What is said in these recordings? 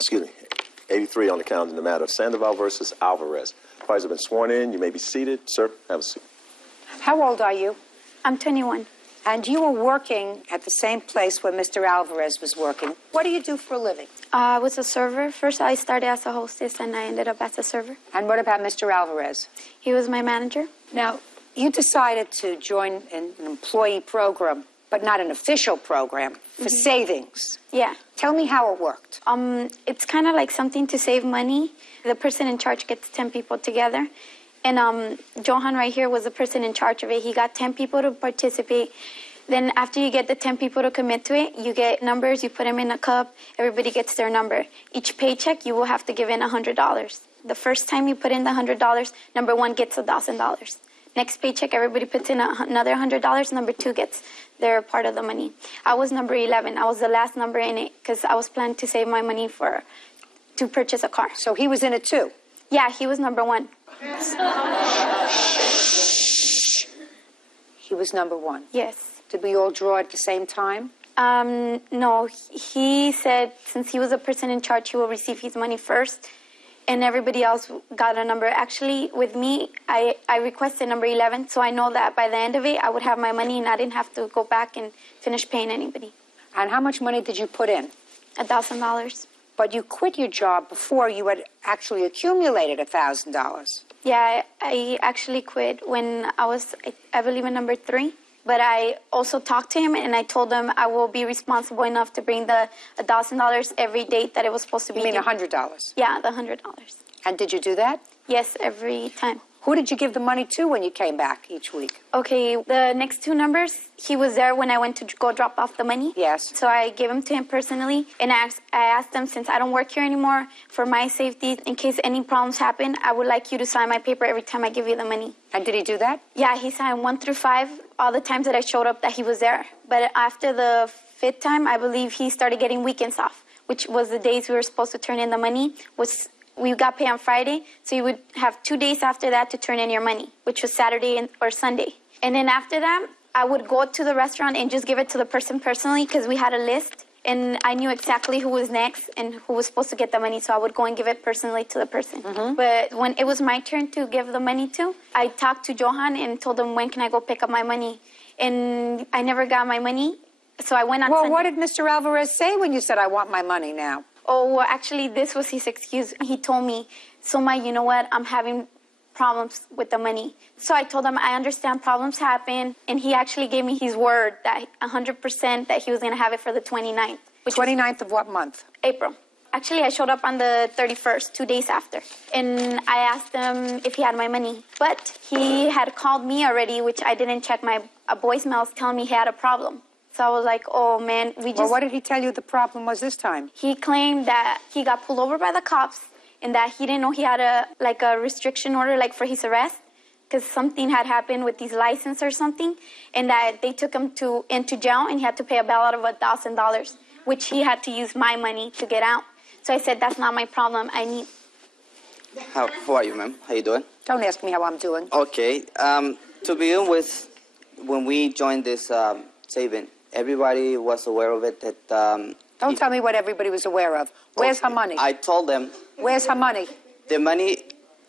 excuse me, 83 on the calendar in the matter of Sandoval versus Alvarez. Parties have been sworn in. You may be seated. Sir, have a seat. How old are you? I'm 21. And you were working at the same place where Mr. Alvarez was working. What do you do for a living? I was a server. First, I started as a hostess, and I ended up as a server. And what about Mr. Alvarez? He was my manager. Now, you decided to join an employee program, but not an official program, for savings. Yeah. Tell me how it worked. It's kind of like something to save money. The person in charge gets 10 people together. And Johan right here was the person in charge of it. He got 10 people to participate. Then after you get the 10 people to commit to it, you get numbers, you put them in a cup, everybody gets their number. Each paycheck, you will have to give in $100. The first time you put in the $100, number one gets $1,000. Next paycheck, everybody puts in another $100. Number two gets their part of the money. I was number 11. I was the last number in it because I was planning to save my money to purchase a car. So he was in it too? Yeah, he was number one. He was number one? Yes. Did we all draw at the same time? No. He said since he was the person in charge, he will receive his money first, and everybody else got a number. Actually, with me, I requested number 11, so I know that by the end of it, I would have my money, and I didn't have to go back and finish paying anybody. And how much money did you put in? $1,000. But you quit your job before you had actually accumulated $1,000. Yeah, I actually quit when I was, I believe, in number 3. But I also talked to him, and I told him I will be responsible enough to bring the $1,000 every date that it was supposed to be. You mean due. $100? Yeah, the $100. And did you do that? Yes, every time. Who did you give the money to when you came back each week? Okay, the next two numbers, he was there when I went to go drop off the money. Yes. So I gave them to him personally, and I asked him, since I don't work here anymore, for my safety, in case any problems happen, I would like you to sign my paper every time I give you the money. And did he do that? Yeah, he signed 1 through 5, all the times that I showed up that he was there. But after the 5th time, I believe he started getting weekends off, which was the days we were supposed to turn in the money. We got paid on Friday, so you would have 2 days after that to turn in your money, which was Saturday or Sunday. And then after that, I would go to the restaurant and just give it to the person personally because we had a list, and I knew exactly who was next and who was supposed to get the money, so I would go and give it personally to the person. Mm-hmm. But when it was my turn to give the money to, I talked to Johan and told him, when can I go pick up my money? And I never got my money, so I went on Sunday. Well, what did Mr. Alvarez say when you said, I want my money now? Oh, well, actually, this was his excuse. He told me, Soma, you know what? I'm having problems with the money. So I told him, I understand problems happen. And he actually gave me his word that 100% that he was going to have it for the 29th. 29th of what month? April. Actually, I showed up on the 31st, 2 days after. And I asked him if he had my money. But he had called me already, which I didn't check my voicemails, telling me he had a problem. So I was like, oh, man, Well, what did he tell you the problem was this time? He claimed that he got pulled over by the cops and that he didn't know he had a restriction order, for his arrest, because something had happened with his license or something, and that they took him into jail and he had to pay a bail out of $1,000, which he had to use my money to get out. So I said, that's not my problem. How are you, ma'am? How you doing? Don't ask me how I'm doing. Okay. To begin with, when we joined this saving, everybody was aware of it. Don't tell me what everybody was aware of. Where's her money? I told them. Where's her money? The money,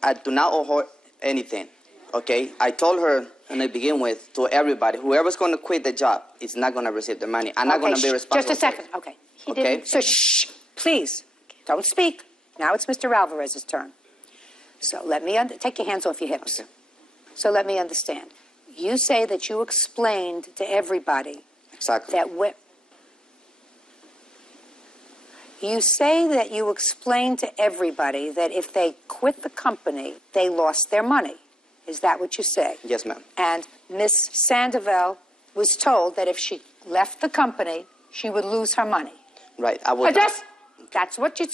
I do not owe her anything. Okay? I told her, and I begin with, to everybody, whoever's going to quit the job is not going to receive the money. I'm not going to be responsible. Just a second. Okay. Okay? So, shh, please, don't speak. Now it's Mr. Alvarez's turn. So let me take your hands off your hips. Okay. So let me understand. You say that you explained to everybody. Exactly. You say that you explained to everybody that if they quit the company, they lost their money. Is that what you say? Yes, ma'am. And Miss Sandoval was told that if she left the company, she would lose her money. Right. That's what you...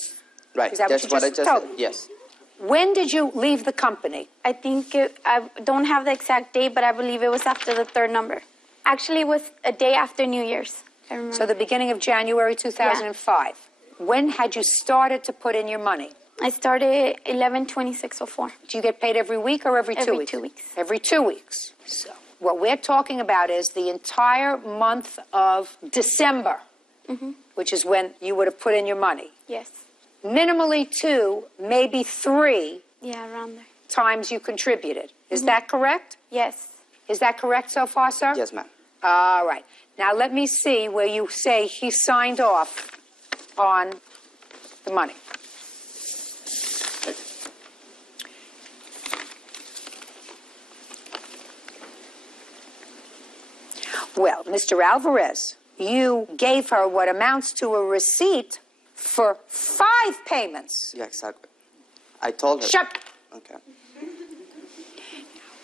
Right. Is that That's what you just told me? Yes. When did you leave the company? I think I don't have the exact date, but I believe it was after the 3rd number. Actually, it was a day after New Year's. I remember. So the beginning of January 2005. Yeah. When had you started to put in your money? I started 11/26/04. Do you get paid every week or every 2 weeks? Every 2 weeks. Every 2 weeks. So what we're talking about is the entire month of December, which is when you would have put in your money. Yes. minimally 2, maybe 3 Yeah, around there. times you contributed. Is that correct? Yes. Is that correct so far, sir? Yes, ma'am. All right. Now let me see where you say he signed off on the money. Well, Mr. Alvarez, you gave her what amounts to a receipt for 5 payments. Yeah, exactly. I told her. Shut. Okay.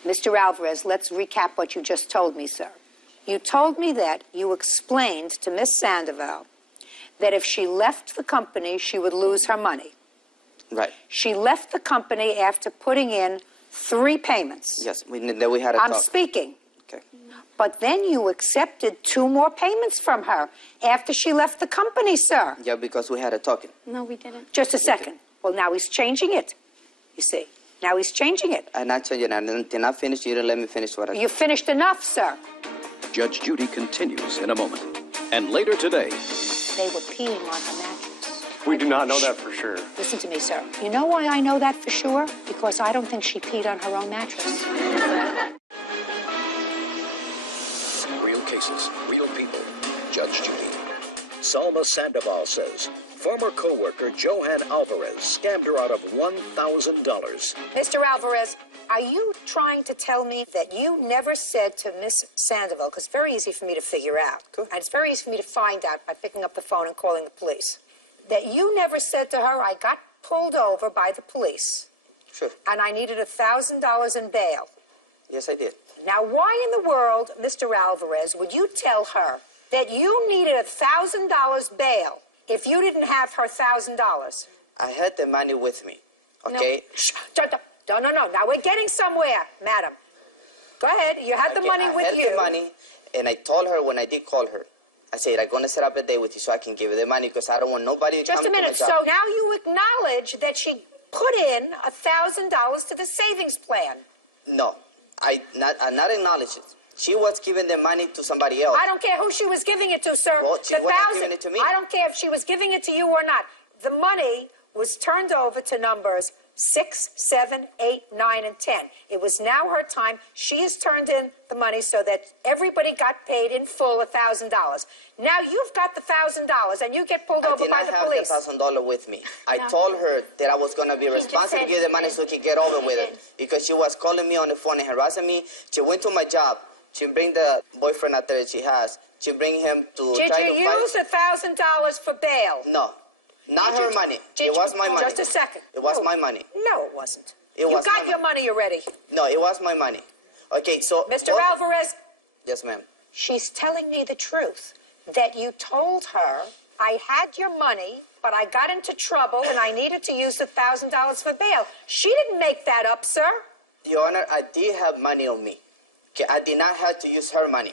Mr. Alvarez, let's recap what you just told me, sir. You told me that you explained to Miss Sandoval that if she left the company, she would lose her money. Right. She left the company after putting in 3 payments. Yes, then we had a I'm talk. speaking. Okay. But then you accepted 2 more payments from her after she left the company, sir. Yeah, because we had a talking. No, we didn't. Just a second. Well, now he's changing it, you see. Now he's changing it. I'm not changing it. Until I finish, you didn't let me finish what I You finished enough, sir. Judge Judy continues in a moment. And later today, They were peeing on her mattress. We do not know that for sure. Listen to me, sir. You know why I know that for sure? Because I don't think she peed on her own mattress. real cases, real people. Judge Judy. Salma Sandoval says former co-worker Johan Alvarez scammed her out of $1,000. Mr. Alvarez, are you trying to tell me that you never said to Miss Sandoval, because it's very easy for me to figure out, and it's very easy for me to find out by picking up the phone and calling the police, that you never said to her, I got pulled over by the police, Sure. and I needed $1,000 in bail. Yes, I did. Now, why in the world, Mr. Alvarez, would you tell her that you needed $1,000 bail if you didn't have her $1,000? I had the money with me. Okay. No. Shh. No. Now we're getting somewhere, madam. Go ahead. You had the money with I had you. the money, and I told her when I did call her, I said, I'm going to set up a day with you so I can give you the money because I don't want nobody to Just come a minute. to my So job. now you acknowledge that she put in $1,000 to the savings plan. No, I'm not acknowledging it. She was giving the money to somebody else. I don't care who she was giving it to, sir. Well, she wasn't giving it to me. I don't care if she was giving it to you or not. The money was turned over to numbers 6, 7, 8, 9, and 10. It was now her time. She has turned in the money so that everybody got paid in full $1,000. Now you've got the $1,000 and you get pulled over by the police. I did not have $1,000 with me. I told her that I was going to be responsible to give the money so she could get over with it because she was calling me on the phone and harassing me. She went to my job. She bring the boyfriend out there that she has. She bring him to Did try you to use $1,000 for bail? No, not her money. It was my money. Just a second. It was my money. No, it wasn't. It was you got my your money already. No, it was my money. Okay, so Mr. Alvarez, Yes, ma'am. she's telling me the truth, that you told her, I had your money, but I got into trouble and I needed to use the $1,000 for bail. She didn't make that up, sir. Your Honor, I did have money on me. Okay, I did not have to use her money.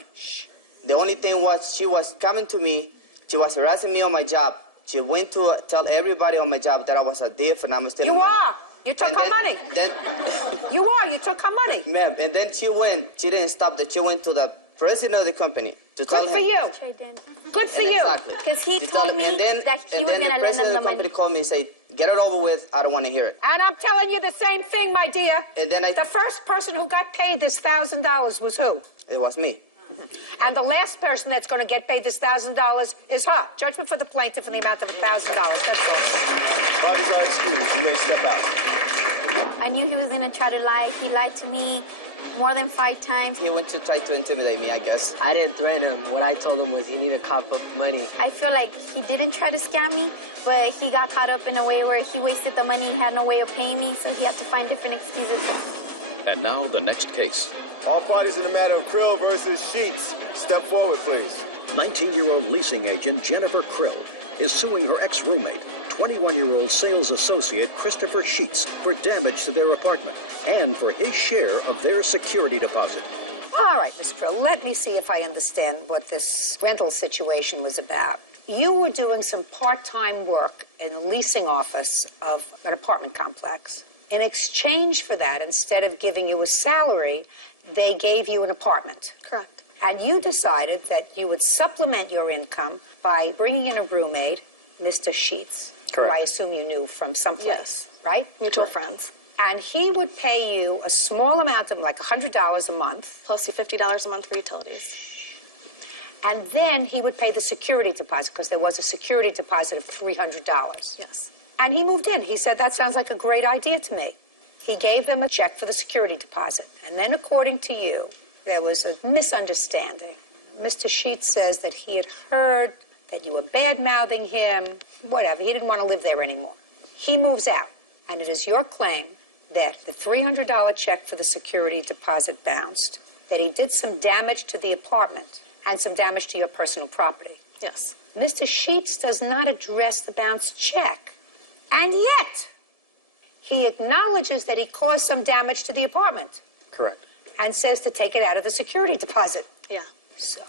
The only thing was she was coming to me. She was harassing me on my job. She went to tell everybody on my job that I was a thief and I was stealing You money. are. You took And her money. Then, You are. You took her money. ma'am, and then she didn't stop that. She went to the president of the company to tell Good him. for you. Good for you. Exactly. Because he To tell told him, me and then, that he and was then going the to lend president him of the the company money. called me and said, get it over with. I don't want to hear it. And I'm telling you the same thing, my dear. And then the first person who got paid this $1,000 was who? It was me. And the last person that's going to get paid this $1,000 is her. Judgment for the plaintiff in the amount of $1,000. That's all. Parties are excused. You may step out. I knew he was going to try to lie. He lied to me more than 5 times. He went to try to intimidate me, I guess. I didn't threaten him. What I told him was you need to cough up money. I feel like he didn't try to scam me, but he got caught up in a way where he wasted the money, he had no way of paying me, so he had to find different excuses. And now the next case. All parties in the matter of Krill versus Sheets, step forward, please. 19-year-old leasing agent Jennifer Krill is suing her ex-roommate, 21-year-old sales associate Christopher Sheets, for damage to their apartment and for his share of their security deposit. All right, Ms. Krill, let me see if I understand what this rental situation was about. You were doing some part-time work in the leasing office of an apartment complex. In exchange for that, instead of giving you a salary, they gave you an apartment. Correct. And you decided that you would supplement your income by bringing in a roommate, Mr. Sheets. who Correct. I assume you knew from someplace, Yes. right? Mutual friends. And he would pay you a small amount of like $100 a month. Close to $50 a month for utilities. And then he would pay the security deposit because there was a security deposit of $300. Yes. And he moved in. He said, that sounds like a great idea to me. He gave them a check for the security deposit. And then, according to you, there was a misunderstanding. Mr. Sheets says that he had heard that you were bad-mouthing him, whatever. He didn't want to live there anymore. He moves out. And it is your claim that the $300 check for the security deposit bounced, that he did some damage to the apartment and some damage to your personal property. Yes. Mr. Sheets does not address the bounced check. And yet, he acknowledges that he caused some damage to the apartment Correct. and says to take it out of the security deposit. Yeah. So,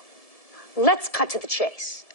let's cut to the chase.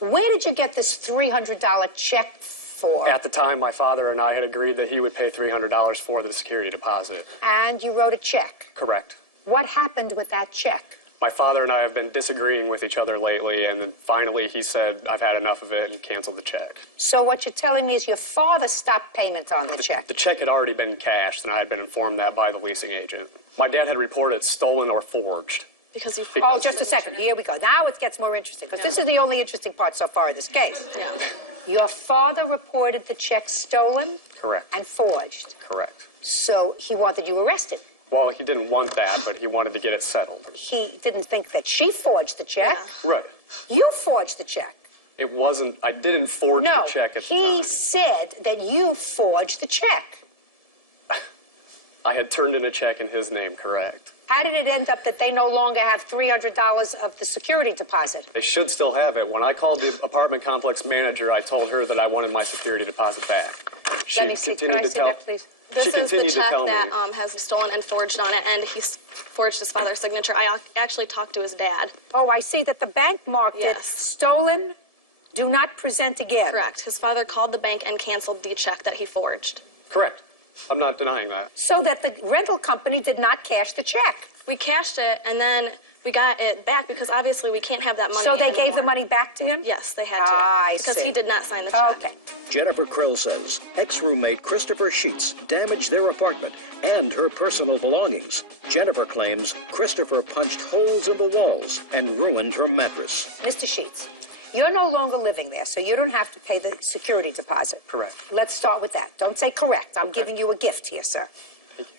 Where did you get this $300 check for? At the time, my father and I had agreed that he would pay $300 for the security deposit. And you wrote a check. Correct. What happened with that check? My father and I have been disagreeing with each other lately, and then finally he said, I've had enough of it, and canceled the check. So what you're telling me is your father stopped payment on the check. The check had already been cashed, and I had been informed that by the leasing agent. My dad had reported stolen or forged. Because you. Oh, just a second. Here we go. Now it gets more interesting, because this is the only interesting part so far of this case. Yeah. Your father reported the check stolen Correct. and forged. Correct. So he wanted you arrested. Well, he didn't want that, but he wanted to get it settled. He didn't think that she forged the check. Yeah. Right. You forged the check. It wasn't, I didn't forge No, the check at the he time. said that you forged the check. I had turned in a check in his name, correct. How did it end up that they no longer have $300 of the security deposit? They should still have it. When I called the apartment complex manager, I told her that I wanted my security deposit back. Let me see. Can I see that, please? This She is the continued to check tell me. that has stolen and forged on it, and he forged his father's signature. I actually talked to his dad. Oh, I see that the bank marked it Yes. stolen, do not present again. Correct. His father called the bank and canceled the check that he forged. Correct. I'm not denying that. So that the rental company did not cash the check. We cashed it, and then we got it back because obviously we can't have that money So they gave the anymore. money back to him? Yes, they had to. I because see. he did not sign the check. Okay. Jennifer Krill says ex-roommate Christopher Sheets damaged their apartment and her personal belongings. Jennifer claims Christopher punched holes in the walls and ruined her mattress. Mr. Sheets, you're no longer living there, so you don't have to pay the security deposit. Correct. Let's start with that. Don't say correct. I'm giving you a gift here, sir.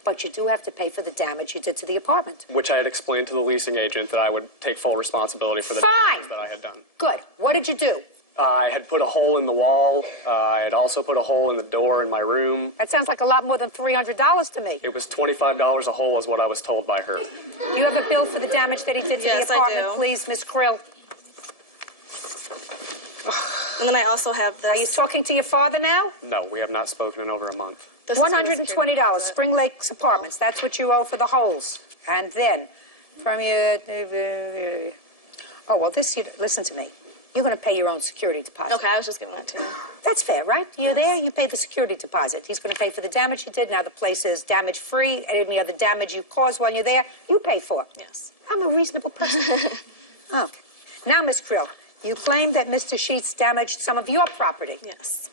But you do have to pay for the damage you did to the apartment. Which I had explained to the leasing agent that I would take full responsibility for the Fine. damage that I had done. Good. What did you do? I had put a hole in the wall. I had also put a hole in the door in my room. That sounds like a lot more than $300 to me. It was $25 a hole is what I was told by her. Do you have a bill for the damage that he did to Yes, the I apartment, do. please, Miss Krill? And then I also have this. Are you talking to your father now? No, we have not spoken in over a month. This is for the $120, security deposit. Spring Lakes Apartments. That's what you owe for the holes. And then, from your... Oh, well, this, listen to me. You're going to pay your own security deposit. Okay, I was just giving that to you. That's fair, right? You're there, you pay the security deposit. He's going to pay for the damage you did. Now the place is damage-free. Any other damage you caused while you're there, you pay for. Yes. I'm a reasonable person. Okay. Now, Miss Krill, you claim that Mr. Sheets damaged some of your property. Yes.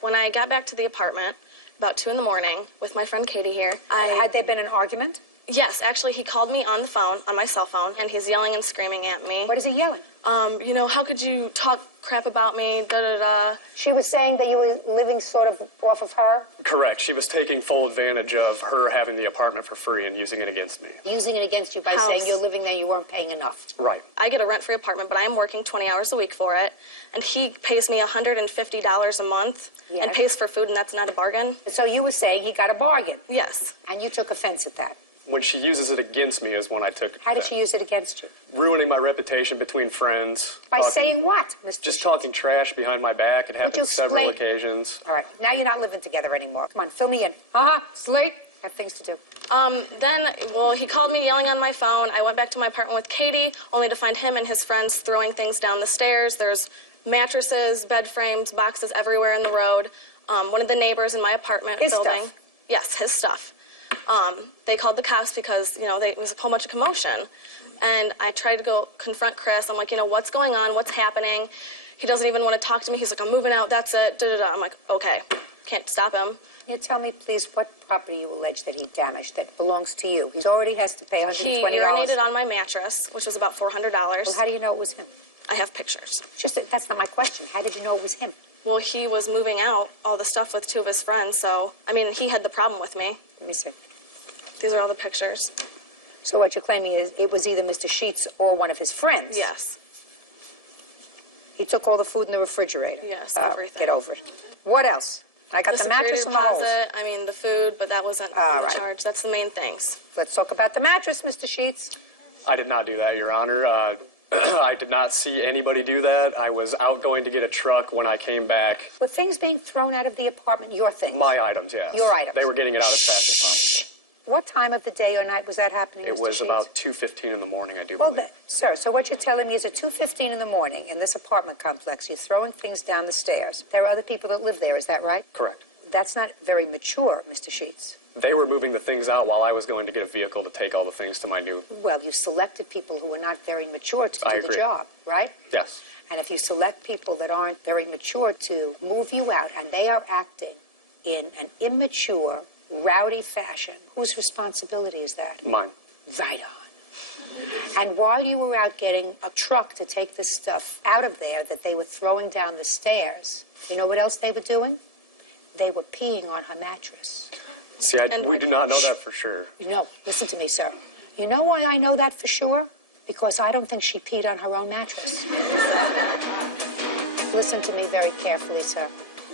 When I got back to the apartment about 2 in the morning with my friend Katie here, Had there been an argument? Yes, actually, he called me on the phone, on my cell phone, and he's yelling and screaming at me. What is he yelling? How could you talk crap about me, da-da-da. She was saying that you were living sort of off of her, Correct. She was taking full advantage of her having the apartment for free and using it against me. using it against you by saying you're living there, you weren't paying enough. Right. I get a rent-free apartment, but I am working 20 hours a week for it, and he pays me $150 a month and Yes. pays for food, and that's not a bargain. So you were saying he got a bargain, Yes. and you took offense at that. When she uses it against me is when I took How did she use it against you? ruining my reputation between friends. By talking- saying what, Mr. Just Sheets? talking trash behind my back. It happened you several explain- occasions. All right, now you're not living together anymore. Come on, fill me in. It's late. I have things to do. He called me yelling on my phone. I went back to my apartment with Katie, only to find him and his friends throwing things down the stairs. There's mattresses, bed frames, boxes everywhere in the road. One of the neighbors in my apartment His building. stuff? Yes, his stuff. They called the cops because, it was a whole bunch of commotion. And I tried to go confront Chris. I'm like, what's going on? What's happening? He doesn't even want to talk to me. He's like, I'm moving out. That's it. Da, da, da. I'm like, okay. Can't stop him. Can you tell me, please, what property you allege that he damaged that belongs to you? He already has to pay $120. He urinated on my mattress, which was about $400. Well, how do you know it was him? I have pictures. That's not my question. How did you know it was him? Well, he was moving out all the stuff with two of his friends, so, I mean, he had the problem with me. Let me see. These are all the pictures. So what you're claiming is it was either Mr. Sheets or one of his friends? Yes. He took all the food in the refrigerator? Yes, Oh, everything. get over it. What else? I got the mattress and the holes. deposit, I mean, the food, but that wasn't in the charge. That's the main things. Let's talk about the mattress, Mr. Sheets. I did not do that, Your Honor. I did not see anybody do that. I was out going to get a truck when I came back. Were things being thrown out of the apartment, your things? My items, yes. Your items. They were getting it out as fast as possible. What time of the day or night was that happening, It Mr. was Sheets? about 2:15 in the morning, I do Well, believe. sir, so what you're telling me is at 2:15 in the morning in this apartment complex, you're throwing things down the stairs. There are other people that live there, is that right? Correct. That's not very mature, Mr. Sheets. They were moving the things out while I was going to get a vehicle to take all the things to my new... Well, you selected people who were not very mature to I do the agree. job, right? Yes. And if you select people that aren't very mature to move you out, and they are acting in an immature, rowdy fashion, whose responsibility is that? Mine. Right on. And while you were out getting a truck to take this stuff out of there that they were throwing down the stairs, you know what else they were doing? They were peeing on her mattress. See, we do not know that for sure. No, listen to me, sir. You know why I know that for sure? Because I don't think she peed on her own mattress. Listen to me very carefully, sir.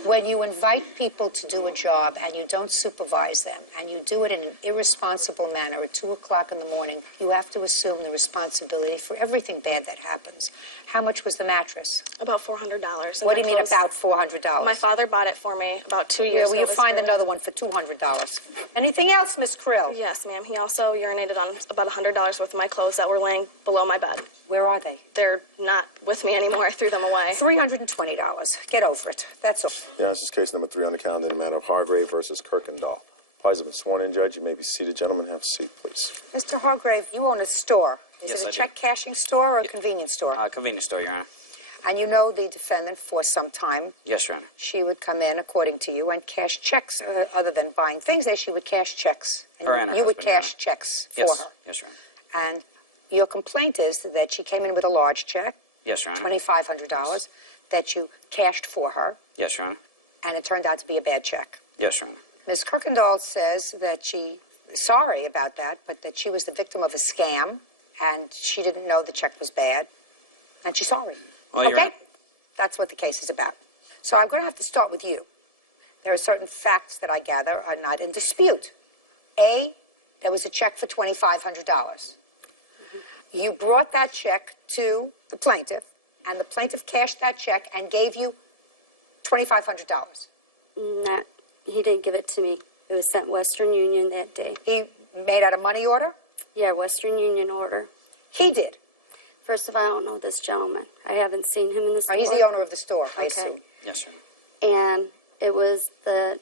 When you invite people to do a job and you don't supervise them, and you do it in an irresponsible manner at 2 o'clock in the morning, you have to assume the responsibility for everything bad that happens. How much was the mattress? About $400. What do you mean about $400? My father bought it for me about 2 years ago. Will you find another one for $200? Anything else, Miss Krill? Yes, ma'am. He also urinated on about $100 worth of my clothes that were laying below my bed. Where are they? They're not with me anymore. I threw them away. $320. Get over it. That's all. Yeah, this is case number 3 on the calendar in the matter of Hargrave versus Kirkendall. Parties have been sworn in, Judge. You may be seated. Gentlemen, have a seat, please. Mr. Hargrave, you own a store. Is Yes, it I a do. check cashing store or a convenience store? Convenience store, Your Honor. And you know the defendant for some time. Yes, Your Honor. She would come in, according to you, and cash checks. Other than buying things there, she would cash checks. And Her and her you would husband, Your cash Honor. checks for Yes. her. Yes, Your Honor. And your complaint is that she came in with a large check, Yes, Your Honor. $2,500, that you cashed for her, Yes, Your Honor. and it turned out to be a bad check. Yes, Your Honor. Ms. Kirkendall says that she's sorry about that, but that she was the victim of a scam, and she didn't know the check was bad, and she's sorry. Well, Your Okay? Honor. That's what the case is about. So I'm going to have to start with you. There are certain facts that I gather are not in dispute. A, there was a check for $2,500. You brought that check to the plaintiff, and the plaintiff cashed that check and gave you $2,500. Not, he didn't give it to me. It was sent Western Union that day. He made out a money order? Yeah, Western Union order. He did. First of all, I don't know this gentleman. I haven't seen him in the store. He's the owner of the store, I Okay. assume. Yes, Your Honor. And it was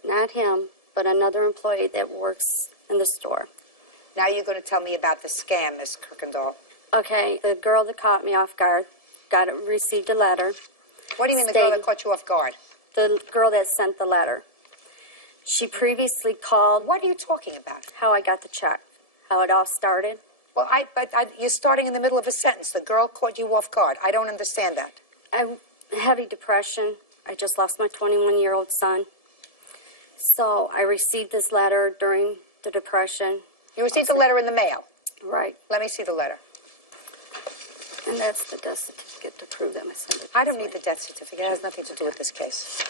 not him, but another employee that works in the store. Now you're going to tell me about the scam, Miss Kirkendall. Okay, the girl that caught me off guard received a letter. What do you mean the girl that caught you off guard? The girl that sent the letter. She previously called. What are you talking about? How I got the check. How it all started. Well, you're starting in the middle of a sentence. The girl caught you off guard. I don't understand that. I heavy depression. I just lost my 21-year-old son. So I received this letter during the depression. You received the letter in the mail? Right. Let me see the letter. And that's the death certificate to prove that my son did. I don't need the death certificate. It has nothing to do with this case.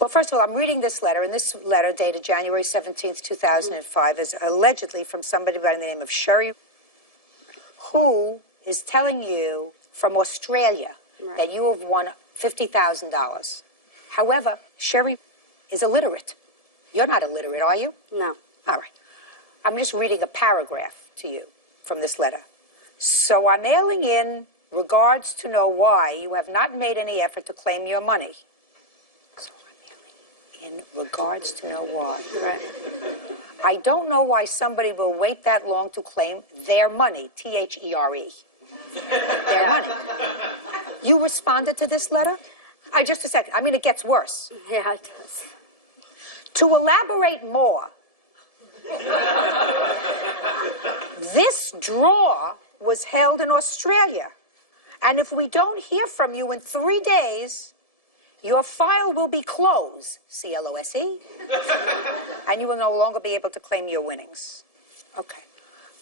Well, first of all, I'm reading this letter, and this letter dated January 17th, 2005, is allegedly from somebody by the name of Sherry, who is telling you from Australia that you have won $50,000. However, Sherry is illiterate. You're not illiterate, are you? No. All right. I'm just reading a paragraph to you from this letter. So I'm mailing in regards to know why you have not made any effort to claim your money. So I'm mailing in regards to know why. Right. I don't know why somebody will wait that long to claim their money, T-H-E-R-E. Their money. You responded to this letter? Just a second. I mean, it gets worse. Yeah, it does. To elaborate more, this draw was held in Australia. And if we don't hear from you in 3 days, your file will be closed, C-L-O-S-E, and you will no longer be able to claim your winnings. Okay,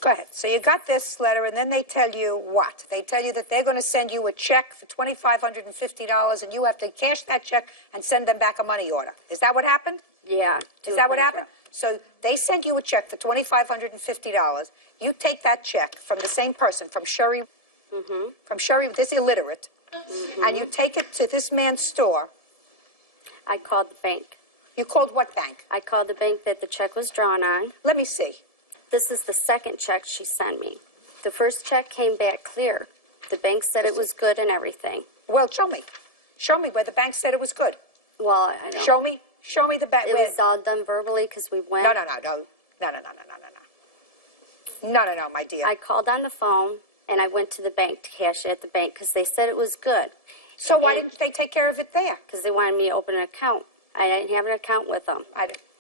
go ahead. So you got this letter, and then they tell you what? They tell you that they're going to send you a check for $2,550, and you have to cash that check and send them back a money order. Is that what happened? Yeah. Is that what happened? So they sent you a check for $2,550. You take that check from the same person, from Sherry, from Sherry, this illiterate, and you take it to this man's store. I called the bank. You called what bank? I called the bank that the check was drawn on. Let me see. This is the second check she sent me. The first check came back clear. The bank said it was good and everything. Well, show me. Show me where the bank said it was good. Well, I don't. Show me. Show me the bank. It was all done verbally because we went. No, my dear. I called on the phone and I went to the bank to cash it at the bank because they said it was good. So why didn't they take care of it there? Because they wanted me to open an account. I didn't have an account with them.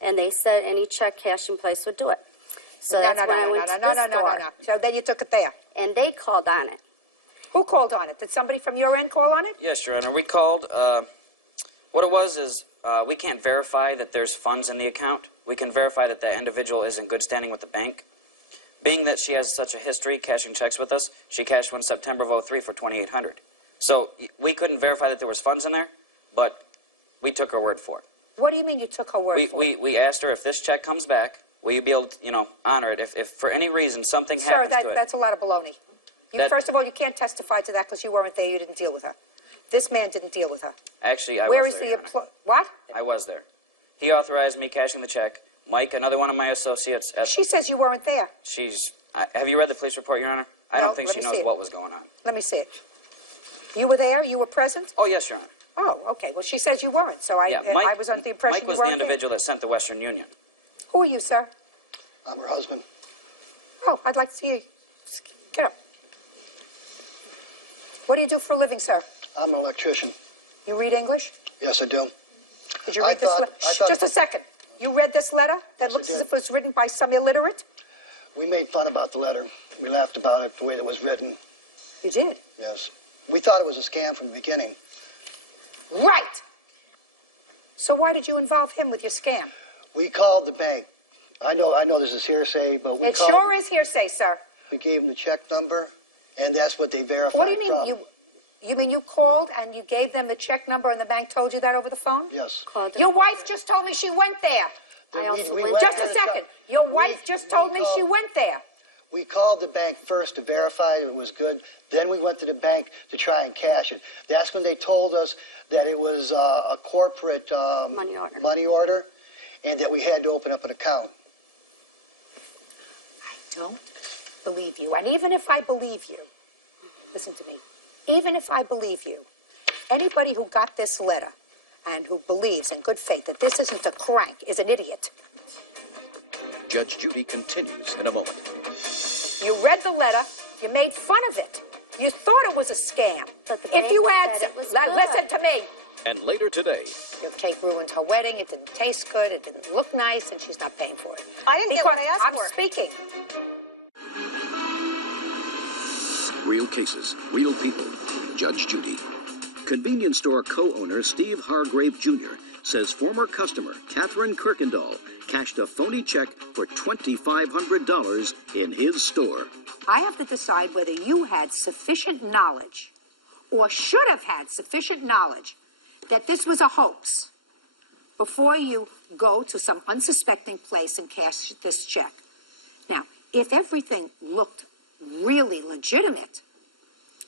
And they said any check cash in place would do it. So that's when I went to the store. No. So then you took it there. And they called on it. Who called on it? Did somebody from your end call on it? Yes, Your Honor. We called. What it was is we can't verify that there's funds in the account. We can verify that that individual is in good standing with the bank. Being that she has such a history cashing checks with us, she cashed one September of 03 for $2,800. So we couldn't verify that there was funds in there, but we took her word for it. What do you mean you took her word for it? We asked her if this check comes back, will you be able to, honor it? If for any reason something happens to it. Sir, that's a lot of baloney. First of all, you can't testify to that because you weren't there. You didn't deal with her. This man didn't deal with her. Actually, I Where was is there. the employee? What? I was there. He authorized me cashing the check. Mike, another one of my associates. She says you weren't there. Have you read the police report, Your Honor? I don't think she knows what was going on. Let me see it. You were there? You were present? Oh, yes, Your Honor. Oh, okay. Well, she says you weren't, so I was under the impression you weren't Mike was the individual that sent the Western Union. Who are you, sir? I'm her husband. Oh, I'd like to see you. Get up. What do you do for a living, sir? I'm an electrician. You read English? Yes, I do. Did you read this letter? Just a second. You read this letter that looks as if it was written by some illiterate? We made fun about the letter. We laughed about it, the way it was written. You did? Yes. We thought it was a scam from the beginning. Right. So why did you involve him with your scam? We called the bank. I know this is hearsay, but we called... It sure is hearsay, sir. We gave them the check number, and that's what they verified. What do you mean? You mean you called and you gave them the check number and the bank told you that over the phone? Yes. Your wife just told me she went there. Just a second. Your wife just told me she went there. We called the bank first to verify it was good. Then we went to the bank to try and cash it. That's when they told us that it was a corporate money order and that we had to open up an account. I don't believe you. And even if I believe you, listen to me, even if I believe you, anybody who got this letter and who believes in good faith that this isn't a crank is an idiot. Judge Judy continues in a moment. You read the letter. You made fun of it. You thought it was a scam. But the if you had, listen to me. And later today, your cake ruined her wedding. It didn't taste good. It didn't look nice, and she's not paying for it. I didn't get what I asked for. I'm speaking. Real cases, real people. Judge Judy. Convenience store co-owner Steve Hargrave Jr. says former customer Catherine Kirkendall cashed a phony check for $2,500 in his store. I have to decide whether you had sufficient knowledge or should have had sufficient knowledge that this was a hoax before you go to some unsuspecting place and cash this check. Now, if everything looked really legitimate,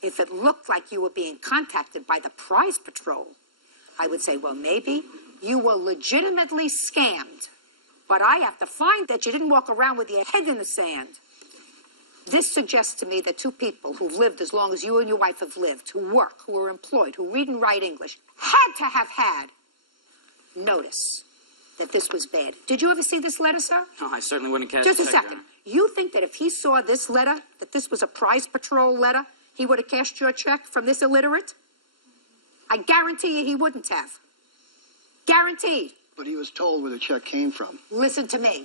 if it looked like you were being contacted by the prize patrol, I would say, well, maybe you were legitimately scammed. But I have to find that you didn't walk around with your head in the sand. This suggests to me that two people who've lived as long as you and your wife have lived, who work, who are employed, who read and write English, had to have had notice that this was bad. Did you ever see this letter, sir? No, I certainly wouldn't cash Just the a check, second. Your Honor. You think that if he saw this letter, that this was a prize patrol letter, he would have cashed your check from this illiterate? I guarantee you he wouldn't have. Guaranteed. But he was told where the check came from. Listen to me.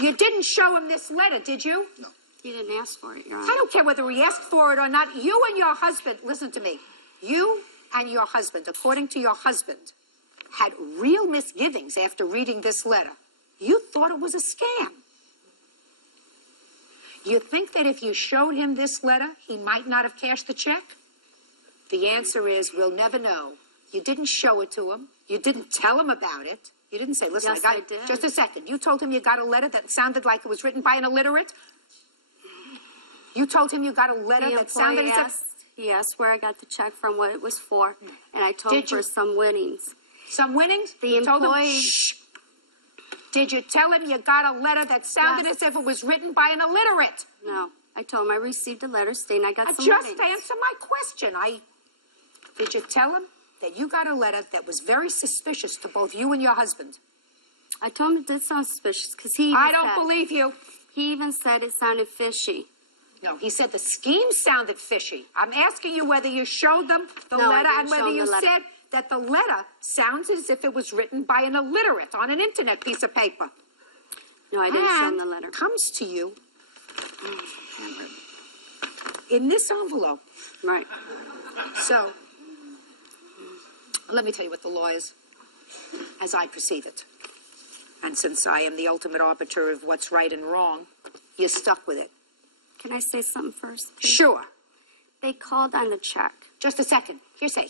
You didn't show him this letter, did you? No. He didn't ask for it, Your Honor. I don't care whether he asked for it or not. You and your husband, listen to me. You and your husband, according to your husband, had real misgivings after reading this letter. You thought it was a scam. You think that if you showed him this letter, he might not have cashed the check? The answer is we'll never know. You didn't show it to him. You didn't tell him about it. You didn't say, listen, Yes, I did. just a second. You told him you got a letter that sounded like it was written by an illiterate? You told him you got a letter The that sounded employee as if... he asked where I got the check from, what it was for, and I told Did for you- some winnings. Some winnings? The You told him, employee- shh. Did you tell him you got a letter that sounded Yes. as if it was written by an illiterate? No, I told him I received a letter stating I got some Just winnings. answer my question. Did you tell him that you got a letter that was very suspicious to both you and your husband? I told him it did sound suspicious because he. I don't believe you. He even said it sounded fishy. No, he said the scheme sounded fishy. I'm asking you whether you showed them the No, I letter didn't and show whether him you the letter. said that the letter sounds as if it was written by an illiterate on an internet piece of paper. No, I didn't show him And the letter. comes to you in this envelope. Right. So, let me tell you what the law is, as I perceive it. And since I am the ultimate arbiter of what's right and wrong, you're stuck with it. Can I say something first, please? Sure. They called on the check. Just a second. Hearsay.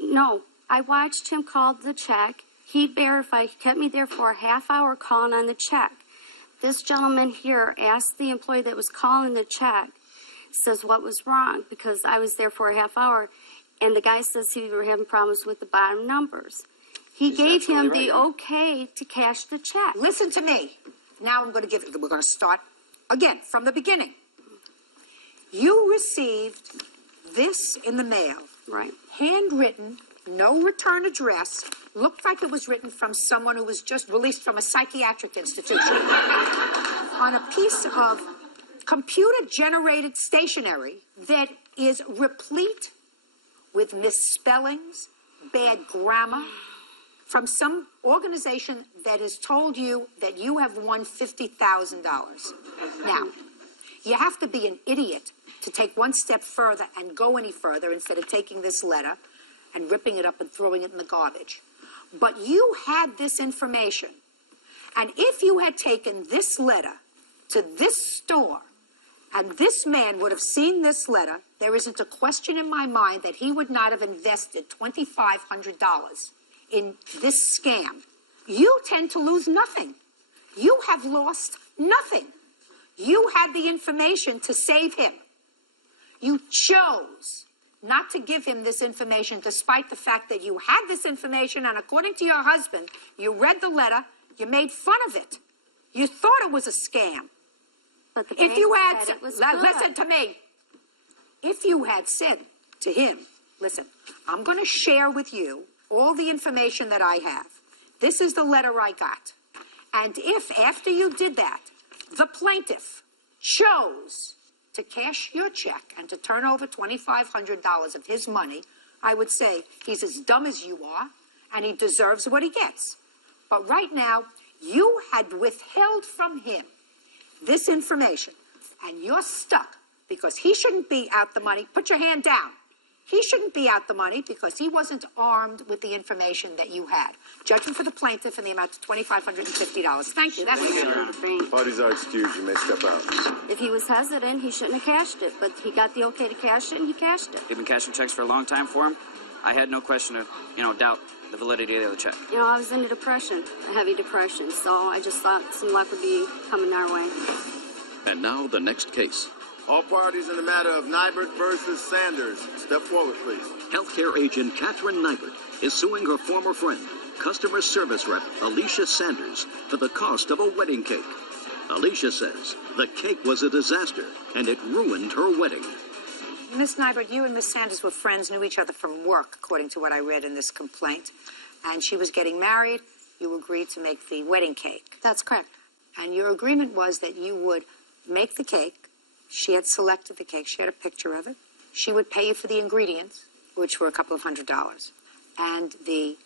No, I watched him call the check. He verified. He kept me there for a half hour calling on the check. This gentleman here asked the employee that was calling the check, says what was wrong, because I was there for a half hour, and the guy says he were having problems with the bottom numbers. He gave him the okay to cash the check. Listen to me. Now we're going to start again from the beginning. You received this in the mail. Right. Handwritten, no return address, looked like it was written from someone who was just released from a psychiatric institution on a piece of computer-generated stationery that is replete with misspellings, bad grammar, from some organization that has told you that you have won $50,000. Now, you have to be an idiot to take one step further and go any further instead of taking this letter and ripping it up and throwing it in the garbage. But you had this information. And if you had taken this letter to this store and this man would have seen this letter, there isn't a question in my mind that he would not have invested $2,500 in this scam. You tend to lose nothing. You have lost nothing. You had the information to save him. You chose not to give him this information despite the fact that you had this information, and according to your husband, you read the letter, you made fun of it. You thought it was a scam. But the If you bank had, said it was listen good. to me. If you had said to him, listen, I'm going to share with you all the information that I have. This is the letter I got. And if after you did that, the plaintiff chose to cash your check and to turn over $2,500 of his money, I would say he's as dumb as you are and he deserves what he gets. But right now, you had withheld from him this information and you're stuck because he shouldn't be out the money. Put your hand down. He shouldn't be out the money because he wasn't armed with the information that you had. Judgment for the plaintiff in the amount of $2,550. Thank you. That's it. Parties are excused. You may step out. If he was hesitant, he shouldn't have cashed it. But he got the okay to cash it, and he cashed it. You've been cashing checks for a long time for him. I had no question of, doubt the validity of the other check. I was in a depression, a heavy depression. So I just thought some luck would be coming our way. And now the next case. All parties in the matter of Nybert versus Sanders. Step forward, please. Healthcare agent Catherine Nybert is suing her former friend, customer service rep Alicia Sanders, for the cost of a wedding cake. Alicia says the cake was a disaster and it ruined her wedding. Miss Nybert, you and Miss Sanders were friends, knew each other from work, according to what I read in this complaint. And she was getting married, you agreed to make the wedding cake. That's correct. And your agreement was that you would make the cake. She had selected the cake. She had a picture of it. She would pay you for the ingredients, which were a couple of $100. And the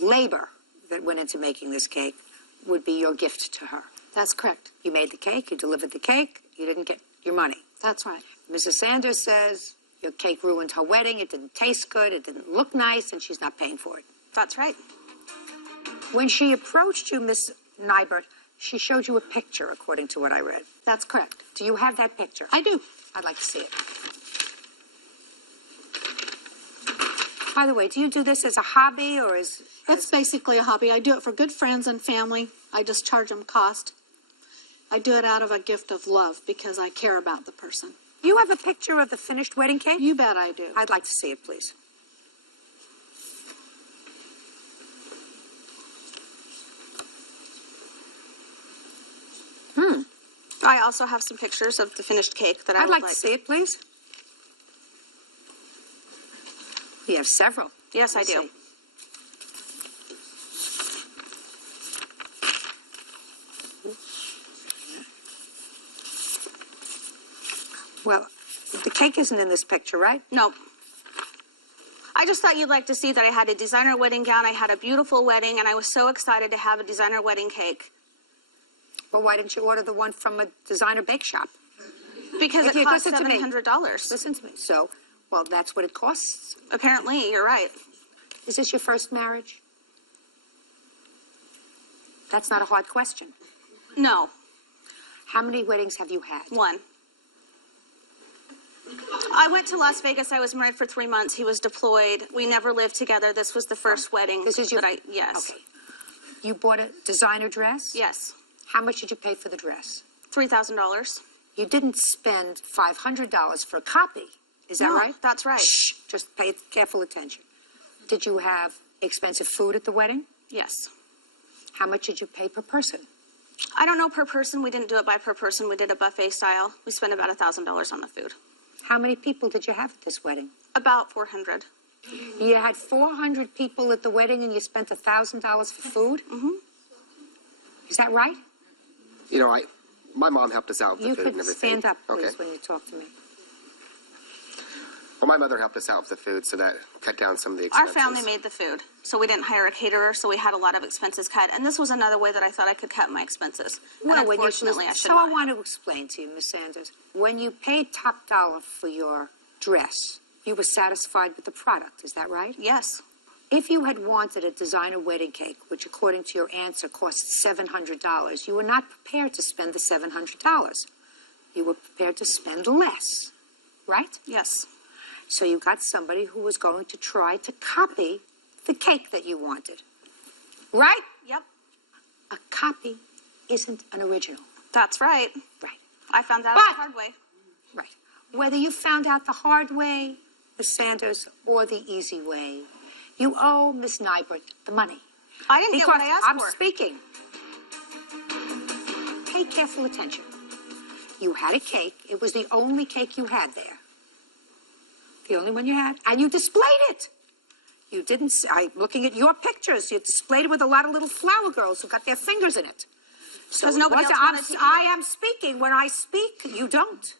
labor that went into making this cake would be your gift to her. That's correct. You made the cake. You delivered the cake. You didn't get your money. That's right. Mrs. Sanders says your cake ruined her wedding. It didn't taste good. It didn't look nice, and she's not paying for it. That's right. When she approached you, Miss Nybert, she showed you a picture, according to what I read. That's correct. Do you have that picture? I do. I'd like to see it. By the way, do you do this as a hobby or as... It's basically a hobby. I do it for good friends and family. I just charge them cost. I do it out of a gift of love because I care about the person. You have a picture of the finished wedding cake? You bet I do. I'd like to see it, please. I also have some pictures of the finished cake that I'd like to see it, please. You have several. Yes, I do. Well, the cake isn't in this picture, right? No. I just thought you'd like to see that I had a designer wedding gown, I had a beautiful wedding, and I was so excited to have a designer wedding cake. Well, why didn't you order the one from a designer bake shop? Because it cost $700. Listen to me. So, well, that's what it costs? Apparently, you're right. Is this your first marriage? That's not a hard question. No. How many weddings have you had? One. I went to Las Vegas. I was married for 3 months. He was deployed. We never lived together. This was the first wedding. This is your... Yes. Okay. You bought a designer dress? Yes. How much did you pay for the dress? $3,000. You didn't spend $500 for a copy. Is that right? That's right. Shh. Just pay careful attention. Did you have expensive food at the wedding? Yes. How much did you pay per person? I don't know per person. We didn't do it by per person. We did a buffet style. We spent about $1,000 on the food. How many people did you have at this wedding? About 400. You had 400 people at the wedding and you spent $1,000 for food? Mm-hmm. Is that right? You know, my mom helped us out with the food and You everything. could stand up, please, Okay. when you talk to me. Well, my mother helped us out with the food, so that cut down some of the Our expenses. family made the food, so we didn't hire a caterer, so we had a lot of expenses cut. And this was another way that I thought I could cut my expenses. Well, and when you unfortunately, I should so not. I want to explain to you, Miss Sanders. When you paid top dollar for your dress, you were satisfied with the product. Is that right? Yes. If you had wanted a designer wedding cake, which according to your answer cost $700, you were not prepared to spend the $700. You were prepared to spend less, right? Yes. So you got somebody who was going to try to copy the cake that you wanted, right? Yep. A copy isn't an original. That's right. Right. I found that out the hard way. Right. Whether you found out the hard way, Miss Sanders, or the easy way, you owe Miss Nybert the money. I didn't get what I asked I'm for. speaking. Pay careful attention. You had a cake. It was the only cake you had there. The only one you had. And you displayed it. You didn't... I'm looking at your pictures. You displayed it with a lot of little flower girls who got their fingers in it. So Because nobody else wanted to eat it. I am speaking. When I speak, you don't.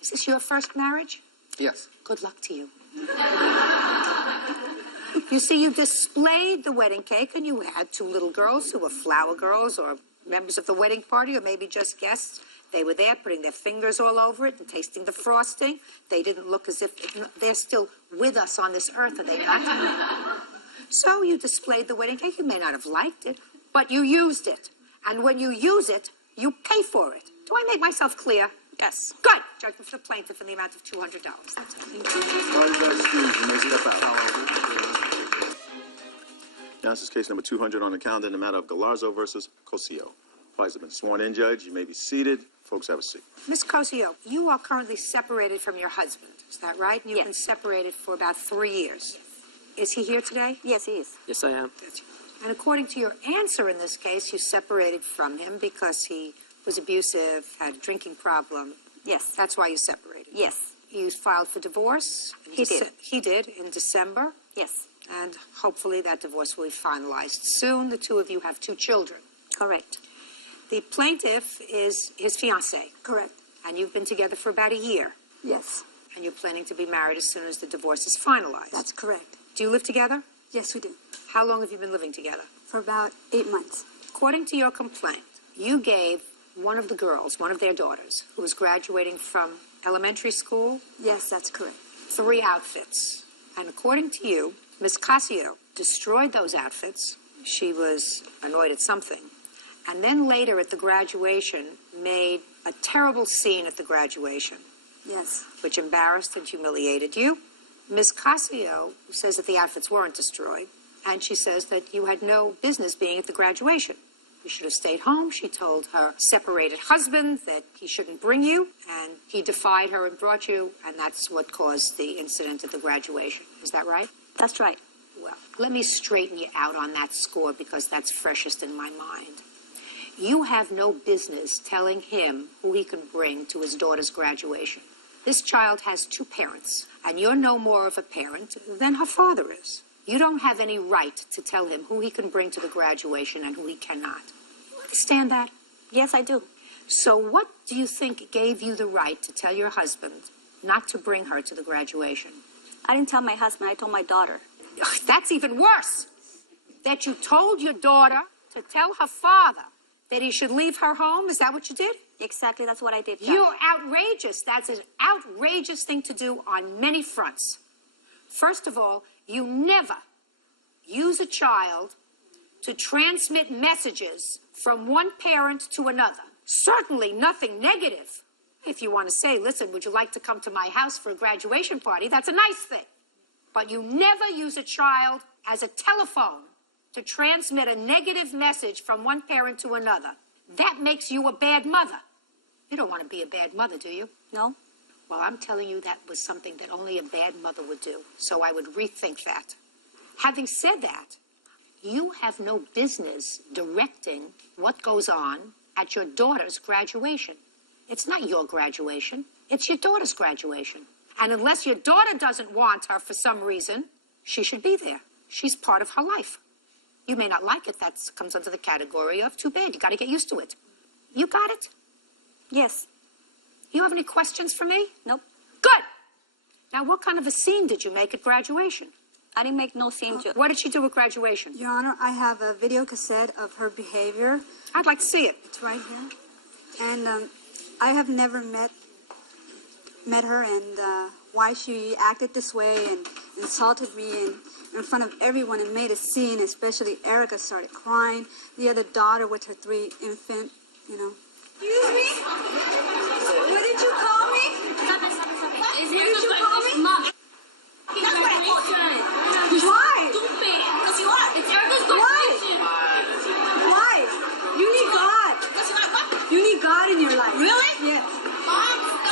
Is this your first marriage? Yes. Good luck to you. You see, you displayed the wedding cake, and you had two little girls who were flower girls or members of the wedding party or maybe just guests. They were there putting their fingers all over it and tasting the frosting. They didn't look as if they're still with us on this earth, are they not? So you displayed the wedding cake. You may not have liked it, but you used it. And when you use it, you pay for it. Do I make myself clear? Yes. Good. Judgment for the plaintiff in the amount of $200. That's it. You may step out. Now, this is case number 200 on the calendar in the matter of Galarzo versus Cosio. Parties have been sworn in, Judge. You may be seated. Folks, have a seat. Miss Cosio, you are currently separated from your husband. Is that right? You've been separated for about 3 years. Is he here today? Yes, he is. Yes, I am. And according to your answer in this case, you separated from him because he was abusive, had a drinking problem. Yes. That's why you separated. Yes. You filed for divorce. He did. He did in December. Yes. And hopefully that divorce will be finalized soon. The two of you have 2 children. Correct. The plaintiff is his fiancée. Correct. And you've been together for about a year. Yes. And you're planning to be married as soon as the divorce is finalized. That's correct. Do you live together? Yes, we do. How long have you been living together? For about 8 months. According to your complaint, you gave one of the girls, one of their daughters, who was graduating from elementary school, Yes, that's correct. 3 outfits. And according to you, Miss Casio destroyed those outfits. She was annoyed at something. And then later at the graduation, made a terrible scene at the graduation, Yes. which embarrassed and humiliated you. Miss Casio says that the outfits weren't destroyed, and she says that you had no business being at the graduation. You should have stayed home. She told her separated husband that he shouldn't bring you, and he defied her and brought you, and that's what caused the incident at the graduation. Is that right? That's right. Well, let me straighten you out on that score because that's freshest in my mind. You have no business telling him who he can bring to his daughter's graduation. This child has 2 parents, and you're no more of a parent than her father is. You don't have any right to tell him who he can bring to the graduation and who he cannot. You understand that? Yes, I do. So what do you think gave you the right to tell your husband not to bring her to the graduation? I didn't tell my husband. I told my daughter. Ugh, that's even worse. That you told your daughter to tell her father that he should leave her home? Is that what you did? Exactly, that's what I did, Judge. You're outrageous. That's an outrageous thing to do on many fronts. First of all, you never use a child to transmit messages from one parent to another. Certainly nothing negative. If you want to say, listen, would you like to come to my house for a graduation party? That's a nice thing. But you never use a child as a telephone to transmit a negative message from one parent to another. That makes you a bad mother. You don't want to be a bad mother, do you? No. Well, I'm telling you that was something that only a bad mother would do. So I would rethink that. Having said that, you have no business directing what goes on at your daughter's graduation. It's not your graduation. It's your daughter's graduation. And unless your daughter doesn't want her for some reason, she should be there. She's part of her life. You may not like it. That comes under the category of too bad. You got to get used to it. You got it? Yes. You have any questions for me? Nope. Good. Now, what kind of a scene did you make at graduation? I didn't make no scene. What did she do at graduation? Your Honor, I have a video cassette of her behavior. I'd like to see it. It's right here. And I have never met her, and why she acted this way and insulted me in front of everyone and made a scene, especially Erica started crying. The other daughter with her 3 infant, Excuse me? What did you call me? What did you call me? Why? Why? You need God. You need God in your life. Really? Yes.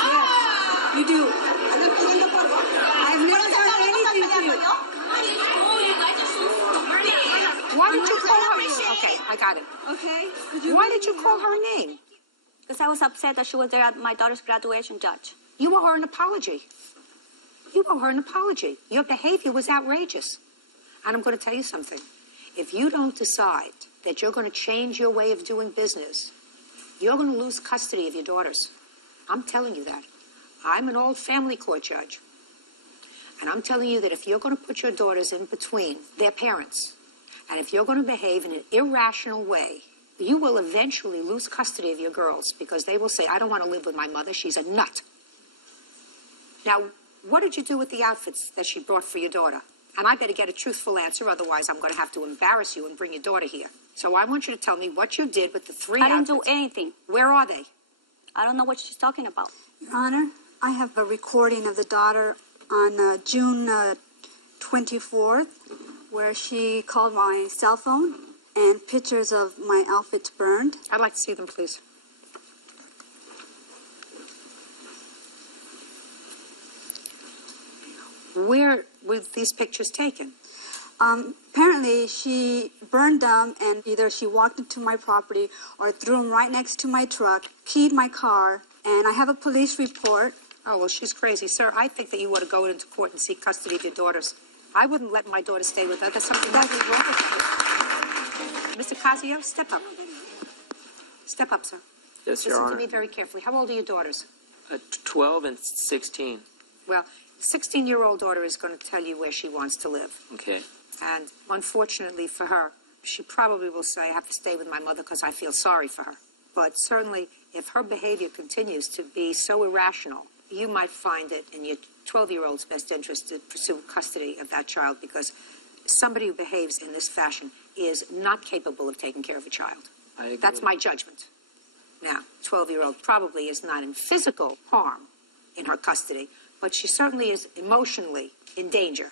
Yes. You do. I've never done anything to you. Why did you call her? Okay, I got it. Okay. Why did you call her a name? Because I was upset that she was there at my daughter's graduation, Judge. You owe her an apology. You owe her an apology. Your behavior was outrageous. And I'm going to tell you something. If you don't decide that you're going to change your way of doing business, you're going to lose custody of your daughters. I'm telling you that. I'm an old family court judge. And I'm telling you that if you're going to put your daughters in between their parents, and if you're going to behave in an irrational way, you will eventually lose custody of your girls because they will say, I don't want to live with my mother. She's a nut. Now, what did you do with the outfits that she brought for your daughter? And I better get a truthful answer, otherwise I'm going to have to embarrass you and bring your daughter here. So I want you to tell me what you did with the 3 I didn't outfits. do anything. Where are they? I don't know what she's talking about. Your Honor, I have a recording of the daughter on June 24th where she called my cell phone and pictures of my outfits burned. I'd like to see them, please. Where were these pictures taken? Apparently, she burned them, and either she walked into my property or threw them right next to my truck, keyed my car, and I have a police report. Oh, well, she's crazy. Sir, I think that you ought to go into court and seek custody of your daughters. I wouldn't let my daughter stay with her. There's something badly wrong with her. Mr. Casio, step up. Step up, sir. Yes, Your Listen Honor. to me very carefully. How old are your daughters? 12 and 16. Well, 16-year-old daughter is going to tell you where she wants to live. Okay. And unfortunately for her, she probably will say, I have to stay with my mother because I feel sorry for her. But certainly, if her behavior continues to be so irrational, you might find it in your 12-year-old's best interest to pursue custody of that child, because somebody who behaves in this fashion is not capable of taking care of a child. I agree. That's my judgment. Now, 12-year-old probably is not in physical harm in her custody, but she certainly is emotionally in danger,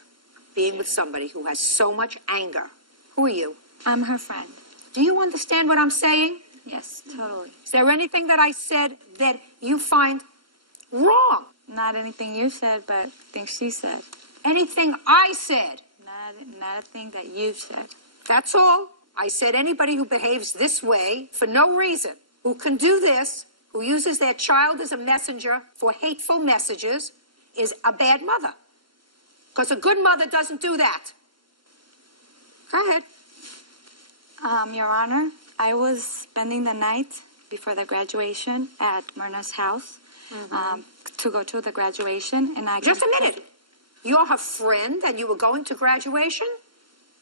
being with somebody who has so much anger. Who are you? I'm her friend. Do you understand what I'm saying? Yes, totally. Is there anything that I said that you find wrong? Not anything you said, but things she said. Anything I said? Not a thing that you said. That's all. I said anybody who behaves this way for no reason, who can do this, who uses their child as a messenger for hateful messages, is a bad mother. Because a good mother doesn't do that. Go ahead. Your Honor, I was spending the night before the graduation at Myrna's house to go to the graduation, and I... Just a minute. You're her friend and you were going to graduation?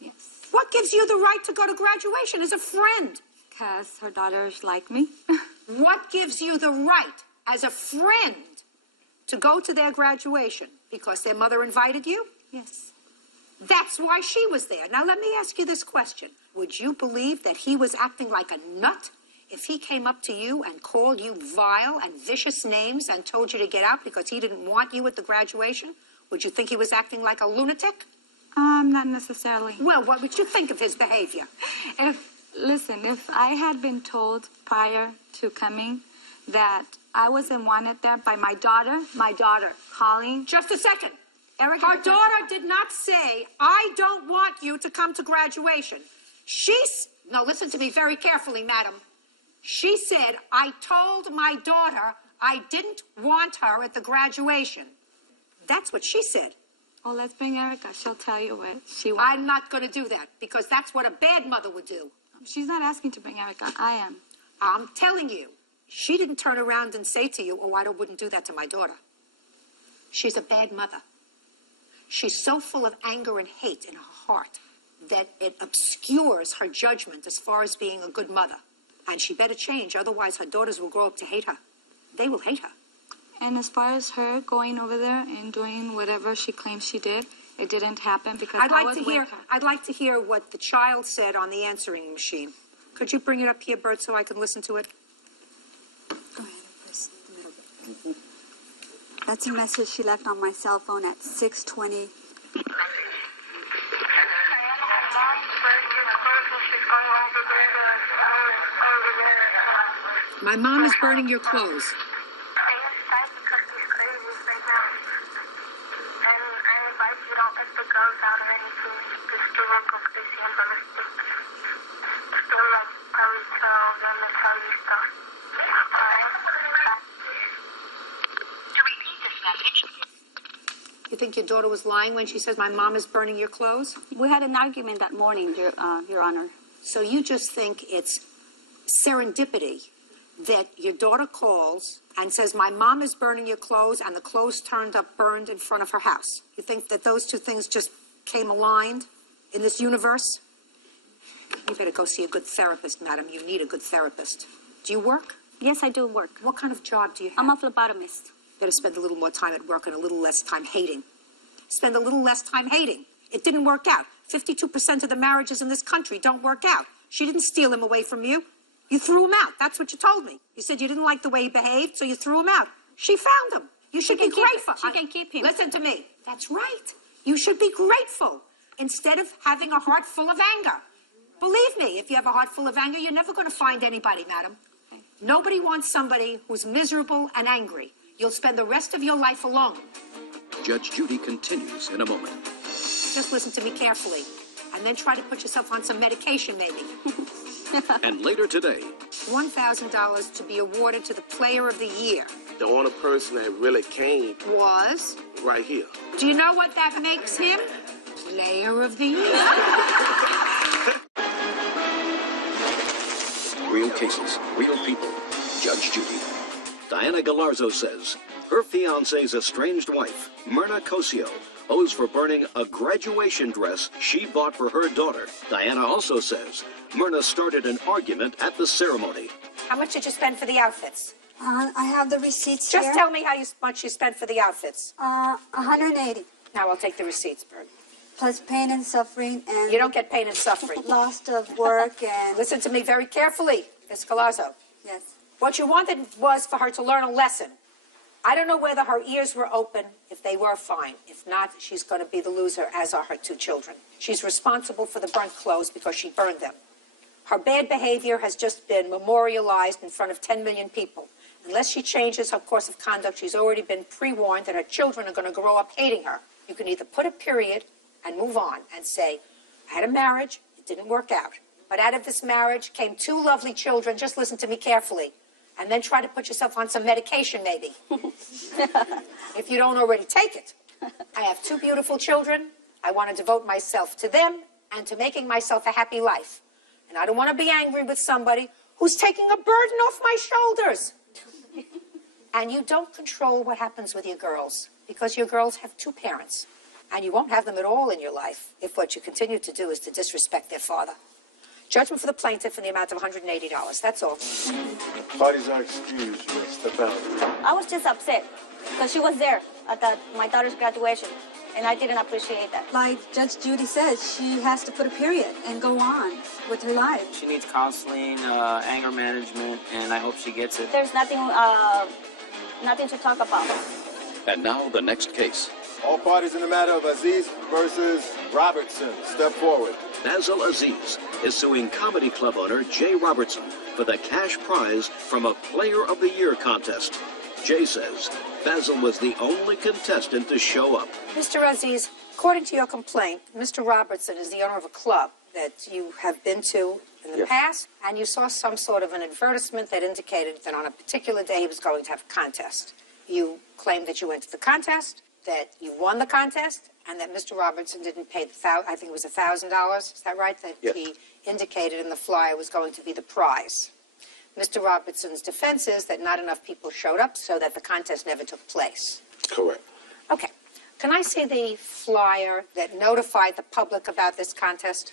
Yes. What gives you the right to go to graduation as a friend? Because her daughters like me. What gives you the right as a friend to go to their graduation? Because their mother invited you? Yes. That's why she was there. Now, let me ask you this question. Would you believe that he was acting like a nut if he came up to you and called you vile and vicious names and told you to get out because he didn't want you at the graduation? Would you think he was acting like a lunatic? Not necessarily. Well, what would you think of his behavior? If I had been told prior to coming that I wasn't wanted there by my daughter calling... Just a second. Her daughter did not say, I don't want you to come to graduation. No, listen to me very carefully, madam. She said, I told my daughter I didn't want her at the graduation. That's what she said. Oh, let's bring Erica. She'll tell you what she wants. I'm not going to do that, because that's what a bad mother would do. She's not asking to bring Erica. I am. I'm telling you, she didn't turn around and say to you, oh, I wouldn't do that to my daughter. She's a bad mother. She's so full of anger and hate in her heart that it obscures her judgment as far as being a good mother. And she better change, otherwise her daughters will grow up to hate her. They will hate her. And as far as her going over there and doing whatever she claims she did, it didn't happen because I'd like to hear what the child said on the answering machine. Could you bring it up here, Bert, so I can listen to it? Go ahead, press the middle. That's a message she left on my cell phone at 6:20. My mom is burning your clothes. You think your daughter was lying when she says my mom is burning your clothes? We had an argument that morning, Your Honor. So you just think it's serendipity that your daughter calls and says my mom is burning your clothes and the clothes turned up burned in front of her house? You think that those two things just came aligned in this universe? You better go see a good therapist, madam. You need a good therapist. Do you work? Yes, I do work. What kind of job do you have? I'm a phlebotomist. You better spend a little more time at work and a little less time hating. Spend a little less time hating. It didn't work out. 52% of the marriages in this country don't work out. She didn't steal him away from you. You threw him out. That's what you told me. You said you didn't like the way he behaved, so you threw him out. She found him. You should be grateful. She can keep him. Listen to me. That's right. You should be grateful instead of having a heart full of anger. Believe me, if you have a heart full of anger, you're never going to find anybody, madam. Nobody wants somebody who's miserable and angry. You'll spend the rest of your life alone. Judge Judy continues in a moment. Just listen to me carefully, and then try to put yourself on some medication, maybe. And later today, $1,000 to be awarded to the Player of the Year. The only person that really came was? Right here. Do you know what that makes him? Player of the Year. Real cases, real people. Judge Judy. Diana Galarzo says her fiancé's estranged wife, Myrna Cosio, owes for burning a graduation dress she bought for her daughter. Diana also says Myrna started an argument at the ceremony. How much did you spend for the outfits? I have the receipts Just here. tell me how much you spent for the outfits. 180. Now I'll take the receipts, Bert. Plus pain and suffering and... You don't get pain and suffering. Loss of work and... Listen to me very carefully, Ms. Galazzo. Yes. What you wanted was for her to learn a lesson. I don't know whether her ears were open. If they were, fine. If not, she's going to be the loser, as are her two children. She's responsible for the burnt clothes because she burned them. Her bad behavior has just been memorialized in front of 10 million people. Unless she changes her course of conduct, she's already been pre-warned that her children are going to grow up hating her. You can either put a period and move on and say, I had a marriage, it didn't work out. But out of this marriage came two lovely children, just listen to me carefully, and then try to put yourself on some medication maybe, if you don't already take it. I have two beautiful children. I want to devote myself to them and to making myself a happy life. And I don't want to be angry with somebody who's taking a burden off my shoulders. And you don't control what happens with your girls, because your girls have two parents. And you won't have them at all in your life if what you continue to do is to disrespect their father. Judgment for the plaintiff in the amount of $180. That's all. Parties are excused. You may step out. I was just upset because she was there at my daughter's graduation, and I didn't appreciate that. Like Judge Judy says, she has to put a period and go on with her life. She needs counseling, anger management, and I hope she gets it. There's nothing to talk about. And now the next case. All parties in the matter of Aziz versus Robertson. Step forward. Basil Aziz is suing comedy club owner Jay Robertson for the cash prize from a Player of the Year contest. Jay says Basil was the only contestant to show up. Mr. Aziz, according to your complaint, Mr. Robertson is the owner of a club that you have been to in the past, and you saw some sort of an advertisement that indicated that on a particular day he was going to have a contest. You claimed that you went to the contest, that you won the contest, and that Mr. Robertson didn't pay I think it was $1,000. Is that right? That he indicated in the flyer was going to be the prize. Mr. Robertson's defense is that not enough people showed up, so that the contest never took place. Correct. Okay. Can I see the flyer that notified the public about this contest?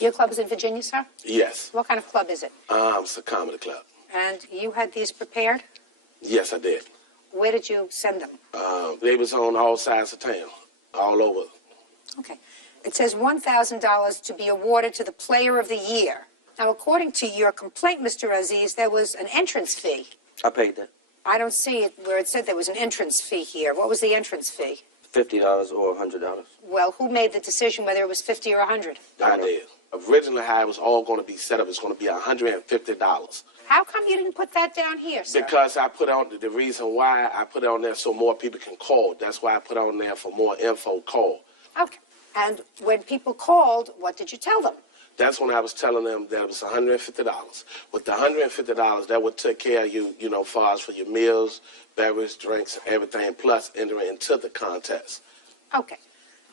Your club is in Virginia, sir? Yes. What kind of club is it? It's a comedy club. And you had these prepared? Yes, I did. Where did you send them? They was on all sides of town, all over. Okay. It says $1,000 to be awarded to the Player of the Year. Now, according to your complaint, Mr. Aziz, there was an entrance fee. I paid that. I don't see it where it said there was an entrance fee here. What was the entrance fee? $50 or $100. Well, who made the decision whether it was 50 or 100? I did. Originally, how it was all going to be set up, it's going to be $150. How come you didn't put that down here, sir? Because I put on the reason why I put it on there so more people can call. That's why I put on there for more info call. Okay. And when people called, what did you tell them? That's when I was telling them that it was $150. With the $150, that would take care of you, far as for your meals, beverage, drinks, everything, plus entering into the contest. Okay.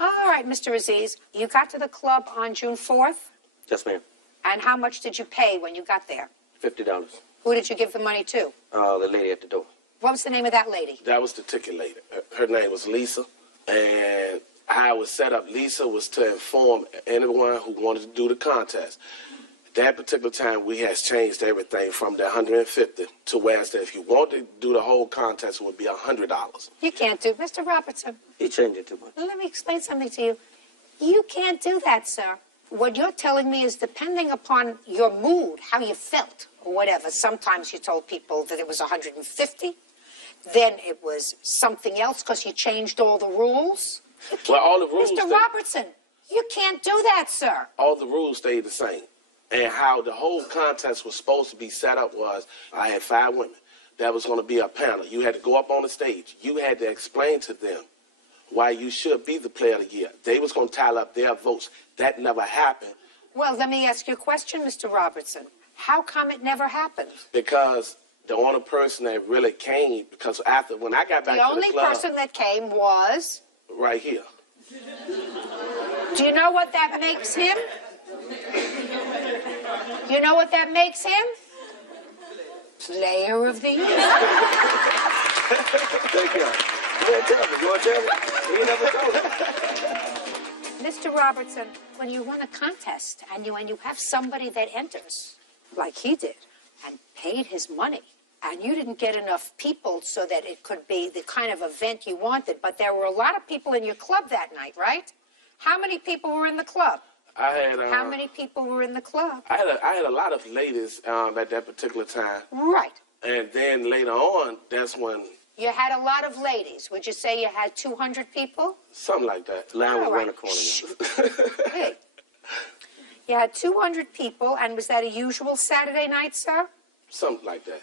All right, Mr. Aziz. You got to the club on June 4th? Yes, ma'am. And how much did you pay when you got there? $50. Who did you give the money to? The lady at the door. What was the name of that lady? That was the ticket lady. Her name was Lisa. And how it was set up, Lisa was to inform anyone who wanted to do the contest. At that particular time, we has changed everything from the $150 to where if you want to do the whole contest, it would be $100. You can't do Mr. Robertson. He changed it too much. Let me explain something to you. You can't do that, sir. What you're telling me is depending upon your mood, how you felt, or whatever. Sometimes you told people that it was $150. Then it was something else because you changed all the rules. Well, all the rules... Mr. Robertson, you can't do that, sir. All the rules stayed the same. And how the whole contest was supposed to be set up was, I had 5 women. That was going to be a panel. You had to go up on the stage. You had to explain to them why you should be the Player of the Year. They was going to tally up their votes. That never happened. Well, let me ask you a question, Mr. Robertson. How come it never happened? Because the only person that really came, because after when I got back The to only the club, person that came was... right here. Do you know what that makes him? Do you know what that makes him? Player of the year. Thank you. You want to tell me? You want to tell me? You never told me. Mr. Robertson, when you run a contest and you have somebody that enters, like he did, and paid his money, and you didn't get enough people so that it could be the kind of event you wanted, but there were a lot of people in your club that night, right? How many people were in the club? I had. How many people were in the club? I had a lot of ladies at that particular time. Right. And then later on, that's when. You had a lot of ladies. Would you say you had 200 people? Something like that. Line was All around right. the corner. Hey. You had 200 people, and was that a usual Saturday night, sir? Something like that.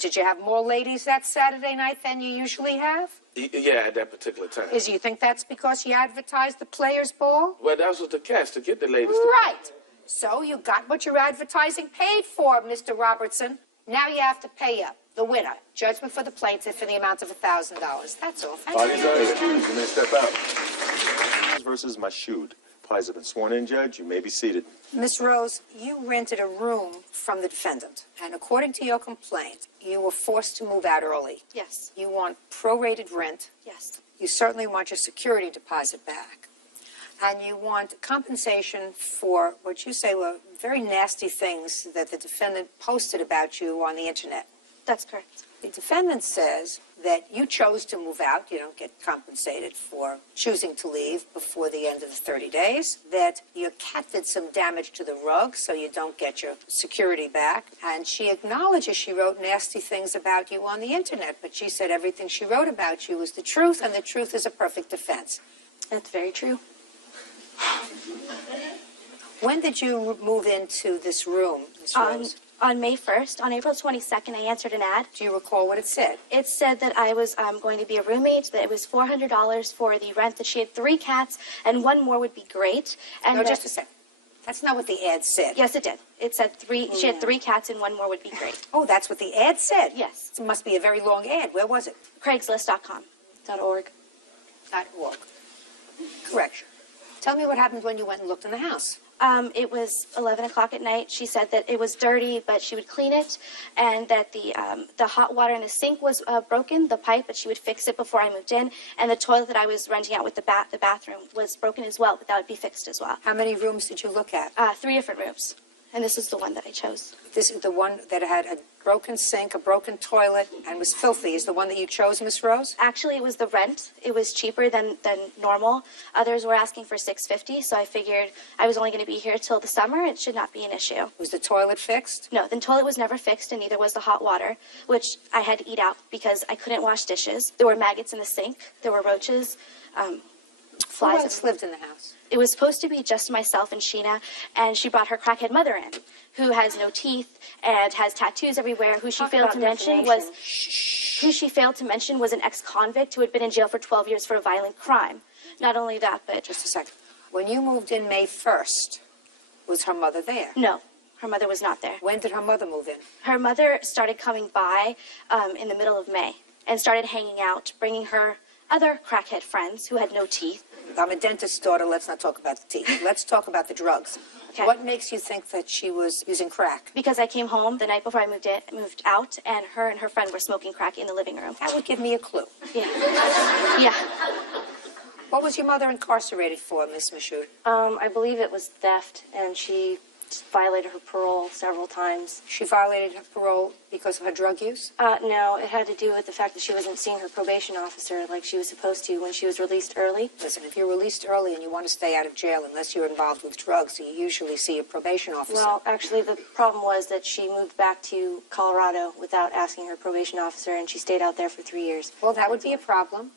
Did you have more ladies that Saturday night than you usually have? Yeah, at that particular time. Do you think that's because you advertised the Players' Ball? Well, that was the catch, to get the ladies. Right. So you got what your advertising paid for, Mr. Robertson. Now you have to pay up. The winner. Judgment for the plaintiff in the amount of $1,000. That's all. Thank Parties you. are excused. You may step out. Versus Mashoud. Parties have been sworn in, Judge. You may be seated. Miss Rose, you rented a room from the defendant, and according to your complaint, you were forced to move out early. Yes. You want prorated rent. Yes. You certainly want your security deposit back. And you want compensation for what you say were very nasty things that the defendant posted about you on the internet. That's correct. The defendant says that you chose to move out. You don't get compensated for choosing to leave before the end of the 30 days. That your cat did some damage to the rug, so you don't get your security back. And she acknowledges she wrote nasty things about you on the internet, but she said everything she wrote about you was the truth, and the truth is a perfect defense. That's very true. When did you move into this room, Ms. Rose? On May 1st, on April 22nd, I answered an ad. Do you recall what it said? It said that I was going to be a roommate, that it was $400 for the rent, that she had 3 cats, and 1 more would be great. And No, just a second. That's not what the ad said. Yes, it did. It said she had 3 cats and 1 more would be great. Oh, that's what the ad said? Yes. It must be a very long ad. Where was it? Craigslist.com.org. .org. Correction. Tell me what happened when you went and looked in the house. It was 11 o'clock at night. She said that it was dirty, but she would clean it, and that the hot water in the sink was broken, the pipe, but she would fix it before I moved in, and the toilet that I was renting out with the bathroom was broken as well, but that would be fixed as well. How many rooms did you look at? 3 different rooms, and this is the one that I chose. This is the one that had a broken sink, a broken toilet, and was filthy. Is the one that you chose, Miss Rose? Actually, it was the rent. It was cheaper than normal. Others were asking for $650, so I figured I was only going to be here till the summer. It should not be an issue. Was the toilet fixed? No, the toilet was never fixed, and neither was the hot water, which I had to eat out because I couldn't wash dishes. There were maggots in the sink. There were roaches, flies. Who else lived in the house? It was supposed to be just myself and Sheena, and she brought her crackhead mother in, who has no teeth and has tattoos everywhere, who she failed to mention was an ex-convict who had been in jail for 12 years for a violent crime. Not only that, but... Just a second. When you moved in May 1st, was her mother there? No, her mother was not there. When did her mother move in? Her mother started coming by in the middle of May and started hanging out, bringing her other crackhead friends who had no teeth. I'm a dentist's daughter. Let's not talk about the teeth. Let's talk about the drugs. Okay. What makes you think that she was using crack? Because I came home the night before I moved out, and her friend were smoking crack in the living room. That would give me a clue. Yeah. Yeah. What was your mother incarcerated for, Miss Mashoud? I believe it was theft, and she violated her parole several times. She violated her parole because of her drug use? No, it had to do with the fact that she wasn't seeing her probation officer like she was supposed to when she was released early. Listen, if you're released early and you want to stay out of jail, unless you're involved with drugs, you usually see a probation officer. Well, actually, the problem was that she moved back to Colorado without asking her probation officer, and she stayed out there for 3 years. Well, that would be a problem.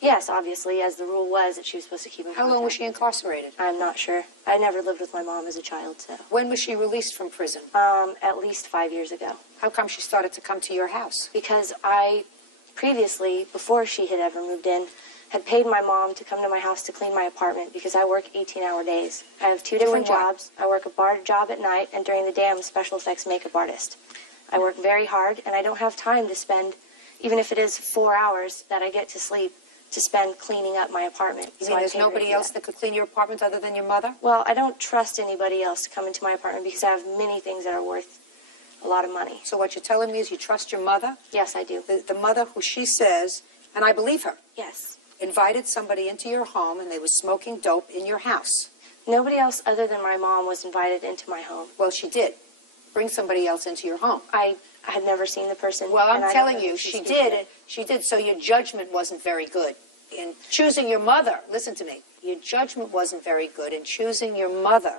Yes, obviously, as the rule was that she was supposed to keep in contact. How long was she incarcerated? I'm not sure. I never lived with my mom as a child, so. When was she released from prison? At least 5 years ago. How come she started to come to your house? Because I previously, before she had ever moved in, had paid my mom to come to my house to clean my apartment because I work 18-hour days. I have 2 different jobs. I work a bar job at night, and during the day I'm a special effects makeup artist. I work very hard, and I don't have time to spend, even if it is 4 hours that I get to sleep, to spend cleaning up my apartment. You mean there's nobody else that could clean your apartment other than your mother? Well, I don't trust anybody else to come into my apartment because I have many things that are worth a lot of money. So what you're telling me is you trust your mother? Yes, I do. The mother who she says, and I believe her, Yes. invited somebody into your home and they were smoking dope in your house. Nobody else other than my mom was invited into my home. Well, she did. Bring somebody else into your home. I had never seen the person. Well, and I'm I telling don't know you, who she she's did. with. She did. So your judgment wasn't very good in choosing your mother. Listen to me. Your judgment wasn't very good in choosing your mother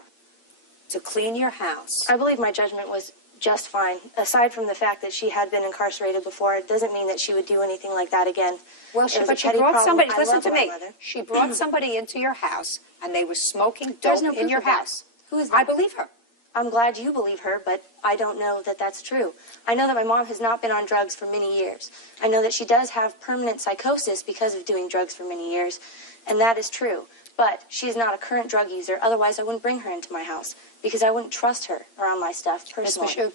to clean your house. I believe my judgment was just fine. Aside from the fact that she had been incarcerated before, it doesn't mean that she would do anything like that again. Well, It was but a she petty brought problem. somebody. I Listen love to my me. mother. She brought somebody into your house, and they were smoking There's dope no in proof your of that. house. Who is that? I believe her. I'm glad you believe her, but I don't know that that's true. I know that my mom has not been on drugs for many years. I know that she does have permanent psychosis because of doing drugs for many years, and that is true. But she's not a current drug user. Otherwise, I wouldn't bring her into my house because I wouldn't trust her around my stuff personally. Ms. Michoud,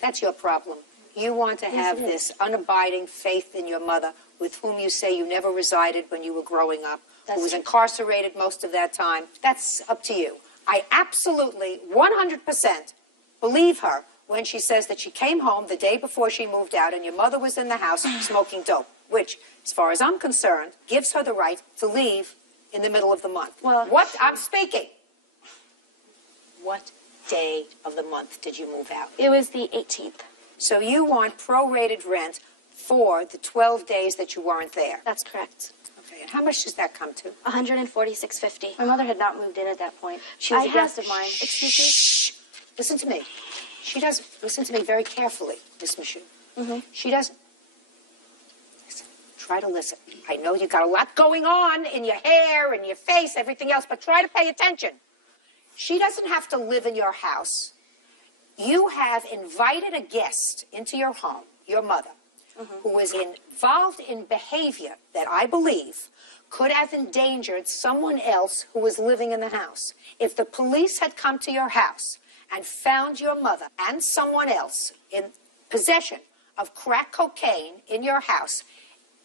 that's your problem. You want to have this unabiding faith in your mother, with whom you say you never resided when you were growing up, who was incarcerated most of that time. That's up to you. I absolutely, 100% believe her when she says that she came home the day before she moved out and your mother was in the house smoking dope, which, as far as I'm concerned, gives her the right to leave in the middle of the month. Well, I'm speaking. What day of the month did you move out? It was the 18th. So you want prorated rent for the 12 days that you weren't there? That's correct. Okay, and how much does that come to? $146.50. My mother had not moved in at that point. She was a guest of mine. Excuse me? Shh. Listen to me. She doesn't. Listen to me very carefully, Miss Michoud. Mm-hmm. She doesn't. Listen. Try to listen. I know you got a lot going on in your hair, in your face, everything else, but try to pay attention. She doesn't have to live in your house. You have invited a guest into your home, your mother, who is involved in behavior that I believe could have endangered someone else who was living in the house. If the police had come to your house and found your mother and someone else in possession of crack cocaine in your house,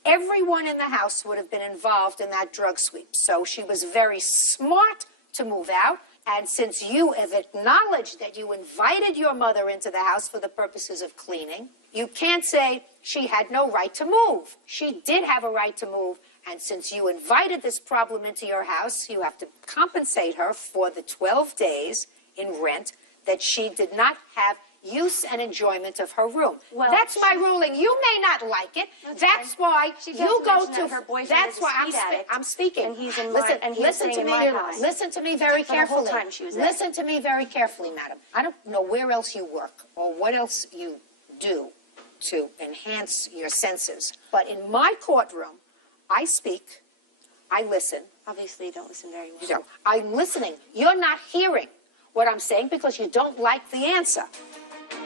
everyone in the house would have been involved in that drug sweep. So she was very smart to move out. And since you have acknowledged that you invited your mother into the house for the purposes of cleaning, you can't say she had no right to move. She did have a right to move. And since you invited this problem into your house, you have to compensate her for the 12 days in rent that she did not have use and enjoyment of her room. Well, that's my ruling. You may not like it. That's why you go to her boyfriend. That's why I'm speaking. And he's in listen, and he's listen to staying me. in my house. Listen to me very For the whole carefully. time she was there. Listen to me very carefully, madam. I don't know where else you work or what else you do to enhance your senses, but in my courtroom, I speak, I listen. Obviously, you don't listen very well. So I'm listening. You're not hearing what I'm saying because you don't like the answer.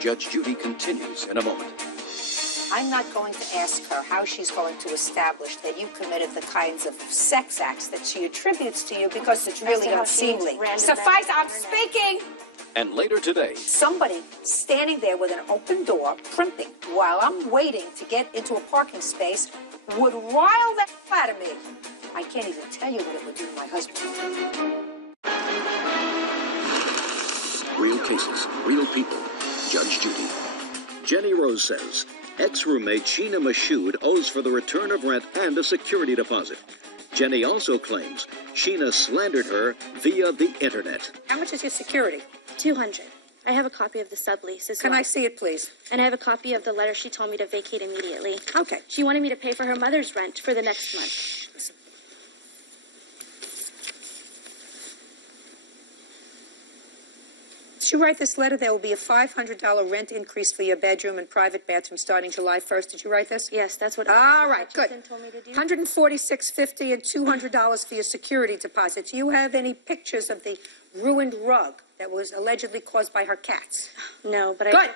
Judge Judy continues in a moment. I'm not going to ask her how she's going to establish that you committed the kinds of sex acts that she attributes to you because it's really unseemly. Suffice, I'm speaking. And later today, Somebody standing there with an open door, primping, while I'm waiting to get into a parking space, would rile the hell out of me. I can't even tell you what it would do to my husband. real cases, real people. Judge Judy. Jenny Rose says ex-roommate Sheena Michoud owes for the return of rent and a security deposit. Jenny also claims Sheena slandered her via the internet. How much is your security? $200. I have a copy of the sublease as well. Can I see it, please? And I have a copy of the letter she told me to vacate immediately. Okay. She wanted me to pay for her mother's rent for the next month. Listen. Did you write this letter? There will be a $500 rent increase for your bedroom and private bathroom starting July 1st. Did you write this? Yes, that's what. All right, good. Told me to do. $146.50 and $200 for your security deposit. Do you have any pictures of the ruined rug that was allegedly caused by her cats? No, but Good.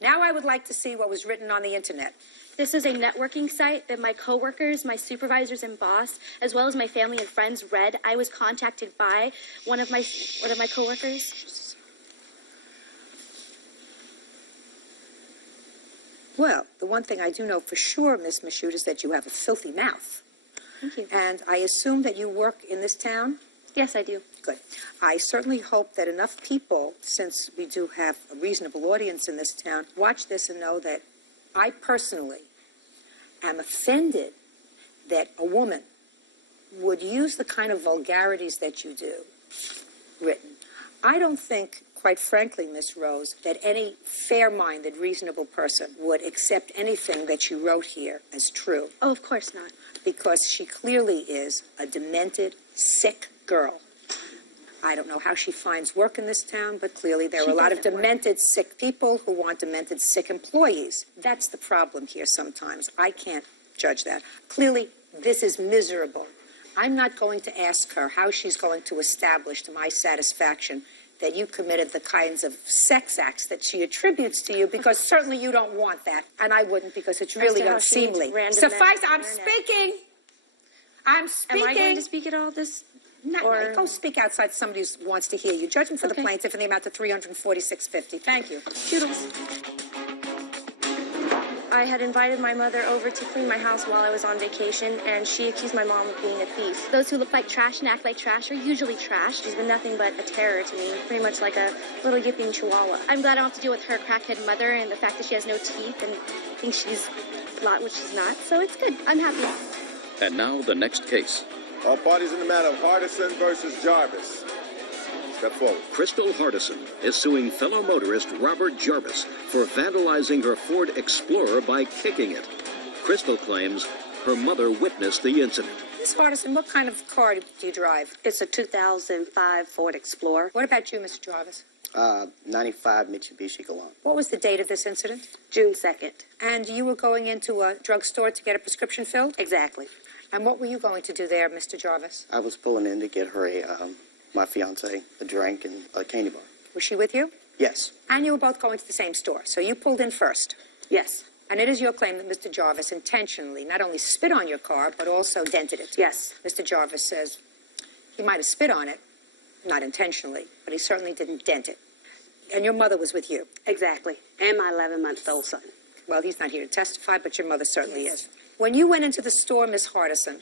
Now I would like to see what was written on the internet. This is a networking site that my coworkers, my supervisors and boss, as well as my family and friends read. I was contacted by one of my coworkers. Well, the one thing I do know for sure, Miss Michoud, is that you have a filthy mouth. Thank you. And I assume that you work in this town? Yes, I do. Good. I certainly hope that enough people, since we do have a reasonable audience in this town, watch this and know that I personally am offended that a woman would use the kind of vulgarities that you do written. I don't think, quite frankly, Miss Rose, that any fair-minded, reasonable person would accept anything that you wrote here as true. Oh, of course not. Because she clearly is a demented, sick girl. I don't know how she finds work in this town, but clearly there are a lot of demented, sick people who want demented, sick employees. That's the problem here sometimes. I can't judge that. Clearly, this is miserable. I'm not going to ask her how she's going to establish to my satisfaction that you committed the kinds of sex acts that she attributes to you, because certainly you don't want that, and I wouldn't, because it's really unseemly. Suffice, I'm speaking. I'm speaking. Am I going to speak at all this? No, go speak outside. Somebody who wants to hear you. Judgment for the plaintiff in the amount of $346.50. Thank you. Toodles. I had invited my mother over to clean my house while I was on vacation, and she accused my mom of being a thief. Those who look like trash and act like trash are usually trash. She's been nothing but a terror to me, pretty much like a little yipping chihuahua. I'm glad I don't have to deal with her crackhead mother and the fact that she has no teeth and thinks she's a lot, which she's not. So it's good. I'm happy. And now the next case. All parties in the matter of Hardison versus Jarvis. Step forward. Crystal Hardison is suing fellow motorist Robert Jarvis for vandalizing her Ford Explorer by kicking it. Crystal claims her mother witnessed the incident. Miss Hardison, what kind of car do you drive? It's a 2005 Ford Explorer. What about you, Mr. Jarvis? 95 Mitsubishi Galant. What was the date of this incident? June 2nd. And you were going into a drugstore to get a prescription filled? Exactly. And what were you going to do there, Mr. Jarvis? I was pulling in to get her my fiance a drink and a candy bar. Was she with you? Yes. And you were both going to the same store, so you pulled in first? Yes. And it is your claim that Mr. Jarvis intentionally not only spit on your car, but also dented it? Yes. Mr. Jarvis says he might have spit on it, not intentionally, but he certainly didn't dent it. And your mother was with you? Exactly. And my 11-month-old son. Well, he's not here to testify, but your mother certainly is. When you went into the store, Miss Hardison,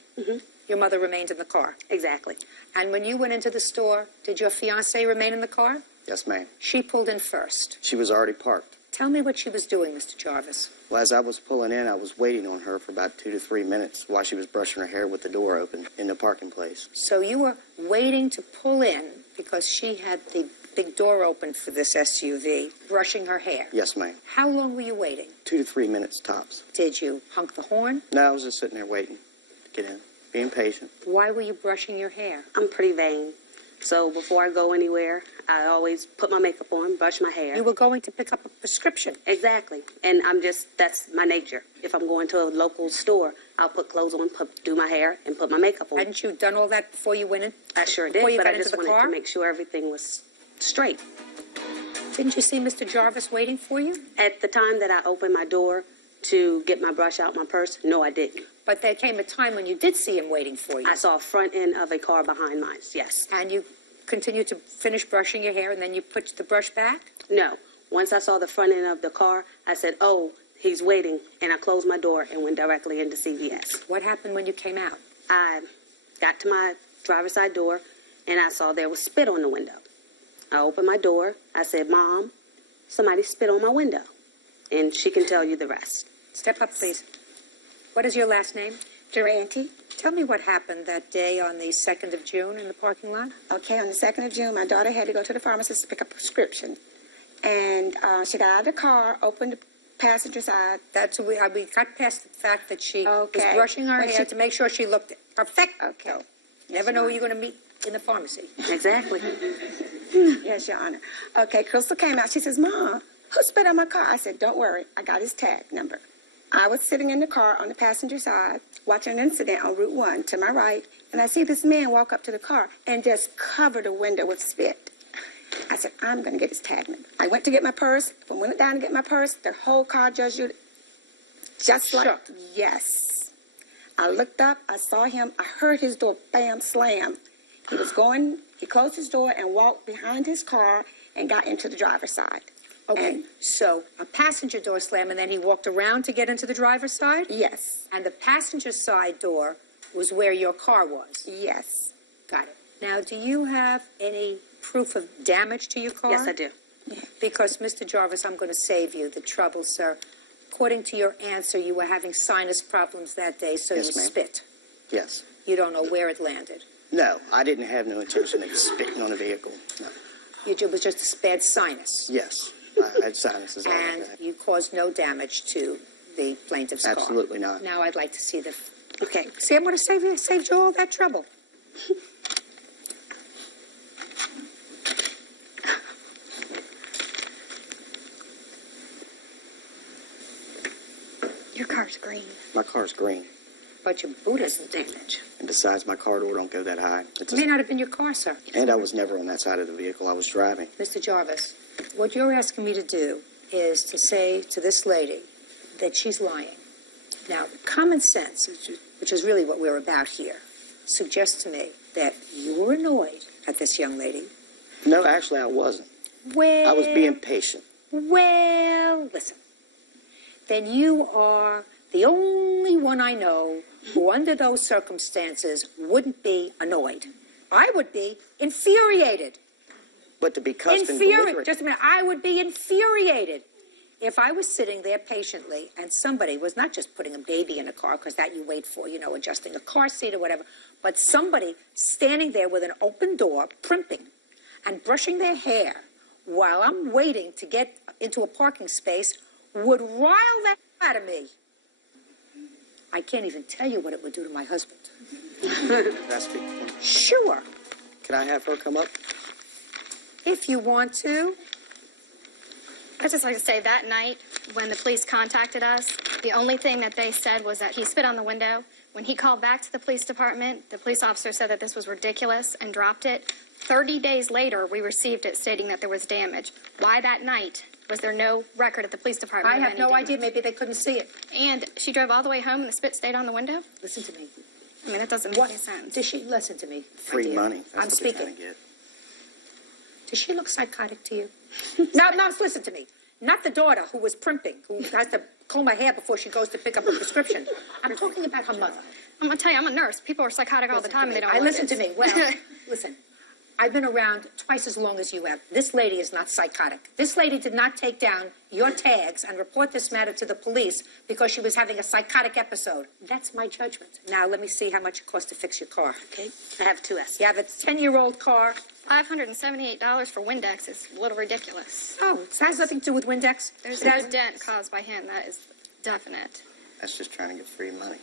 your mother remained in the car? Exactly. And when you went into the store, did your fiancé remain in the car? Yes, ma'am. She pulled in first. She was already parked. Tell me what she was doing, Mr. Jarvis. Well, as I was pulling in, I was waiting on her for about 2 to 3 minutes while she was brushing her hair with the door open in the parking place. So you were waiting to pull in because she had the big door open for this SUV, brushing her hair? Yes, ma'am. How long were you waiting? 2 to 3 minutes tops. Did you honk the horn? No, I was just sitting there waiting to get in, being patient. Why were you brushing your hair? I'm pretty vain. So before I go anywhere, I always put my makeup on, brush my hair. You were going to pick up a prescription? Exactly. And that's my nature. If I'm going to a local store, I'll put clothes on, do my hair, and put my makeup on. Hadn't you done all that before you went in? I sure did, but I just wanted to make sure everything was straight. Didn't you see Mr. Jarvis waiting for you? At the time that I opened my door to get my brush out my purse, no, I didn't. But there came a time when you did see him waiting for you. I saw a front end of a car behind mine, yes. And you continued to finish brushing your hair, and then you put the brush back? No. Once I saw the front end of the car, I said, oh, he's waiting, and I closed my door and went directly into CVS. What happened when you came out? I got to my driver's side door, and I saw there was spit on the window. I opened my door. I said, Mom, somebody spit on my window. And she can tell you the rest. Step up, please. What is your last name? Durante. Tell me what happened that day on the 2nd of June in the parking lot. Okay, on the 2nd of June, my daughter had to go to the pharmacist to pick up a prescription. And she got out of the car, opened the passenger side. That's we got past the fact that she was brushing her hair to make sure she looked perfect. Okay. Never know who you're going to meet in the pharmacy. Exactly. Yes, Your Honor. Okay, Crystal came out. She says, Mom, who spit on my car? I said, don't worry. I got his tag number. I was sitting in the car on the passenger side, watching an incident on Route 1 to my right, and I see this man walk up to the car and just cover the window with spit. I said, I'm going to get his tag number. I went to get my purse. When I went down to get my purse, the whole car, Judge Judy, just like, yes. I looked up, I saw him, I heard his door, bam, slam. He closed his door and walked behind his car and got into the driver's side. Okay, so a passenger door slam, and then he walked around to get into the driver's side? Yes. And the passenger side door was where your car was? Yes. Got it. Now, do you have any proof of damage to your car? Yes, I do. Because, Mr. Jarvis, I'm going to save you the trouble, sir. According to your answer, you were having sinus problems that day, so Yes, you ma'am. spit. Yes. You don't know where it landed. No, I didn't have no intention of spitting on a vehicle. No. It was just a bad sinus. Yes. I had sinuses all And like that. you caused no damage to the plaintiff's car. Absolutely not. Now I'd like to see the... Okay. See, I'm going to save you all that trouble. Your car's green. My car's green. But your boot isn't damaged. And besides, my car door don't go that high. It may not have been your car, sir. And I was never on that side of the vehicle. I was driving. Mr. Jarvis, what you're asking me to do is to say to this lady that she's lying. Now, common sense, which is really what we're about here, suggests to me that you were annoyed at this young lady. No, actually, I wasn't. Well... I was being patient. Well, listen. Then you are the only one I know who, under those circumstances, wouldn't be annoyed. I would be infuriated. But to be cussed and Infuriated. belligerent. Just a minute. I would be infuriated if I was sitting there patiently and somebody was not just putting a baby in a car, because that you wait for, adjusting a car seat or whatever, but somebody standing there with an open door, primping and brushing their hair while I'm waiting to get into a parking space would rile that out of me. I can't even tell you what it would do to my husband. Can I speak? Sure. Can I have her come up? If you want to. I'd just like to say that night when the police contacted us, the only thing that they said was that he spit on the window. When he called back to the police department, the police officer said that this was ridiculous and dropped it. 30 days later, we received it stating that there was damage. Why that night? Was there no record at the police department? I have no idea. Maybe they couldn't see it. And she drove all the way home and the spit stayed on the window? Listen to me. I mean, that doesn't make any sense. Does she listen to me? Free dear. money. That's I'm what they're speaking. trying to get. Does she look psychotic to you? No, listen to me. Not the daughter who was primping, who has to comb her hair before she goes to pick up a prescription. I'm talking about her mother. I'm going to tell you, I'm a nurse. People are psychotic all the time and they don't like Listen it. to me. Well, listen. I've been around twice as long as you have. This lady is not psychotic. This lady did not take down your tags and report this matter to the police because she was having a psychotic episode. That's my judgment. Now, let me see how much it costs to fix your car. Okay. I have two estimates. You have a 10-year-old car. $578 for Windex is a little ridiculous. Oh, it has nothing to do with Windex. There's no dent caused by him. That is definite. That's just trying to get free money.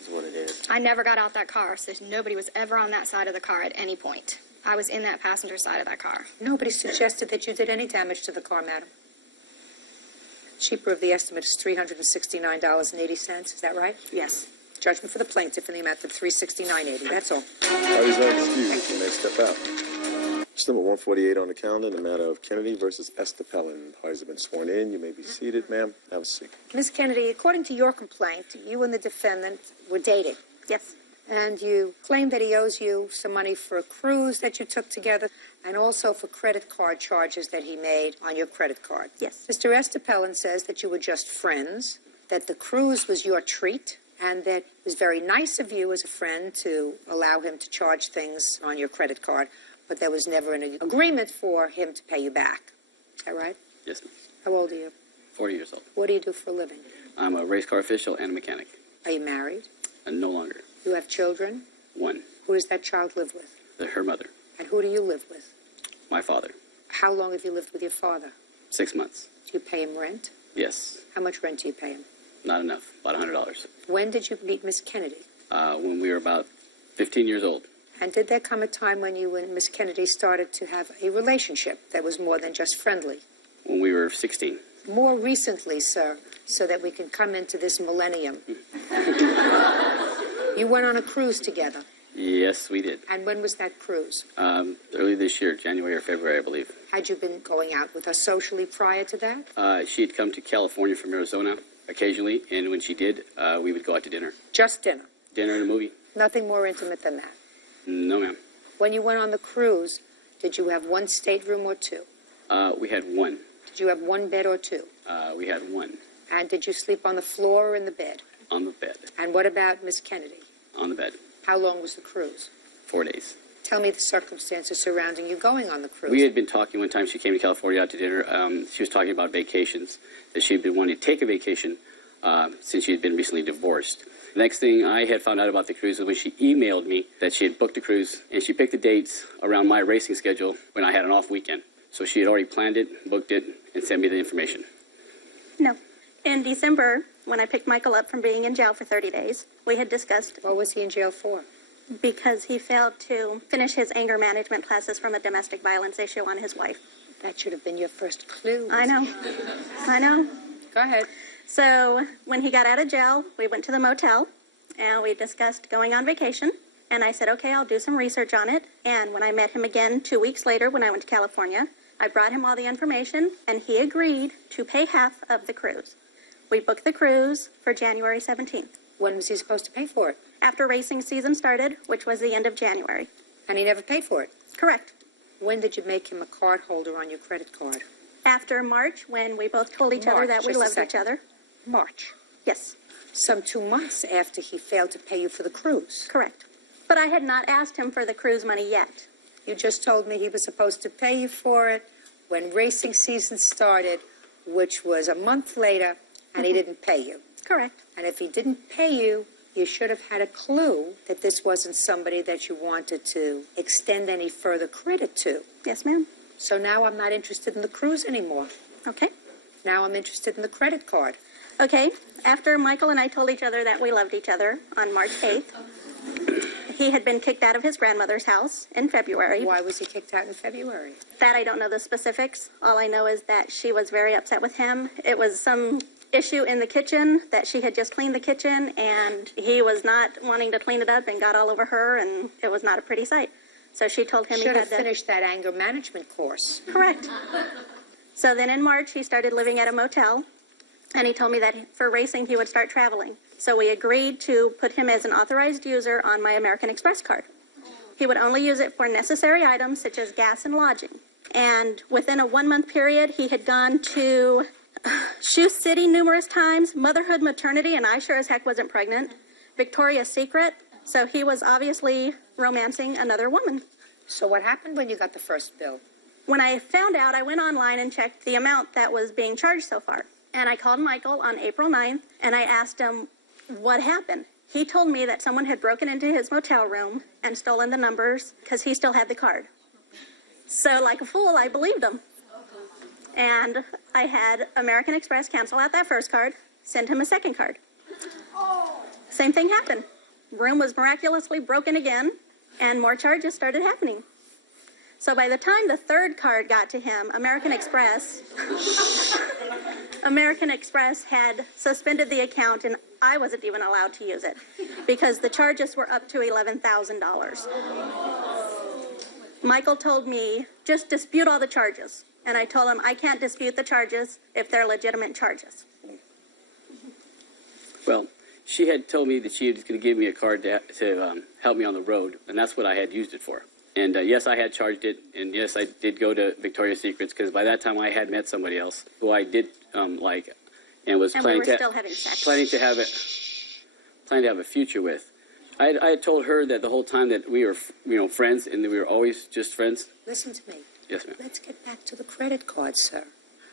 Is what it is. I never got out that car, so nobody was ever on that side of the car at any point. I was in that passenger side of that car. Nobody suggested that you did any damage to the car, madam. Cheaper of the estimate is $369.80. Is that right? Yes. Judgment for the plaintiff in the amount of $369.80. That's all. Parties are excused. You may step out. It's number 148 on the calendar in the matter of Kennedy versus Estepellin. Parties have been sworn in. You may be seated, ma'am. Have a seat. Ms. Kennedy, according to your complaint, you and the defendant were dating. Yes. And you claim that he owes you some money for a cruise that you took together and also for credit card charges that he made on your credit card. Yes. Mr. Estepellin says that you were just friends, that the cruise was your treat, and that it was very nice of you as a friend to allow him to charge things on your credit card, but there was never an agreement for him to pay you back. Is that right? Yes, ma'am. How old are you? 40 years old. What do you do for a living? I'm a race car official and a mechanic. Are you married? No longer. You have children? One. Who does that child live with? Her mother. And who do you live with? My father. How long have you lived with your father? 6 months. Do you pay him rent? Yes. How much rent do you pay him? Not enough. About $100. When did you meet Miss Kennedy? When we were about 15 years old. And did there come a time when you and Miss Kennedy started to have a relationship that was more than just friendly? When we were 16. More recently, sir, so that we can come into this millennium. You went on a cruise together. Yes, we did. And when was that cruise? Early this year, January or February, I believe. Had you been going out with her socially prior to that? She had come to California from Arizona occasionally, and when she did, we would go out to dinner. Just dinner? Dinner and a movie? Nothing more intimate than that? No, ma'am. When you went on the cruise, did you have one stateroom or two? We had one. Did you have one bed or two? We had one And did you sleep on the floor or in the bed? on the bed. And what about Miss Kennedy? On the bed. How long was the cruise? 4 days. Tell me the circumstances surrounding you going on the cruise. We had been talking one time she came to California out to dinner. She was talking about vacations, that she had been wanting to take a vacation since she had been recently divorced. The next thing I had found out about the cruise was when she emailed me that she had booked a cruise, and she picked the dates around my racing schedule when I had an off weekend. So she had already planned it, booked it, and sent me the information. No. In December, when I picked Michael up from being in jail for 30 days, we had discussed... What was he in jail for? Because he failed to finish his anger management classes from a domestic violence issue on his wife. That should have been your first clue. I know. I know. Go ahead. So when he got out of jail, we went to the motel, and we discussed going on vacation. And I said, okay, I'll do some research on it. And when I met him again 2 weeks later when I went to California, I brought him all the information, and he agreed to pay half of the cruise. We booked the cruise for January 17th. When was he supposed to pay for it? After racing season started, which was the end of January. And he never paid for it? Correct. When did you make him a card holder on your credit card? After March, when we both told each other that we loved each other. March? Yes. Some 2 months after he failed to pay you for the cruise? Correct. But I had not asked him for the cruise money yet. You just told me he was supposed to pay you for it when racing season started, which was a month later, and he didn't pay you. Correct. And if he didn't pay you, you should have had a clue that this wasn't somebody that you wanted to extend any further credit to. Yes, ma'am. So now I'm not interested in the cruise anymore. Okay. Now I'm interested in the credit card. Okay. After Michael and I told each other that we loved each other on March 8th, he had been kicked out of his grandmother's house in February. Why was he kicked out in February? That I don't know the specifics. All I know is that she was very upset with him. It was some issue in the kitchen, that she had just cleaned the kitchen, and he was not wanting to clean it up and got all over her, and it was not a pretty sight. So she told him he should had have finished that anger management course. Correct. So then in March, he started living at a motel, and he told me that for racing, he would start traveling. So we agreed to put him as an authorized user on my American Express card. He would only use it for necessary items such as gas and lodging. And within a 1 month period, he had gone to Shoe City numerous times, motherhood, maternity, and I sure as heck wasn't pregnant, Victoria's Secret. So he was obviously romancing another woman. So what happened when you got the first bill? When I found out, I went online and checked the amount that was being charged so far. And I called Michael on April 9th, and I asked him what happened. He told me that someone had broken into his motel room and stolen the numbers because he still had the card. So like a fool, I believed him. And I had American Express cancel out that first card, send him a second card. Same thing happened. Room was miraculously broken again, and more charges started happening. So by the time the third card got to him, American Express had suspended the account, and I wasn't even allowed to use it because the charges were up to $11,000. Michael told me, just dispute all the charges. And I told him, I can't dispute the charges if they're legitimate charges. Well, she had told me that she was going to give me a card to help me on the road, and that's what I had used it for. And yes, I had charged it, and yes, I did go to Victoria's Secrets because by that time I had met somebody else who I did like, and was And planning we were to still having sex. planning to have a future with. I had told her that the whole time that we were friends and that we were always just friends. Listen to me. Yes, ma'am. Let's get back to the credit card, sir.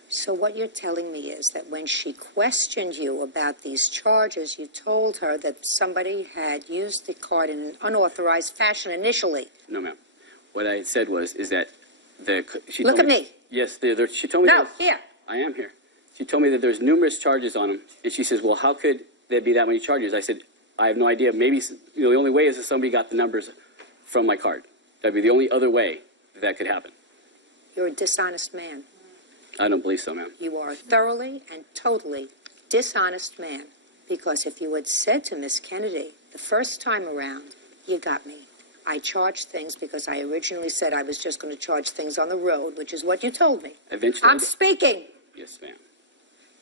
So what you're telling me is that when she questioned you about these charges, you told her that somebody had used the card in an unauthorized fashion initially. No, ma'am. What I said is that she Look told at me. Yes, she told me. No, here. I am here. She told me that there's numerous charges on him, and she says, "Well, how could there be that many charges?" I said, "I have no idea. Maybe the only way is if somebody got the numbers from my card. That'd be the only other way that could happen." You're a dishonest man. I don't believe so, ma'am. You are a thoroughly and totally dishonest man. Because if you had said to Miss Kennedy the first time around, you got me. I charged things because I originally said I was just going to charge things on the road, which is what you told me. Eventually. I'm speaking. Yes, ma'am.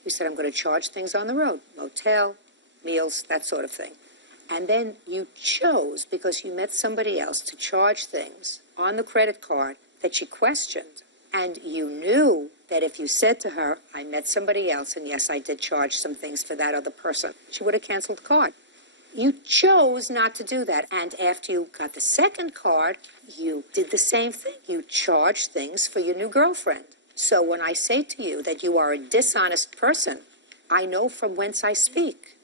You said I'm going to charge things on the road, motel, meals, that sort of thing. And then you chose, because you met somebody else, to charge things on the credit card that you questioned. And you knew that if you said to her, I met somebody else, and yes, I did charge some things for that other person, she would have canceled the card. You chose not to do that. And after you got the second card, you did the same thing. You charged things for your new girlfriend. So when I say to you that you are a dishonest person, I know from whence I speak.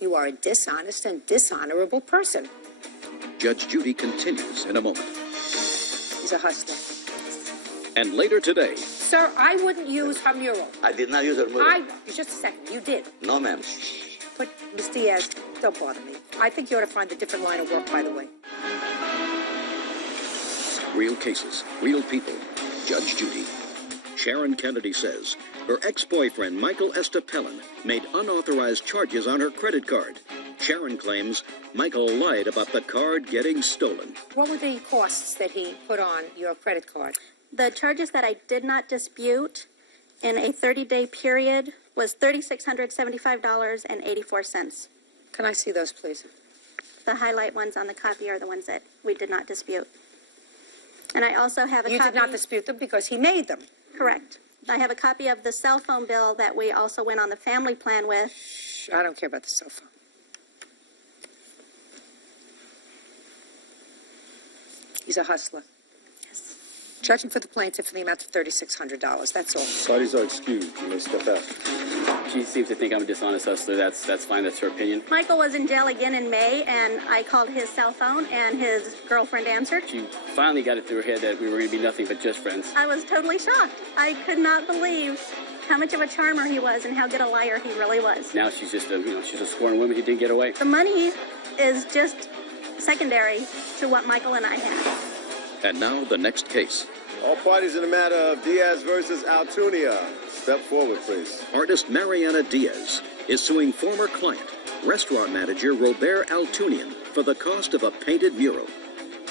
You are a dishonest and dishonorable person. Judge Judy continues in a moment. He's a hustler. And later today, Sir, I wouldn't use her mural. I did not use her mural. Just a second. You did. No, ma'am. But, Miss Diaz, don't bother me. I think you ought to find a different line of work, by the way. real cases, real people. Judge Judy. Sharon Kennedy says her ex-boyfriend, Michael Estepellin, made unauthorized charges on her credit card. Sharon claims Michael lied about the card getting stolen. What were the costs that he put on your credit card? The charges that I did not dispute in a 30-day period was $3,675.84. Can I see those, please? The highlight ones on the copy are the ones that we did not dispute. And I also have a copy... You did not dispute them because he made them. Correct. I have a copy of the cell phone bill that we also went on the family plan with. Shh, I don't care about the cell phone. He's a hustler. Yes. Charge him for the plaintiff for the amount of $3,600. That's all. Parties are excused. You may step out. She seems to think I'm a dishonest hustler. That's fine. That's her opinion. Michael was in jail again in May, and I called his cell phone, and his girlfriend answered. She finally got it through her head that we were going to be nothing but just friends. I was totally shocked. I could not believe how much of a charmer he was and how good a liar he really was. Now she's just she's a scorned woman who didn't get away. The money is just secondary to what Michael and I had. And now the next case. All parties in the matter of Diaz versus Altunia. Step forward, please. Artist Mariana Diaz is suing former client, restaurant manager Robert Altunian, for the cost of a painted mural.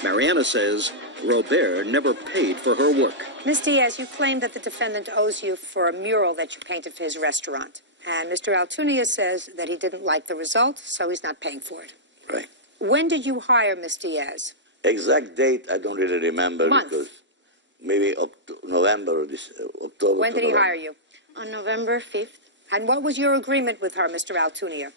Mariana says Robert never paid for her work. Ms. Diaz, you claim that the defendant owes you for a mural that you painted for his restaurant. And Mr. Altunia says that he didn't like the result, so he's not paying for it. Right. When did you hire Ms. Diaz? Exact date, I don't really remember. Month. Because maybe November or October. When did he hire you? On November 5th. And what was your agreement with her, Mr. Altunia?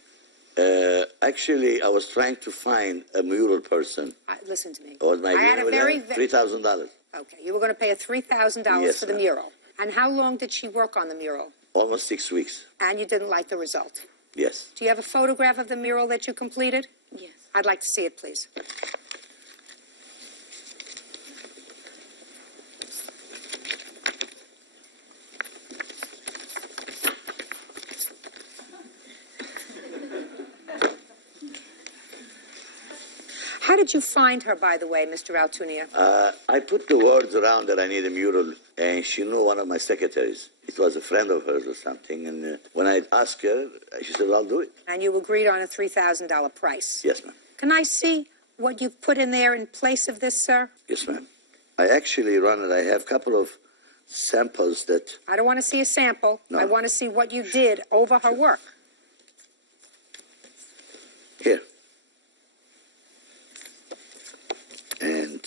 Actually, I was trying to find a mural person. Listen to me. Was my I had a very... $3,000. Okay, you were going to pay her $3,000 Yes, for the ma'am. mural. And how long did she work on the mural? Almost 6 weeks. And you didn't like the result? Yes. Do you have a photograph of the mural that you completed? Yes. I'd like to see it, please. How did you find her, by the way, Mr. Altunia? I put the words around that I need a mural, and she knew one of my secretaries. It was a friend of hers or something, and when I asked her, she said, I'll do it. And you agreed on a $3,000 price? Yes, ma'am. Can I see what you've put in there in place of this, sir? Yes, ma'am. I actually run it. I have a couple of samples that... I don't want to see a sample. No. I want to see what you did over her work. Here. And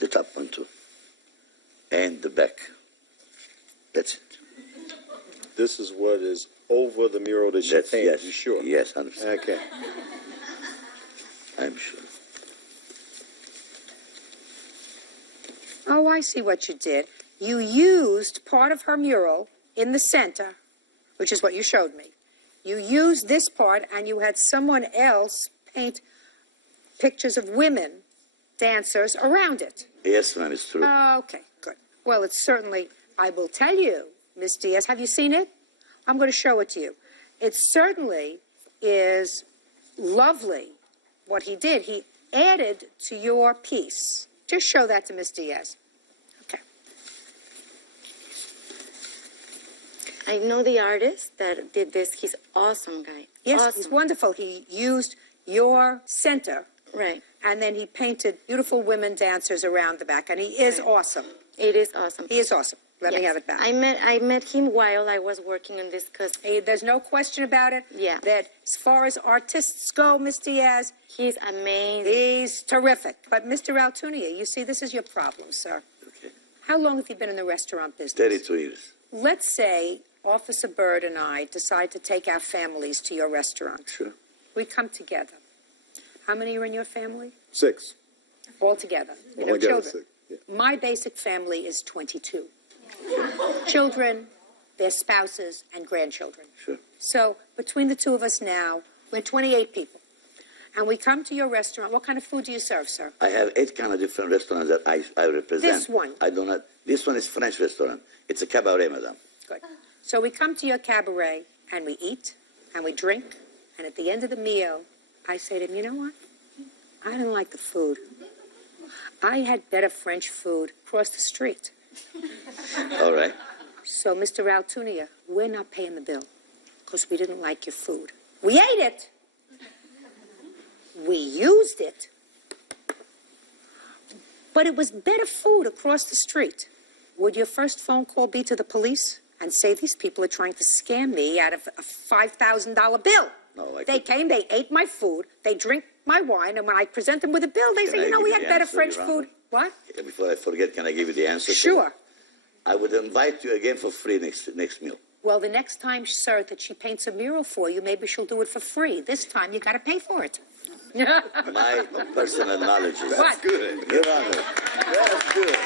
the top one, too. And the back. That's it. This is what is over the mural that you painted. Yes. You sure? Yes, 100%. Okay. I'm sure. Oh, I see what you did. You used part of her mural in the center, which is what you showed me. You used this part, and you had someone else paint pictures of women, dancers, around it. Yes, ma'am, it's true. Okay, good. Well, it's certainly, I will tell you, Miss Diaz, have you seen it? I'm going to show it to you. It certainly is lovely what he did. He added to your piece. Just show that to Miss Diaz. Okay. I know the artist that did this. He's awesome guy. Yes, awesome. he's wonderful. He used your center. Right. And then he painted beautiful women dancers around the back. And he is awesome. It is awesome. He is awesome. Let me have it back. I met him while I was working on this because... Hey, there's no question about it. Yeah. That as far as artists go, Miss Diaz... He's amazing. He's terrific. But Mr. Altunia, you see, this is your problem, sir. Okay. How long have you been in the restaurant business? 32 years. Let's say Officer Byrd and I decide to take our families to your restaurant. Sure. We come together. How many are in your family? 6. All together. You know, Only got children. 6. Yeah. My basic family is 22. Children, their spouses, and grandchildren. Sure. So between the two of us now, we're 28 people. And we come to your restaurant. What kind of food do you serve, sir? I have 8 kind of different restaurants that I represent. This one? I do not. This one is French restaurant. It's a cabaret, madame. Good. So we come to your cabaret, and we eat, and we drink, and at the end of the meal, I say to him, you know what? I didn't like the food. I had better French food across the street. All right. So, Mr. Altunia, we're not paying the bill because we didn't like your food. We ate it. We used it. But it was better food across the street. Would your first phone call be to the police and say these people are trying to scam me out of a $5,000 bill? No, They came, they ate my food, they drink my wine, and when I present them with a bill, they say, you know, we had better French food. What? Before I forget, can I give you the answer? Sure. I would invite you again for free next meal. Well, the next time, sir, that she paints a mural for you, maybe she'll do it for free. This time, you got to pay for it. My personal knowledge is What? good. Your Honor, that's good.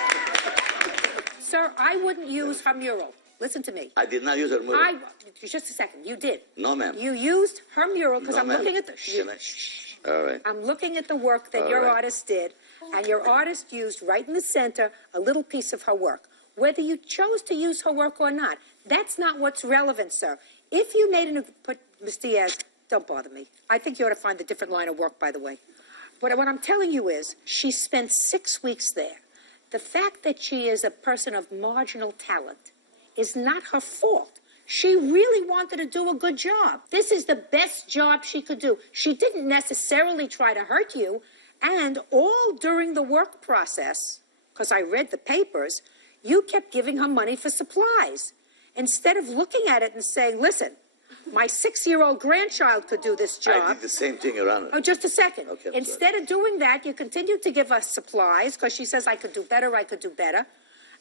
Sir, I wouldn't use her mural. Listen to me. I did not use her mural. Just a second. You did. No, ma'am. You used her mural because No, I'm ma'am. looking at the. All right. I'm looking at the work that All your right. artist did, and your artist used right in the center a little piece of her work. Whether you chose to use her work or not, that's not what's relevant, sir. If you made Ms. Diaz, don't bother me. I think you ought to find a different line of work, by the way. But what I'm telling you is, she spent 6 weeks there. The fact that she is a person of marginal talent is not her fault. She really wanted to do a good job. This is the best job she could do. She didn't necessarily try to hurt you. And all during the work process, because I read the papers, you kept giving her money for supplies. Instead of looking at it and saying, listen, my 6-year-old grandchild could do this job. I did the same thing, Your Honor. Oh, just a second. Okay, Instead of doing that, you continued to give us supplies because she says, I could do better, I could do better.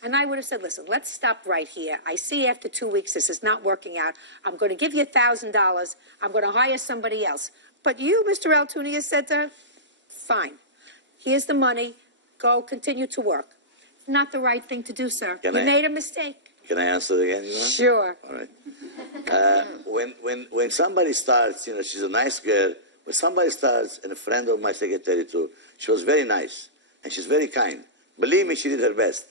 And I would have said, listen, let's stop right here. I see after 2 weeks this is not working out. I'm going to give you $1,000. I'm going to hire somebody else. But you, Mr. Altunia, said to her, fine. Here's the money. Go continue to work. Not the right thing to do, sir. You made a mistake. Can I answer again, Your Honor? Sure. All right. When somebody starts, you know, she's a nice girl. When somebody starts, and a friend of my secretary too, she was very nice and she's very kind. Believe me, she did her best.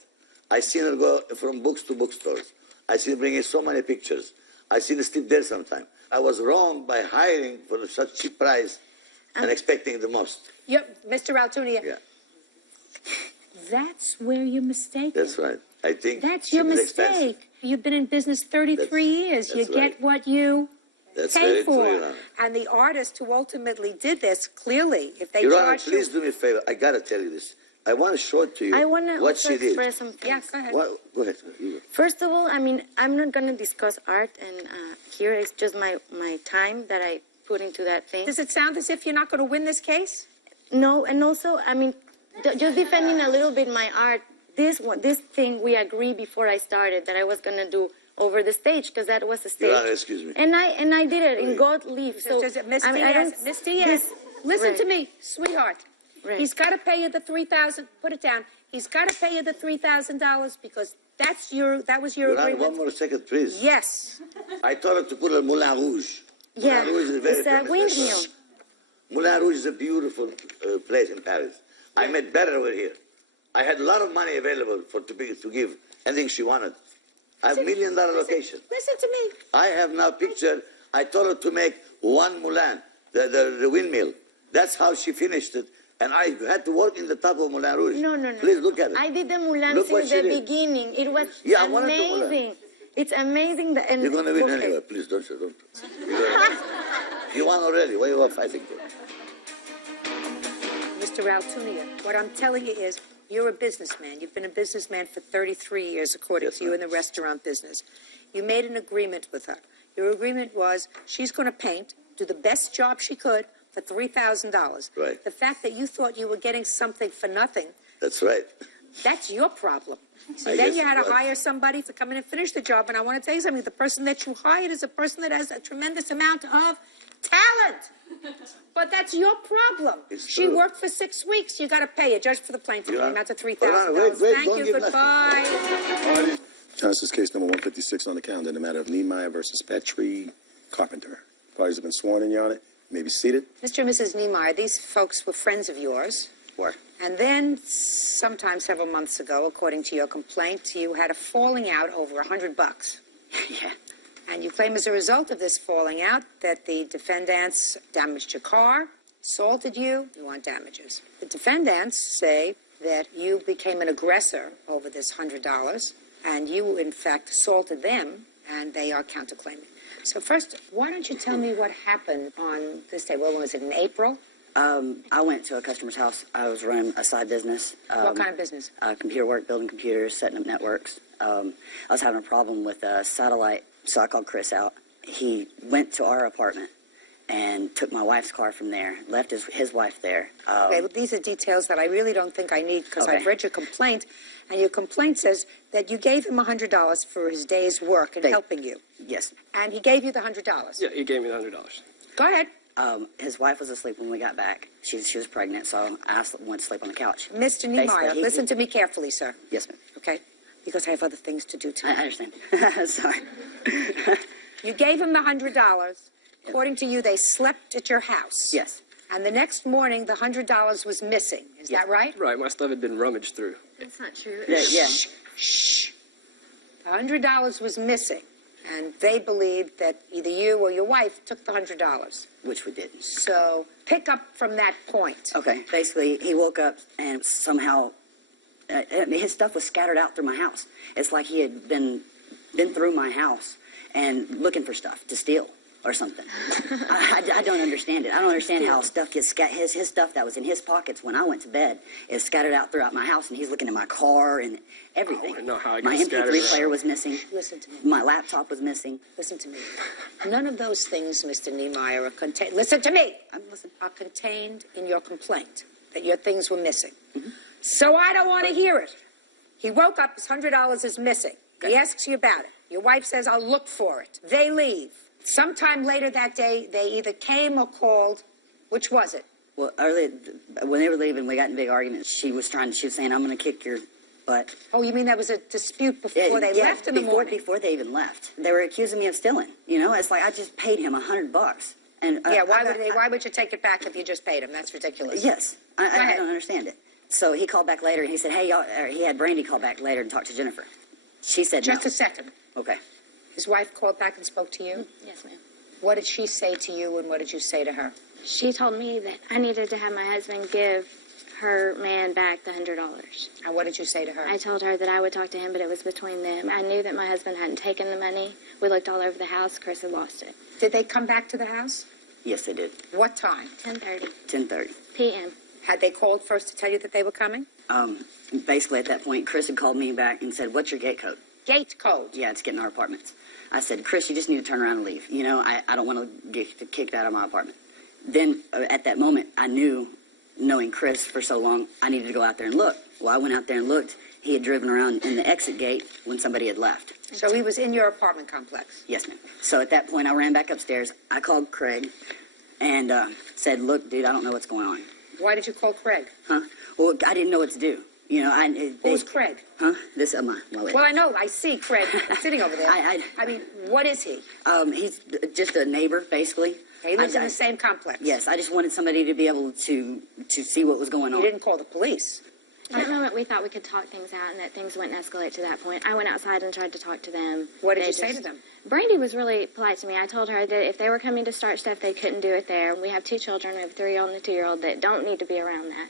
I seen her go from books to bookstores. I seen her bringing so many pictures. I seen her sleep there sometime. I was wrong by hiring for such cheap price and expecting the most. Yep, Mr. Altunia. Yeah. That's where you're mistaken. That's right. I think That's she your was mistake. expensive. You've been in business 33 years. You that's get right. what you That's pay very for. true, Your Honor. And the artist who ultimately did this, clearly, if they Your Honor, charge please do me a favor. I gotta tell you this. I want to show it to you I want to what also she did. express some things. Yeah, go ahead. Go ahead. First of all, I mean, I'm not going to discuss art, and here is just my time that I put into that thing. Does it sound as if you're not going to win this case? No, and also, I mean, just defending a little bit my art. This thing we agreed before I started that I was going to do over the stage because that was the stage. Your Honor, excuse me. And I did it in God leave. So Miss I mean, Diaz, listen right. to me, sweetheart. Right. He's got to pay you the $3,000. Put it down. He's got to pay you the $3,000 because that was your Your Honor, agreement. one more second, please. Yes. I told her to put a Moulin Rouge. Yeah, Moulin Rouge is a very it's a famous windmill. restaurant. Moulin Rouge is a beautiful place in Paris. I met better over here. I had a lot of money available to give anything she wanted. I have $1 million location. Listen to me. I have now pictured. I told her to make one Moulin, the windmill. That's how she finished it. And I had to work in the top of Moulin Rouge. No. Please look at it. I did the Moulin Look what since she the did. beginning. It was Yeah, I wanted the Moulin. amazing. It's amazing. And You're going to win okay. anyway. Please don't. You won already. What are you fighting for? Mr. Altunia, what I'm telling you is you're a businessman. You've been a businessman for 33 years, according to you, in the restaurant business. You made an agreement with her. Your agreement was she's going to paint, do the best job she could for $3,000. Right. The fact that you thought you were getting something for nothing, That's right. That's your problem. So I then guess you had it to was. hire somebody to come in and finish the job. And I want to tell you something. The person that you hired is a person that has a tremendous amount of talent. But that's your problem. She true. worked for 6 weeks. You got to pay her. Judge for the plaintiff. Yeah. The amount of Hold $3,000. on, wait, Thank don't you. give Goodbye. This case number 156 on the calendar in the matter of Niemeyer versus Petrie Carpenter. Parties have been sworn in, Your Honor. You may be seated. Mr. and Mrs. Niemeyer, these folks were friends of yours. Were. And then, sometime several months ago, according to your complaint, you had a falling out over $100. Yeah. And you claim as a result of this falling out that the defendants damaged your car, assaulted you. You want damages. The defendants say that you became an aggressor over this $100, and you, in fact, assaulted them, and they are counterclaiming. So first, why don't you tell me what happened on this day? Well, was it in April? I went to a customer's house. I was running a side business. What kind of business? Computer work, building computers, setting up networks. I was having a problem with a satellite, so I called Chris out. He went to our apartment and took my wife's car from there, left his wife there. Okay, well, these are details that I really don't think I need because Okay. I've read your complaint, and your complaint says that you gave him $100 for his day's work in helping you. Yes. And he gave you the $100. Yeah, he gave me the $100. Go ahead. His wife was asleep when we got back. She was pregnant, so I went to sleep on the couch. Mr. Niemeyer, listen to me carefully, sir. Yes, ma'am. Okay? Because I have other things to do tonight. I understand. Sorry. You gave him the $100. According to you, they slept at your house. Yes. And the next morning, the $100 was missing. Is that right? Right, my stuff had been rummaged through. That's not true. Yeah. Shh. The $100 was missing. And they believed that either you or your wife took the $100. Which we did. So pick up from that point. Okay. Basically, he woke up and somehow his stuff was scattered out through my house. It's like he had been through my house and looking for stuff to steal or something. I don't understand it. I don't understand how stuff gets his stuff that was in his pockets when I went to bed is scattered out throughout my house, and he's looking in my car and everything. I know how it My gets scattered MP3 around. player was missing. Listen to me. My laptop was missing. Listen to me. None of those things, Mr. Niemeyer, are contained. Listen to me. I'm listening. Are contained in your complaint that your things were missing. So I don't want to hear it. He woke up, his $100 is missing. He asks you about it. Your wife says, I'll look for it. They leave. Sometime later that day, they either came or called. Which was it? Well, early when they were leaving, we got in big arguments. She was saying, I'm going to kick your butt. Oh, you mean there was a dispute before they left in the morning? Before they even left. They were accusing me of stealing. You know, it's like I just paid him $100. And Yeah, why would you take it back if you just paid him? That's ridiculous. Yes, I don't understand it. So he called back later and he said, hey, y'all, he had Brandy call back later and talk to Jennifer. She said Just no. a second. Okay. His wife called back and spoke to you? Yes, ma'am. What did she say to you and what did you say to her? She told me that I needed to have my husband give her man back the $100. And what did you say to her? I told her that I would talk to him, but it was between them. I knew that my husband hadn't taken the money. We looked all over the house. Chris had lost it. Did they come back to the house? Yes, they did. What time? 10:30 10:30. p.m. Had they called first to tell you that they were coming? Basically, at that point, Chris had called me back and said, what's your gate code? Gate code? Yeah, it's getting our apartments. I said, Chris, you just need to turn around and leave. You know, I don't want to get kicked out of my apartment. Then, at that moment, I knew, knowing Chris for so long, I needed to go out there and look. Well, I went out there and looked. He had driven around in the exit gate when somebody had left. So he was in your apartment complex? Yes, ma'am. So at that point, I ran back upstairs. I called Craig and said, look, dude, I don't know what's going on. Why did you call Craig? Huh? Well, I didn't know what to do. You know, Who's Craig? Huh? This, my lady. Well, I know. I see Craig sitting over there. I mean, what is he? He's just a neighbor, basically. He lives in the same complex. Yes, I just wanted somebody to be able to see what was going on. You didn't call the police. At that moment, we thought we could talk things out and that things wouldn't escalate to that point. I went outside and tried to talk to them. What did you say to them? Brandy was really polite to me. I told her that if they were coming to start stuff, they couldn't do it there. We have 2 children. We have a 3-year-old and a 2-year-old that don't need to be around that.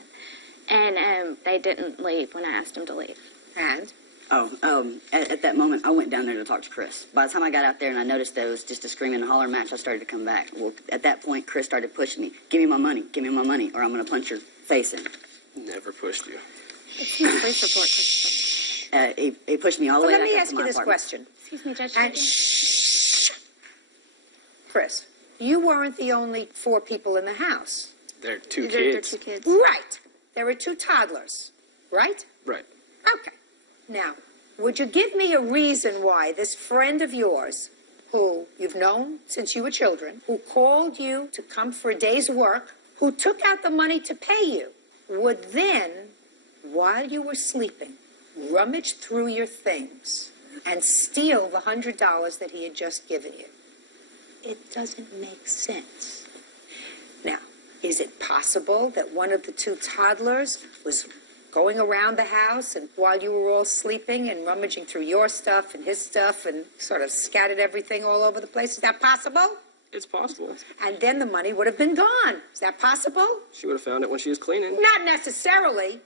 And they didn't leave when I asked them to leave. And? At that moment, I went down there to talk to Chris. By the time I got out there and I noticed that it was just a screaming and holler match, I started to come back. Well, at that point, Chris started pushing me. Give me my money, or I'm going to punch your face in. Never pushed you. It's not police report, Christopher. He pushed me all the way Let back me up ask to you my this apartment. question. Excuse me, Judge. And Chris, you weren't the only 4 people in the house. They're 2 They're kids. 2 kids. Right. There were 2 toddlers, right? Right. Now, would you give me a reason why this friend of yours, who you've known since you were children, who called you to come for a day's work, who took out the money to pay you, would then, while you were sleeping, rummage through your things and steal the $100 that he had just given you? It doesn't make sense. Now, is it possible that one of the two toddlers was going around the house and while you were all sleeping and rummaging through your stuff and his stuff and sort of scattered everything all over the place? Is that possible? It's possible. And then the money would have been gone. Is that possible? She would have found it when she was cleaning. Not necessarily.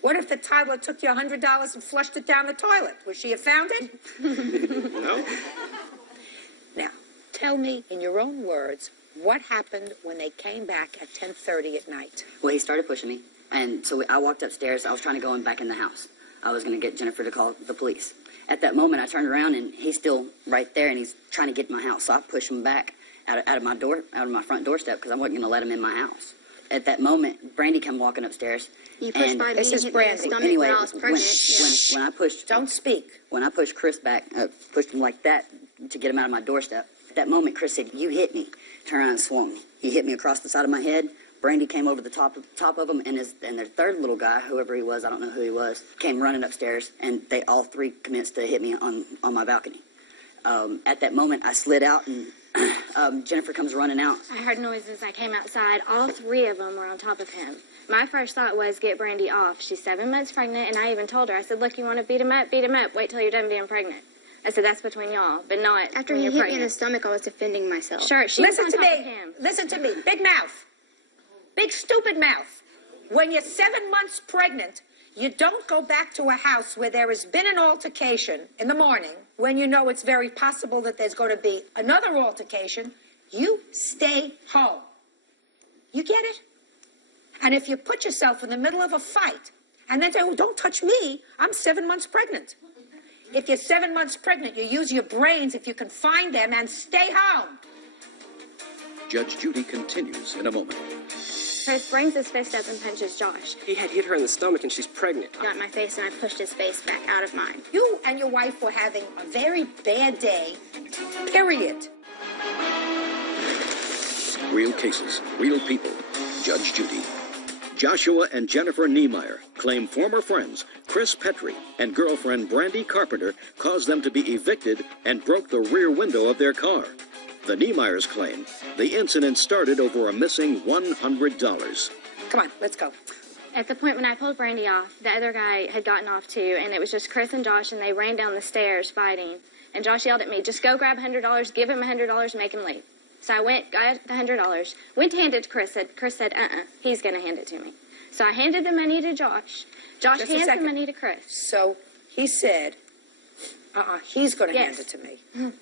What if the toddler took your $100 and flushed it down the toilet? Would she have found it? No. Now, tell me in your own words, what happened when they came back at 10:30 at night? Well, he started pushing me, and so I walked upstairs. I was trying to go back in the house. I was going to get Jennifer to call the police. At that moment, I turned around, and he's still right there, and he's trying to get in my house. So I pushed him back out of my front doorstep, because I wasn't going to let him in my house. At that moment, Brandy came walking upstairs. You pushed by me, this is hit me in the Brandy. stomach Anyway, when I was pregnant. when I pushed, don't speak. When I pushed Chris back, pushed him like that to get him out of my doorstep. At that moment, Chris said, "You hit me." Turned around and swung me. He hit me across the side of my head. Brandy came over the top of him, and their third little guy, whoever he was, I don't know who he was, came running upstairs, and they all three commenced to hit me on my balcony. At that moment, I slid out, and Jennifer comes running out. I heard noises. I came outside. All three of them were on top of him. My first thought was, get Brandy off. She's 7 months pregnant, and I even told her, I said, look, you want to beat him up? Beat him up. Wait till you're done being pregnant. I said, that's between y'all, but not After when he you're hit pregnant. me in the stomach, I was defending myself. Sure, she was Listen on to top of me. him. Listen to me. Big mouth. Big stupid mouth. When you're 7 months pregnant, you don't go back to a house where there has been an altercation in the morning when you know it's very possible that there's going to be another altercation. You stay home. You get it? And if you put yourself in the middle of a fight and then say, oh, don't touch me, I'm 7 months pregnant. If you're 7 months pregnant, you use your brains if you can find them and stay home. Judge Judy continues in a moment. Chris brings his fist up and punches Josh. He had hit her in the stomach, and she's pregnant. Got in my face, and I pushed his face back out of mine. You and your wife were having a very bad day, period. Real cases, real people. Judge Judy. Joshua and Jennifer Niemeyer claim former friends Chris Petrie and girlfriend Brandy Carpenter caused them to be evicted and broke the rear window of their car. The Niemeyers claim the incident started over a missing $100. Come on, let's go. At the point when I pulled Brandy off, the other guy had gotten off too, and it was just Chris and Josh, and they ran down the stairs fighting. And Josh yelled at me, just go grab $100, give him $100, make him leave. So I went, got the $100, went to hand it to Chris. Chris said, he's going to hand it to me. So I handed the money to Josh. Josh Just a hands the second. money to Chris. So he said, he's going to hand Yes. it to me.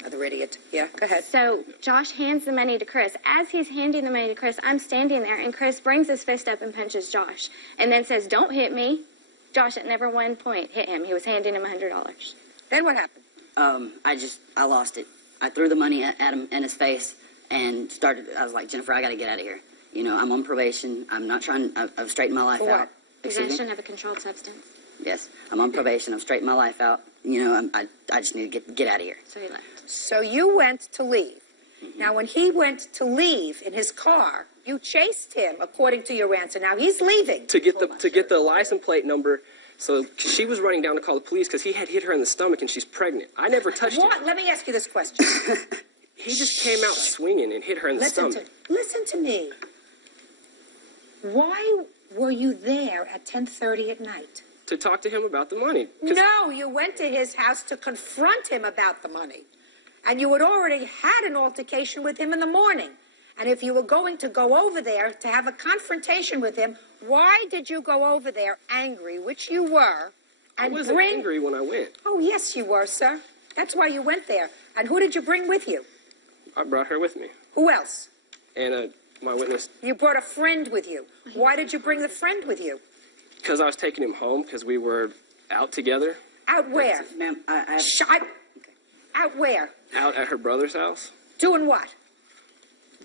Another idiot. Yeah, go ahead. So Josh hands the money to Chris. As he's handing the money to Chris, I'm standing there, and Chris brings his fist up and punches Josh, and then says, don't hit me. Josh at never one point hit him. He was handing him $100. Then what happened? I lost it. I threw the money at him in his face and I was like, Jennifer, I got to get out of here. You know, I'm on probation. I'm not trying, I've straightened my life For what? out. Possession of a controlled substance. Yes, I'm on probation. I've straightened my life out. You know, I just need to get out of here. So he left. So you went to leave. Now, when he went to leave in his car, you chased him, according to your answer. Now he's leaving. To get the license plate number. So she was running down to call the police because he had hit her in the stomach and she's pregnant. I never touched her. What? Let me ask you this question. He just came out swinging and hit her in the stomach. Listen to me. Why were you there at 10:30 at night? To talk to him about the money. No, you went to his house to confront him about the money. And you had already had an altercation with him in the morning. And if you were going to go over there to have a confrontation with him, why did you go over there angry, which you were, and I wasn't angry when I went. Oh, yes, you were, sir. That's why you went there. And who did you bring with you? I brought her with me. Who else? And my witness. You brought a friend with you. Why did you bring the friend with you? Because I was taking him home because we were out together. Out where? Ma'am, Out where? Out at her brother's house. Doing what?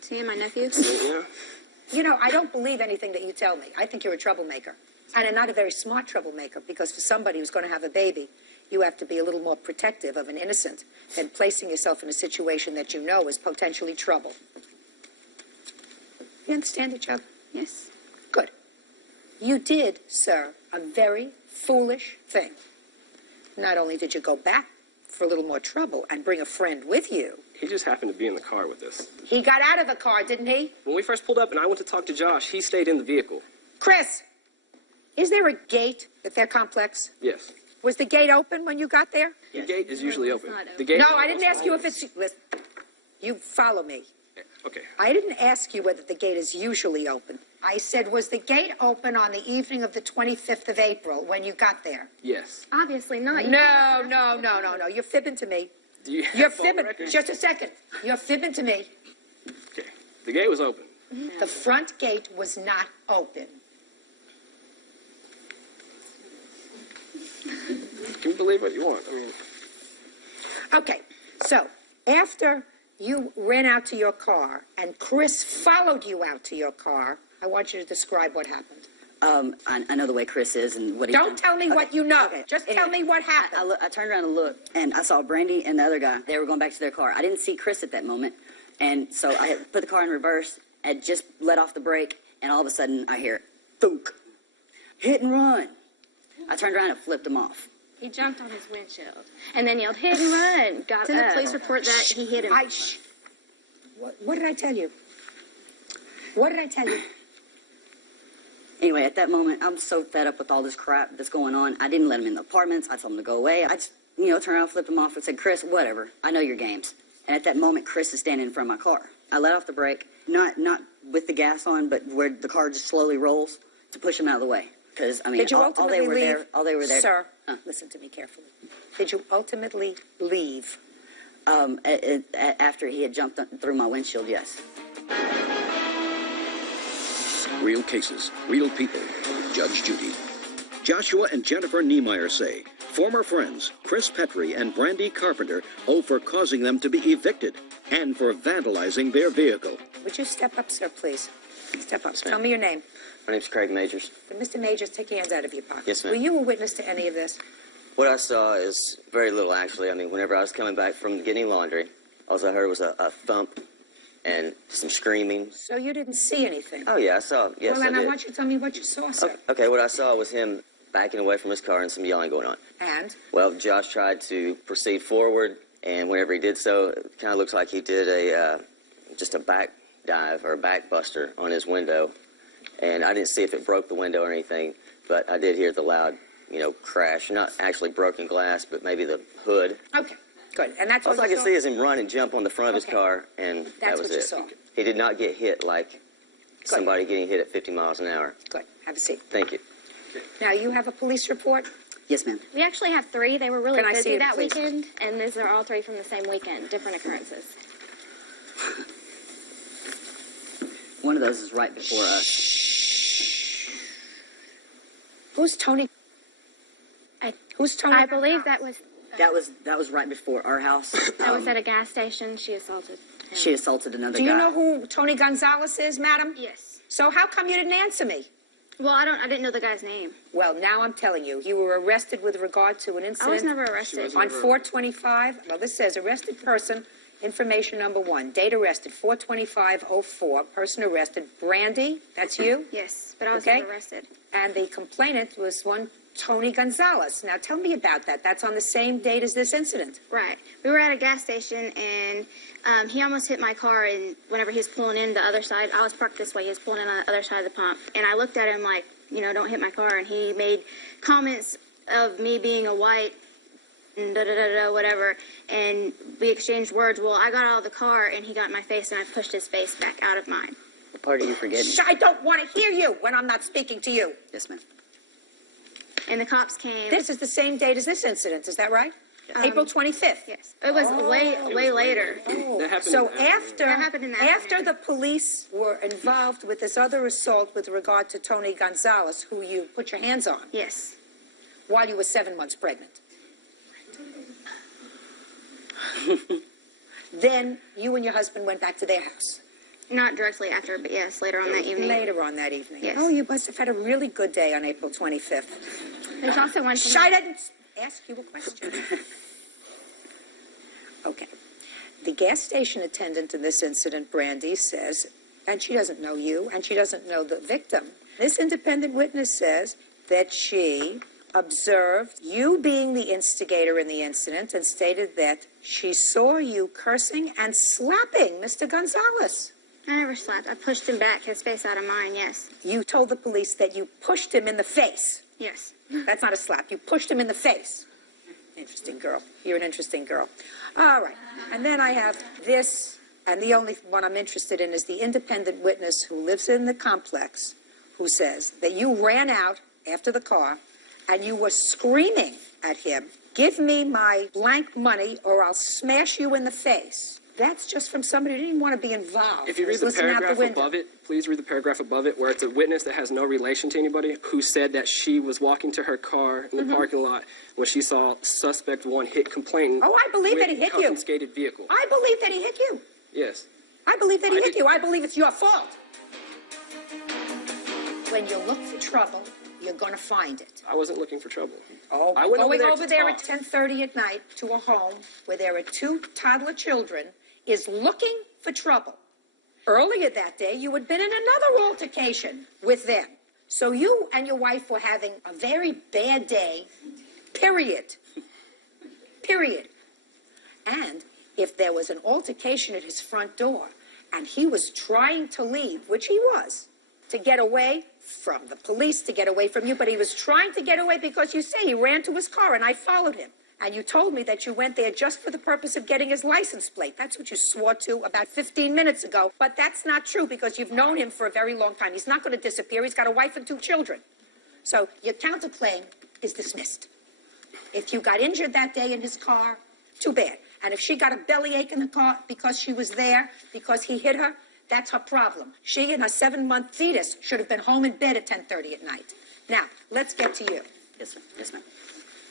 Seeing my nephew? Yeah. You know, I don't believe anything that you tell me. I think you're a troublemaker. And not a very smart troublemaker, because for somebody who's going to have a baby, you have to be a little more protective of an innocent than placing yourself in a situation that you know is potentially trouble. You understand each other? Yes. Good. You did, sir, a very foolish thing. Not only did you go back for a little more trouble and bring a friend with you. He just happened to be in the car with us. He got out of the car, didn't he? When we first pulled up and I went to talk to Josh, he stayed in the vehicle. Chris, is there a gate at their complex? Yes. Was the gate open when you got there? The gate is usually open. The gate No, I didn't ask you if it's... Listen, you follow me. Okay. I didn't ask you whether the gate is usually open. I said, was the gate open on the evening of the 25th of April when you got there? Yes. Obviously not. No. You're fibbing to me. You're fibbing. Just a second. You're fibbing to me. Okay. The gate was open. The front gate was not open. You can believe what you want. I mean... Okay. So, after you ran out to your car and Chris followed you out to your car, I want you to describe what happened. I know the way Chris is and what he. Don't tell me what you know. Okay. Just tell me what happened. I turned around and looked, and I saw Brandy and the other guy. They were going back to their car. I didn't see Chris at that moment, and so I had put the car in reverse, and just let off the brake, and all of a sudden I hear, thunk, hit and run. I turned around and flipped him off. He jumped on his windshield and then yelled, hit and run. Did the police report that he hit him? What did I tell you? What did I tell you? Anyway, at that moment, I'm so fed up with all this crap that's going on. I didn't let him in the apartments. I told him to go away. I just, turned around, flipped him off, and said, Chris, whatever. I know your games. And at that moment, Chris is standing in front of my car. I let off the brake, not with the gas on, but where the car just slowly rolls to push him out of the way. Because, Did you all ultimately they were leave? there, all they were there. Sir, listen to me carefully. Did you ultimately leave? After he had jumped through my windshield, yes. Real cases, real people. Judge Judy. Joshua and Jennifer Niemeyer say former friends Chris Petrie and Brandy Carpenter owe for causing them to be evicted and for vandalizing their vehicle. Would you step up, sir, please? Step up. Tell me your name. My name's Craig Majors. Mr. Majors, take your hands out of your pockets. Yes, ma'am. Were you a witness to any of this? What I saw is very little, actually. I mean, whenever I was coming back from getting laundry, all I heard was a thump and some screaming. So you didn't see anything? Oh, yeah, I saw. Yes, well, then I did. I want you to tell me what you saw, sir. Okay, what I saw was him backing away from his car and some yelling going on. And? Well, Josh tried to proceed forward, and whenever he did so, it kind of looks like he did just a back dive or a back buster on his window. And I didn't see if it broke the window or anything, but I did hear the loud, crash. Not actually broken glass, but maybe the hood. Okay, good. And that's all what I you could saw? see is him run and jump on the front of his car, and That's that was what you it. saw. He did not get hit like somebody getting hit at 50 miles an hour. Good. Have a seat. Thank you. Now, you have a police report? Yes, ma'am. We actually have 3. They were really Can I see busy it, that please? weekend, and these are all 3 from the same weekend, different occurrences. One of those is right before us. Who's Tony? Who's Tony? I believe that was right before our house. that was at a gas station. She assaulted him. She assaulted another Do guy. you know who Tony Gonzalez is, madam? Yes. So how come you didn't answer me? Well, I didn't know the guy's name. Well, now I'm telling you, you were arrested with regard to an incident. I was never arrested. On 425, well, this says arrested person, information number 1. Date arrested, 42504. Person arrested, Brandy, that's you? Yes, but I was Okay. never arrested. And the complainant was one Tony Gonzalez. Now, tell me about that. That's on the same date as this incident. Right. We were at a gas station, and he almost hit my car, and whenever he was pulling in the other side, I was parked this way, he was pulling in on the other side of the pump, and I looked at him like, don't hit my car, and he made comments of me being a white, and whatever, and we exchanged words. Well, I got out of the car, and he got in my face, and I pushed his face back out of mine. What part are you forgetting? Shh, I don't want to hear you when I'm not speaking to you. Yes, ma'am. And the cops came. This is the same date as this incident, is that right? April 25th. Yes. It was way later. That happened So in the after the police were involved with this other assault with regard to Tony Gonzalez, who you put your hands on. Yes. While you were 7 months pregnant. Then you and your husband went back to their house. Not directly after, but yes, later on that evening. Later on that evening. Yes. Oh, you must have had a really good day on April 25th. There's also one. I didn't ask you a question. Okay. The gas station attendant in this incident, Brandy, says, and she doesn't know you, and she doesn't know the victim. This independent witness says that she observed you being the instigator in the incident and stated that she saw you cursing and slapping Mr. Gonzalez. I never slapped. I pushed him back, his face out of mine, yes. You told the police that you pushed him in the face. Yes. That's not a slap. You pushed him in the face. Interesting girl. You're an interesting girl. All right. And then I have this, and the only one I'm interested in is the independent witness who lives in the complex who says that you ran out after the car and you were screaming at him, "Give me my blank money or I'll smash you in the face." That's just from somebody who didn't even want to be involved. If you read the paragraph above it, please read the paragraph above it where it's a witness that has no relation to anybody who said that she was walking to her car in the parking lot when she saw suspect one hit complainant. Oh, I believe that he hit you. Confiscated vehicle. I believe that he hit you. Yes. I believe that he hit you. I believe it's your fault. When you look for trouble, you're going to find it. I wasn't looking for trouble. Oh, I went going over there at 10:30 at night to a home where there are 2 toddler children is looking for trouble. Earlier that day, you had been in another altercation with them. So you and your wife were having a very bad day, period. Period. And if there was an altercation at his front door and he was trying to leave, which he was, to get away from the police, to get away from you, but he was trying to get away because you say he ran to his car and I followed him. And you told me that you went there just for the purpose of getting his license plate. That's what you swore to about 15 minutes ago. But that's not true because you've known him for a very long time. He's not going to disappear. He's got a wife and 2 children. So your counterclaim is dismissed. If you got injured that day in his car, too bad. And if she got a bellyache in the car because she was there, because he hit her, that's her problem. She and her 7-month fetus should have been home in bed at 10:30 at night. Now, let's get to you. Yes, ma'am. Yes, ma'am.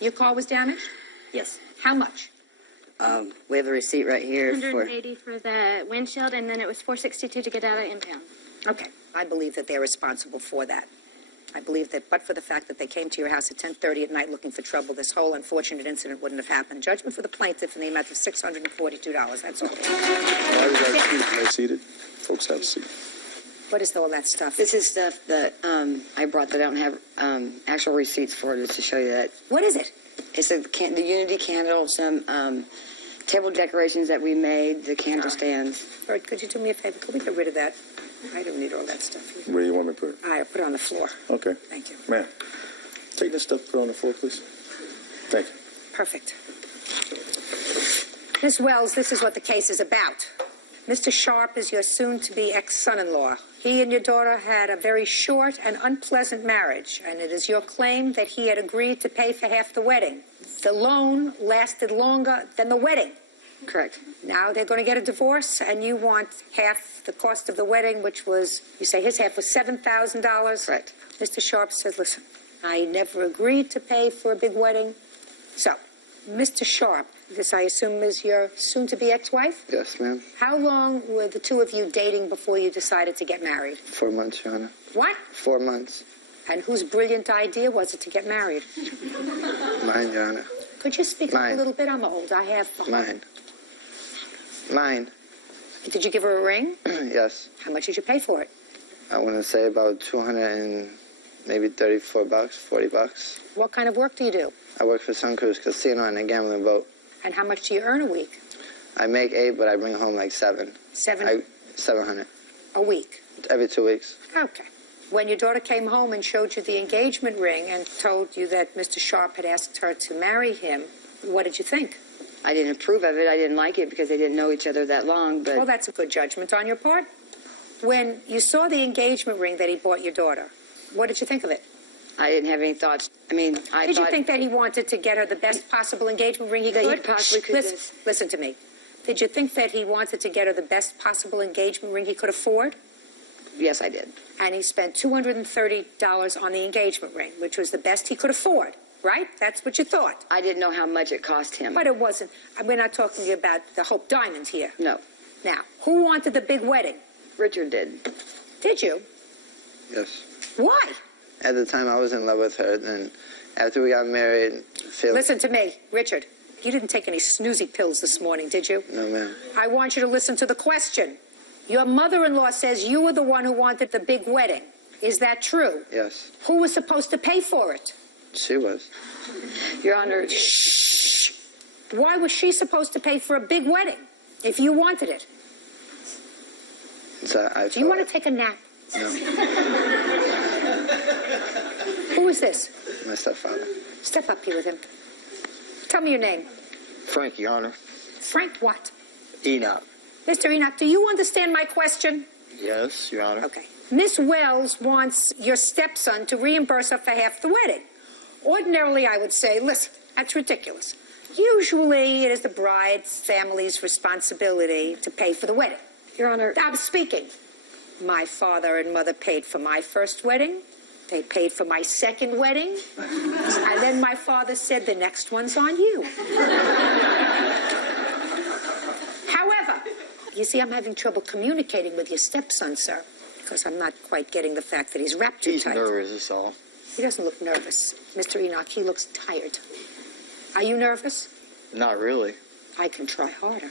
Your car was damaged? Yes. How much? We have the receipt right here. 180 for the windshield, and then it was 462 to get out of impound. Okay. I believe that they're responsible for that. I believe that, but for the fact that they came to your house at 10:30 at night looking for trouble, this whole unfortunate incident wouldn't have happened. Judgment for the plaintiff in the amount of $642. That's all. They're seated. Folks have a seat. What is all that stuff? This is stuff that I brought that I don't have actual receipts for just to show you that. What is it? It's the Unity candle, some table decorations that we made, the candle stands. Bert, could you do me a favor? Could we get rid of that? I don't need all that stuff. Where do you want me to put it? All right, put it on the floor. Okay. Thank you. Ma'am, take this stuff, put it on the floor, please. Thank you. Perfect. Ms. Wells, this is what the case is about. Mr. Sharp is your soon-to-be ex-son-in-law. He and your daughter had a very short and unpleasant marriage, and it is your claim that he had agreed to pay for half the wedding. The loan lasted longer than the wedding. Correct. Now they're going to get a divorce, and you want half the cost of the wedding, which was, you say his half was $7,000? Correct. Mr. Sharp says, listen, I never agreed to pay for a big wedding. So, Mr. Sharp, this I assume is your soon-to-be ex-wife? Yes, ma'am. How long were the two of you dating before you decided to get married? 4 months, Your Honor. What? 4 months. And whose brilliant idea was it to get married? Mine, Your Honor. Could you speak up Mine. a little bit? I'm old. I have... Mine. Did you give her a ring? Yes. How much did you pay for it? I want to say about 200 and maybe $34, $40. What kind of work do you do? I work for Sun Cruz Casino and a gambling boat. And how much do you earn a week? I make 8, but I bring home like 7. 700. A week? Every 2 weeks. Okay. When your daughter came home and showed you the engagement ring and told you that Mr. Sharp had asked her to marry him, what did you think? I didn't approve of it. I didn't like it because they didn't know each other that long, but... Well, that's a good judgment on your part. When you saw the engagement ring that he bought your daughter, what did you think of it? I didn't have any thoughts. I mean, Did you think that he wanted to get her the best possible engagement ring he That could? he possibly could, Listen, yes. listen to me. Did you think that he wanted to get her the best possible engagement ring he could afford? Yes, I did. And he spent $230 on the engagement ring, which was the best he could afford, right? That's what you thought. I didn't know how much it cost him. But it wasn't. We're not talking about the Hope Diamond here. No. Now, who wanted the big wedding? Richard did. Did you? Yes. Why? At the time, I was in love with her. Then, after we got married, Listen to me, Richard. You didn't take any snoozy pills this morning, did you? No, ma'am. I want you to listen to the question. Your mother-in-law says you were the one who wanted the big wedding. Is that true? Yes. Who was supposed to pay for it? She was. Your Honor. Shh. Why was she supposed to pay for a big wedding if you wanted it? Do you want to take a nap? No. Who is this? My stepfather. Step up here with him. Tell me your name. Frank, Your Honor. Frank what? Enoch. Mr. Enoch, do you understand my question? Yes, Your Honor. Okay. Miss Wells wants your stepson to reimburse her for half the wedding. Ordinarily, I would say, listen, that's ridiculous. Usually, it is the bride's family's responsibility to pay for the wedding. Your Honor. I'm speaking. My father and mother paid for my first wedding. They paid for my second wedding. And then my father said, the next one's on you. However, you see, I'm having trouble communicating with your stepson, sir, because I'm not quite getting the fact that he's wrapped too tight. He's nervous, that's all. He doesn't look nervous. Mr. Enoch, he looks tired. Are you nervous? Not really. I can try harder.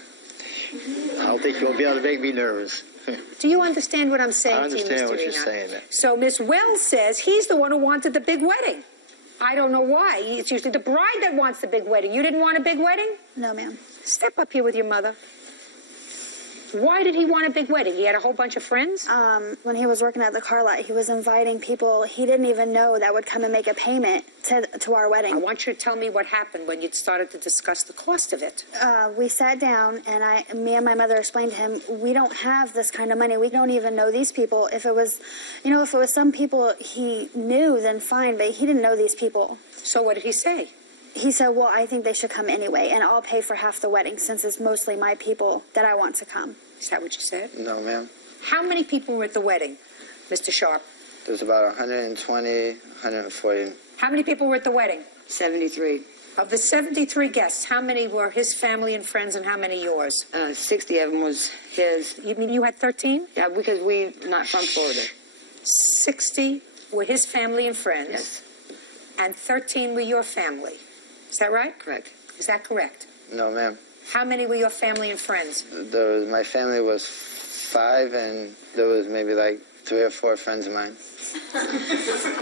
I don't think you'll be able to make me nervous. Do you understand what I'm saying to you, Mr. I understand what you're Enoch? saying. So Miss Wells says he's the one who wanted the big wedding. I don't know why. It's usually the bride that wants the big wedding. You didn't want a big wedding? No, ma'am. Step up here with your mother. Why did he want a big wedding? He had a whole bunch of friends? When he was working at the car lot, he was inviting people he didn't even know that would come and make a payment to our wedding. I want you to tell me what happened when you started to discuss the cost of it. We sat down, and me and my mother explained to him, we don't have this kind of money. We don't even know these people. If it was, if it was some people he knew, then fine, but he didn't know these people. So what did he say? He said, well, I think they should come anyway, and I'll pay for half the wedding since it's mostly my people that I want to come. Is that what you said? No, ma'am. How many people were at the wedding, Mr. Sharp? There's about 120, 140. How many people were at the wedding? 73. Of the 73 guests, how many were his family and friends and how many yours? 60 of them was his. You mean you had 13? Yeah, because we're not from Florida. 60 were his family and friends? Yes. And 13 were your family. Is that right? Correct. Is that correct? No, ma'am. How many were your family and friends? My family was 5, and there was maybe like 3 or 4 friends of mine.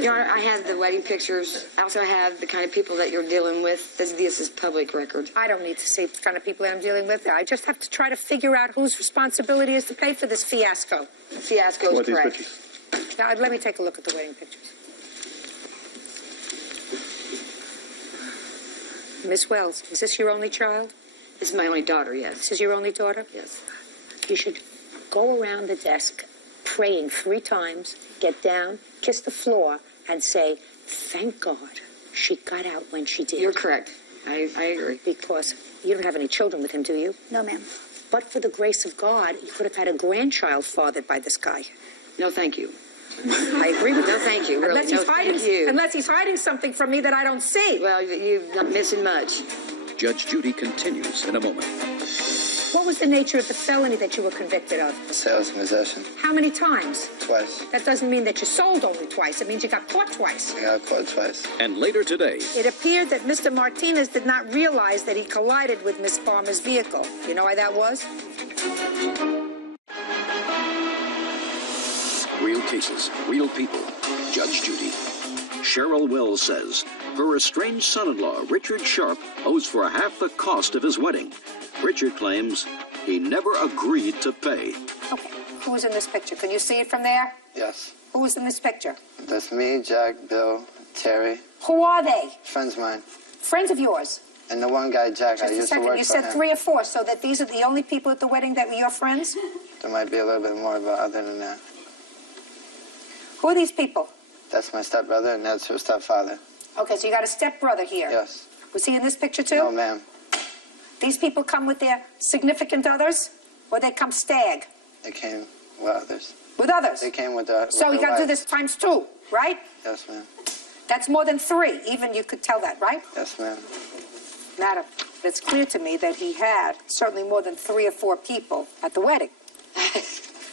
Your Honor, I have the wedding pictures. I also have the kind of people that you're dealing with. This is public record. I don't need to see the kind of people that I'm dealing with. I just have to try to figure out whose responsibility is to pay for this fiasco. Fiasco is correct. Now, let me take a look at the wedding pictures. Miss Wells, is this your only child? This is my only daughter, yes. This is your only daughter? Yes. You should go around the desk praying 3 times, get down, kiss the floor, and say, thank God she got out when she did. You're correct. I agree. Because you don't have any children with him, do you? No, ma'am. But for the grace of God, you could have had a grandchild fathered by this guy. No, thank you. I agree with you. No, thank you. Really. Unless he's hiding something from me that I don't see. Well, you're not missing much. Judge Judy continues in a moment. What was the nature of the felony that you were convicted of? Sales and possession. How many times? Twice. That doesn't mean that you sold only twice. It means you got caught twice. I got caught twice. And later today, It appeared that Mr. Martinez did not realize that he collided with Miss Farmer's vehicle. You know why that was? real cases, real people. Judge Judy. Cheryl Wells says her estranged son-in-law, Richard Sharp, owes for half the cost of his wedding. Richard claims he never agreed to pay. Okay, who's in this picture? Can you see it from there? Yes. Who's in this picture? That's me, Jack, Bill, Terry. Who are they? Friends of mine. Friends of yours? And the one guy, Jack, I used to work for him. You said 3 or 4, so that these are the only people at the wedding that were your friends? There might be a little bit more, but other than that. Who are these people? That's my stepbrother, and that's her stepfather. Okay, so you got a stepbrother here. Yes. Was he in this picture too? No, ma'am. These people come with their significant others, or they come stag? They came with others. With others? They came with their So you got to do this times 2, right? Yes, ma'am. That's more than 3. Even you could tell that, right? Yes, ma'am. Madam, it's clear to me that he had certainly more than 3 or 4 people at the wedding.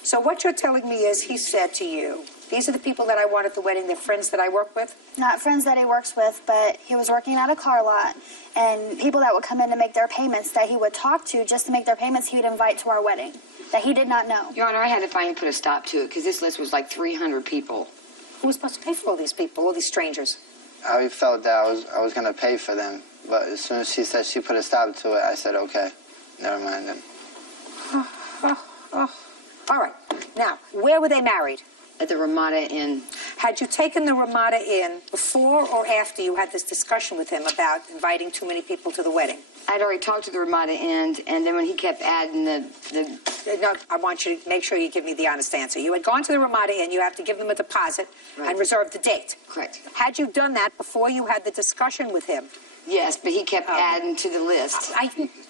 So what you're telling me is he said to you, these are the people that I want at the wedding, they're friends that I work with? Not friends that he works with, but he was working at a car lot, and people that would come in to make their payments that he would talk to just to make their payments, he would invite to our wedding that he did not know. Your Honor, I had to finally put a stop to it because this list was like 300 people. Who was supposed to pay for all these people, all these strangers? I felt that I was going to pay for them, but as soon as she said she put a stop to it, I said, okay, never mind then. All right. Now, where were they married? At the Ramada Inn. Had you taken the Ramada Inn before or after you had this discussion with him about inviting too many people to the wedding? I'd already talked to the Ramada Inn, and then when he kept adding No, I want you to make sure you give me the honest answer. You had gone to the Ramada Inn, you have to give them a deposit and reserve the date. Correct. Had you done that before you had the discussion with him? Yes, but he kept adding to the list.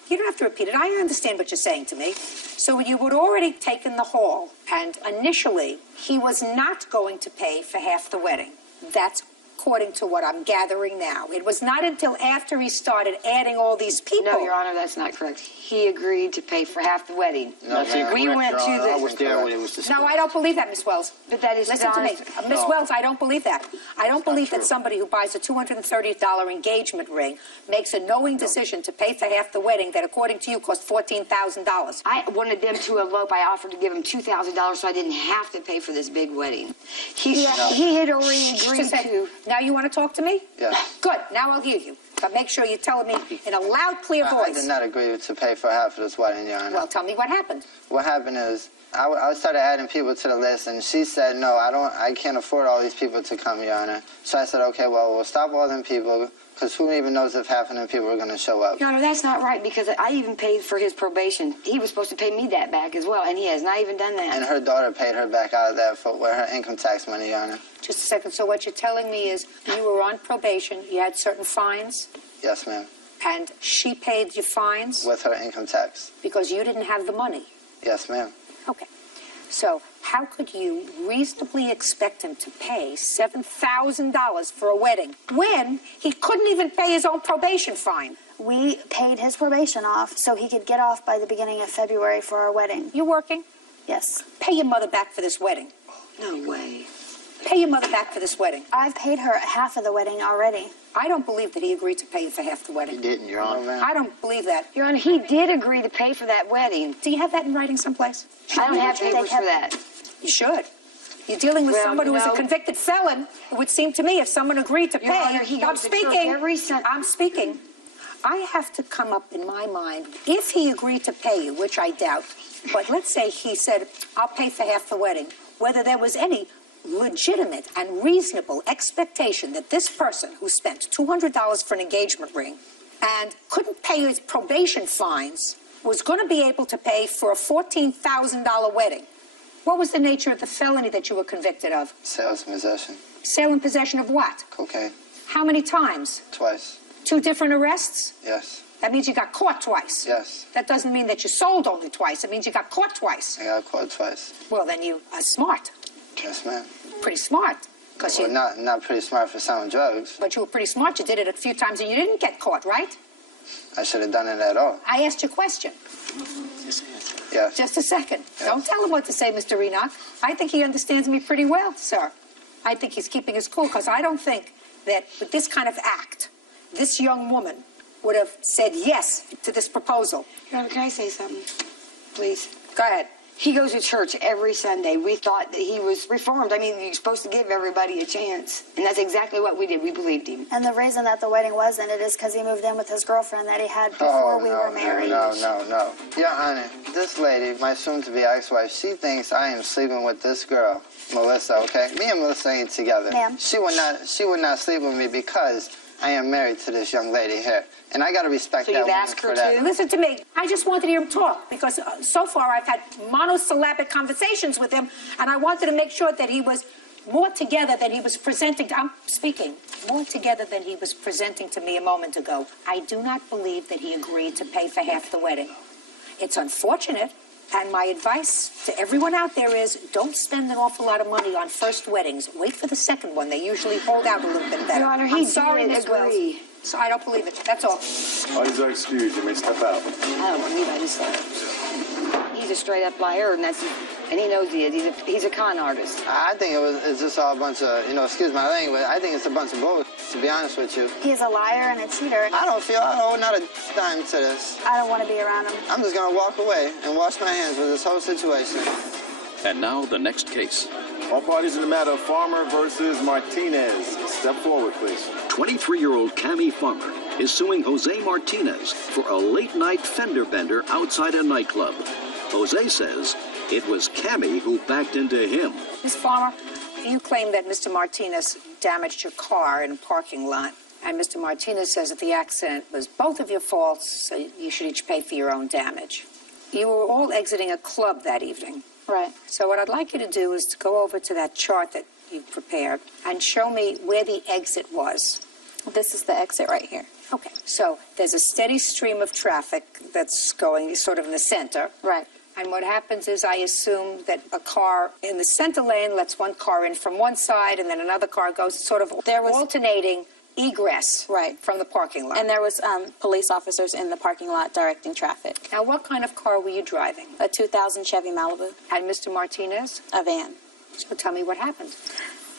You don't have to repeat it. I understand what you're saying to me. So you had already taken the hall, and initially he was not going to pay for half the wedding. That's according to what I'm gathering now. It was not until after he started adding all these people. No, Your Honor, that's not correct. He agreed to pay for half the wedding. No, we went to the... I was there when it was discussed. No, I don't believe that, Miss Wells. But that is Listen to me. Miss Wells, I don't believe that. I don't believe that somebody who buys a $230 engagement ring makes a knowing decision to pay for half the wedding that, according to you, cost $14,000. I wanted them to elope. I offered to give him $2,000 so I didn't have to pay for this big wedding. He had already agreed to... Now you want to talk to me? Yeah. Good. Now I'll hear you. But make sure you're telling me in a loud, clear voice. I did not agree to pay for half of this wedding, Your Honor. Well, tell me what happened. What happened is I started adding people to the list, and she said, no, I can't afford all these people to come, Your Honor. So I said, okay, well, we'll stop all them people, because who even knows if half of them people are going to show up. Your Honor, that's not right, because I even paid for his probation. He was supposed to pay me that back as well, and he has not even done that. And her daughter paid her back out of that with her income tax money, Your Honor. Just a second. So what you're telling me is you were on probation, you had certain fines? Yes, ma'am. And she paid your fines? With her income tax. Because you didn't have the money? Yes, ma'am. Okay. So how could you reasonably expect him to pay $7,000 for a wedding when he couldn't even pay his own probation fine? We paid his probation off so he could get off by the beginning of February for our wedding. You working? Yes. Pay your mother back for this wedding. No way. Pay your mother back for this wedding. I've paid her half of the wedding already. I don't believe that he agreed to pay you for half the wedding. He didn't, Your Honor. I don't believe that. Your Honor, he did agree to pay for that wedding. Do you have that in writing someplace? I don't have papers for that. You should. You're dealing with someone who is a no. convicted felon. It would seem to me if someone agreed to Your pay. Honor, he I'm goes to church speaking. every Sunday. I'm speaking. I have to come up in my mind, if he agreed to pay you, which I doubt, but let's say he said, I'll pay for half the wedding, whether there was any legitimate and reasonable expectation that this person who spent $200 for an engagement ring and couldn't pay his probation fines was going to be able to pay for a $14,000 wedding. What was the nature of the felony that you were convicted of? Sales and possession. Sale and possession of what? Cocaine. How many times? Twice. 2 different arrests? Yes. That means you got caught twice. Yes. That doesn't mean that you sold only twice. It means you got caught twice. I got caught twice. Well, then you are smart. Yes, ma'am. Pretty smart. Well, not pretty smart for selling drugs. But you were pretty smart. You did it a few times and you didn't get caught, right? I should have done it at all. I asked you a question. Yes. Just a second. Don't tell him what to say, Mr. Enoch. I think he understands me pretty well, sir. I think he's keeping his cool because I don't think that with this kind of act, this young woman would have said yes to this proposal. Your Honor, can I say something? Please. Go ahead. He goes to church every Sunday. We thought that he was reformed. I mean, you're supposed to give everybody a chance. And that's exactly what we did. We believed him. And the reason that the wedding wasn't, it is because he moved in with his girlfriend that he had before we were married. No. Your Honor, this lady, my soon-to-be ex-wife, she thinks I am sleeping with this girl, Melissa, okay? Me and Melissa ain't together. Ma'am. She would not sleep with me because I am married to this young lady here. And I got to respect that woman for that. Listen to me. I just wanted to hear him talk because so far I've had monosyllabic conversations with him, and I wanted to make sure that he was more together than he was presenting. I'm speaking more together than he was presenting to me a moment ago. I do not believe that he agreed to pay for half the wedding. It's unfortunate, and my advice to everyone out there is don't spend an awful lot of money on first weddings. Wait for the second one. They usually hold out a little bit better. Your Honor, I'm he sorry, did Miss agree. Wells. So I don't believe it. That's all. Audience are excused. You may step out. I don't believe I just said it. He he's a straight up liar, and he knows he is. He's a con artist. I think it's just all a bunch of, excuse my language, I think it's a bunch of bullshit, to be honest with you. He's a liar and a cheater. I owe not a dime to this. I don't want to be around him. I'm just going to walk away and wash my hands with this whole situation. And now the next case. All parties in the matter of Farmer versus Martinez. Step forward, please. 23-year-old Cammie Farmer is suing Jose Martinez for a late-night fender bender outside a nightclub. Jose says it was Cammie who backed into him. Ms. Farmer, you claim that Mr. Martinez damaged your car in a parking lot, and Mr. Martinez says that the accident was both of your faults, so you should each pay for your own damage. You were all exiting a club that evening. Right. So what I'd like you to do is to go over to that chart that you've prepared and show me where the exit was. This is the exit right here. Okay. So there's a steady stream of traffic that's going sort of in the center. Right. And what happens is I assume that a car in the center lane lets one car in from one side and then another car goes sort of alternating egress from the parking lot. And there was police officers in the parking lot directing traffic. Now, what kind of car were you driving? A 2000 Chevy Malibu. And Mr. Martinez? A van. So tell me what happened.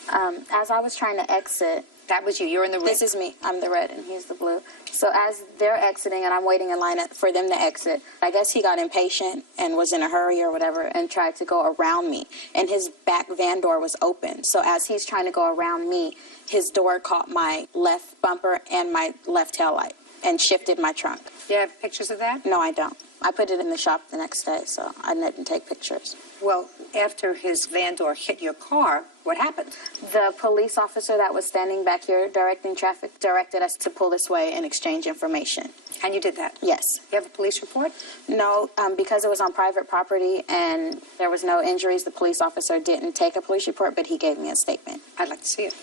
As I was trying to exit... That was you. You're in the red. This is me. I'm the red, and he's the blue. So as they're exiting, and I'm waiting in line for them to exit, I guess he got impatient and was in a hurry or whatever and tried to go around me. And his back van door was open. So as he's trying to go around me, his door caught my left bumper and my left taillight and shifted my trunk. Do you have pictures of that? No, I don't. I put it in the shop the next day, so I didn't take pictures. Well, after his van door hit your car, what happened? The police officer that was standing back here directing traffic directed us to pull this way and exchange information. And you did that? Yes. You have a police report? No, because it was on private property and there was no injuries, the police officer didn't take a police report, but he gave me a statement. I'd like to see it.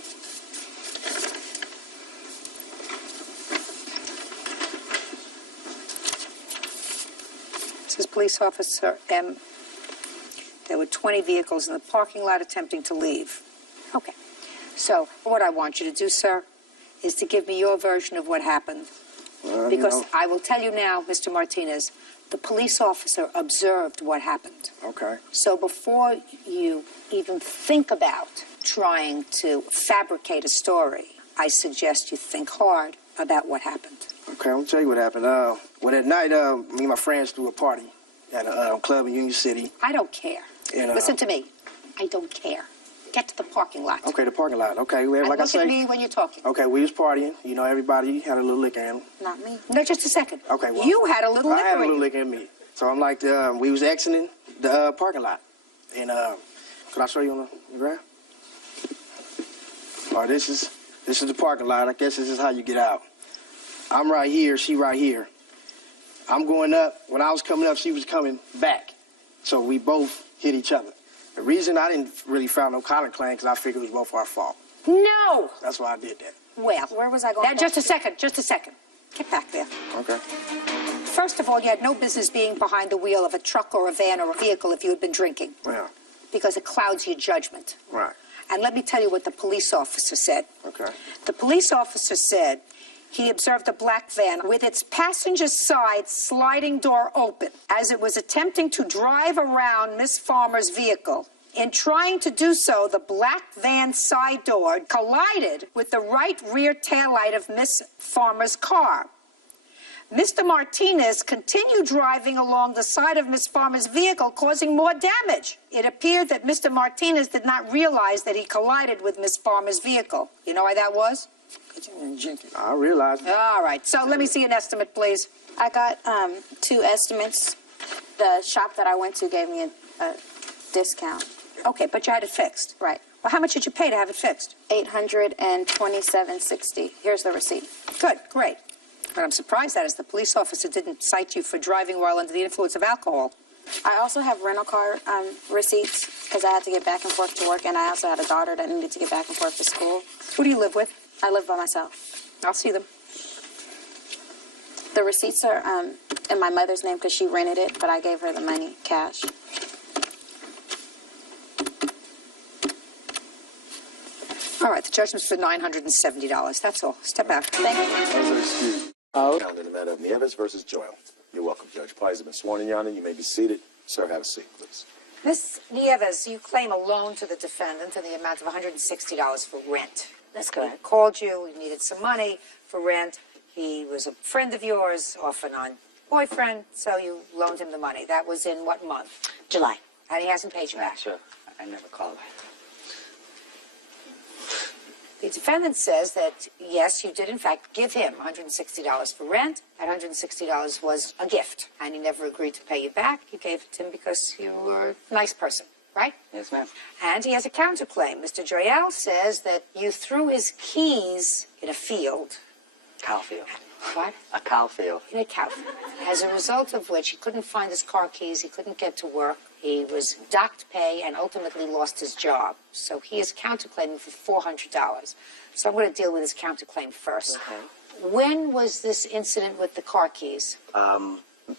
This is Police Officer M. There were 20 vehicles in the parking lot attempting to leave. Okay. So what I want you to do, sir, is to give me your version of what happened. Because I will tell you now, Mr. Martinez, the police officer observed what happened. Okay. So before you even think about trying to fabricate a story, I suggest you think hard about what happened. Okay, I'm gonna tell you what happened. Well, that night, me and my friends threw a party at a club in Union City. I don't care. And, listen to me. I don't care. Get to the parking lot. Okay, the parking lot. Okay, well, And like I look say. at me when you're talking. Okay, we was partying. You know, everybody had a little liquor in them. Not me. No, just a second. Okay, well, you had a little liquor. I had a in little you. liquor in me. So I'm like, we was exiting the parking lot, and could I show you on the ground? All right, this is the parking lot. I guess this is how you get out. I'm right here. She right here. I'm going up. When I was coming up, she was coming back. So we both hit each other. The reason I didn't really file no collar claim because I figured it was both our fault. No. That's why I did that. Well, where was I going? Now, just a second. Just a second. Get back there. Okay. First of all, you had no business being behind the wheel of a truck or a van or a vehicle if you had been drinking. Yeah. Because it clouds your judgment. Right. And let me tell you what the police officer said. Okay. The police officer said he observed a black van with its passenger side sliding door open as it was attempting to drive around Miss Farmer's vehicle. In trying to do so, the black van side door collided with the right rear taillight of Miss Farmer's car. Mr. Martinez continued driving along the side of Miss Farmer's vehicle, causing more damage. It appeared that Mr. Martinez did not realize that he collided with Miss Farmer's vehicle. You know why that was? I realized. All right. So let me see an estimate, please. I got 2 estimates. The shop that I went to gave me a discount. Okay, but you had it fixed. Right. Well, how much did you pay to have it fixed? $827.60. Here's the receipt. Good, great. But I'm surprised that as the police officer didn't cite you for driving while under the influence of alcohol. I also have rental car receipts because I had to get back and forth to work, and I also had a daughter that needed to get back and forth to school. Who do you live with? I live by myself. I'll see them. The receipts are in my mother's name because she rented it, but I gave her the money, cash. All right, the judgment's for $970. That's all. Step out. Thank you. Excuse. Found in the matter of Nieves versus Joyle. You're welcome, Judge. Parties have been sworn in, Your Honor. You may be seated. Sir, have a seat, please. Ms. Nieves, you claim a loan to the defendant in the amount of $160 for rent. That's correct. He called you, he needed some money for rent. He was a friend of yours, off and on boyfriend, so you loaned him the money. That was in what month? July. And he hasn't paid you back. Sure. I never called. The defendant says that, yes, you did in fact give him $160 for rent. That $160 was a gift, and he never agreed to pay you back. You gave it to him because you were a nice person, right? Yes, ma'am. And he has a counterclaim. Mr. Joyal says that you threw his keys in a field. Cow field. What? A cow field. In a cow field. As a result of which, he couldn't find his car keys, he couldn't get to work, he was docked pay, and ultimately lost his job. So he is counterclaiming for $400. So I'm going to deal with his counterclaim first. Okay. When was this incident with the car keys?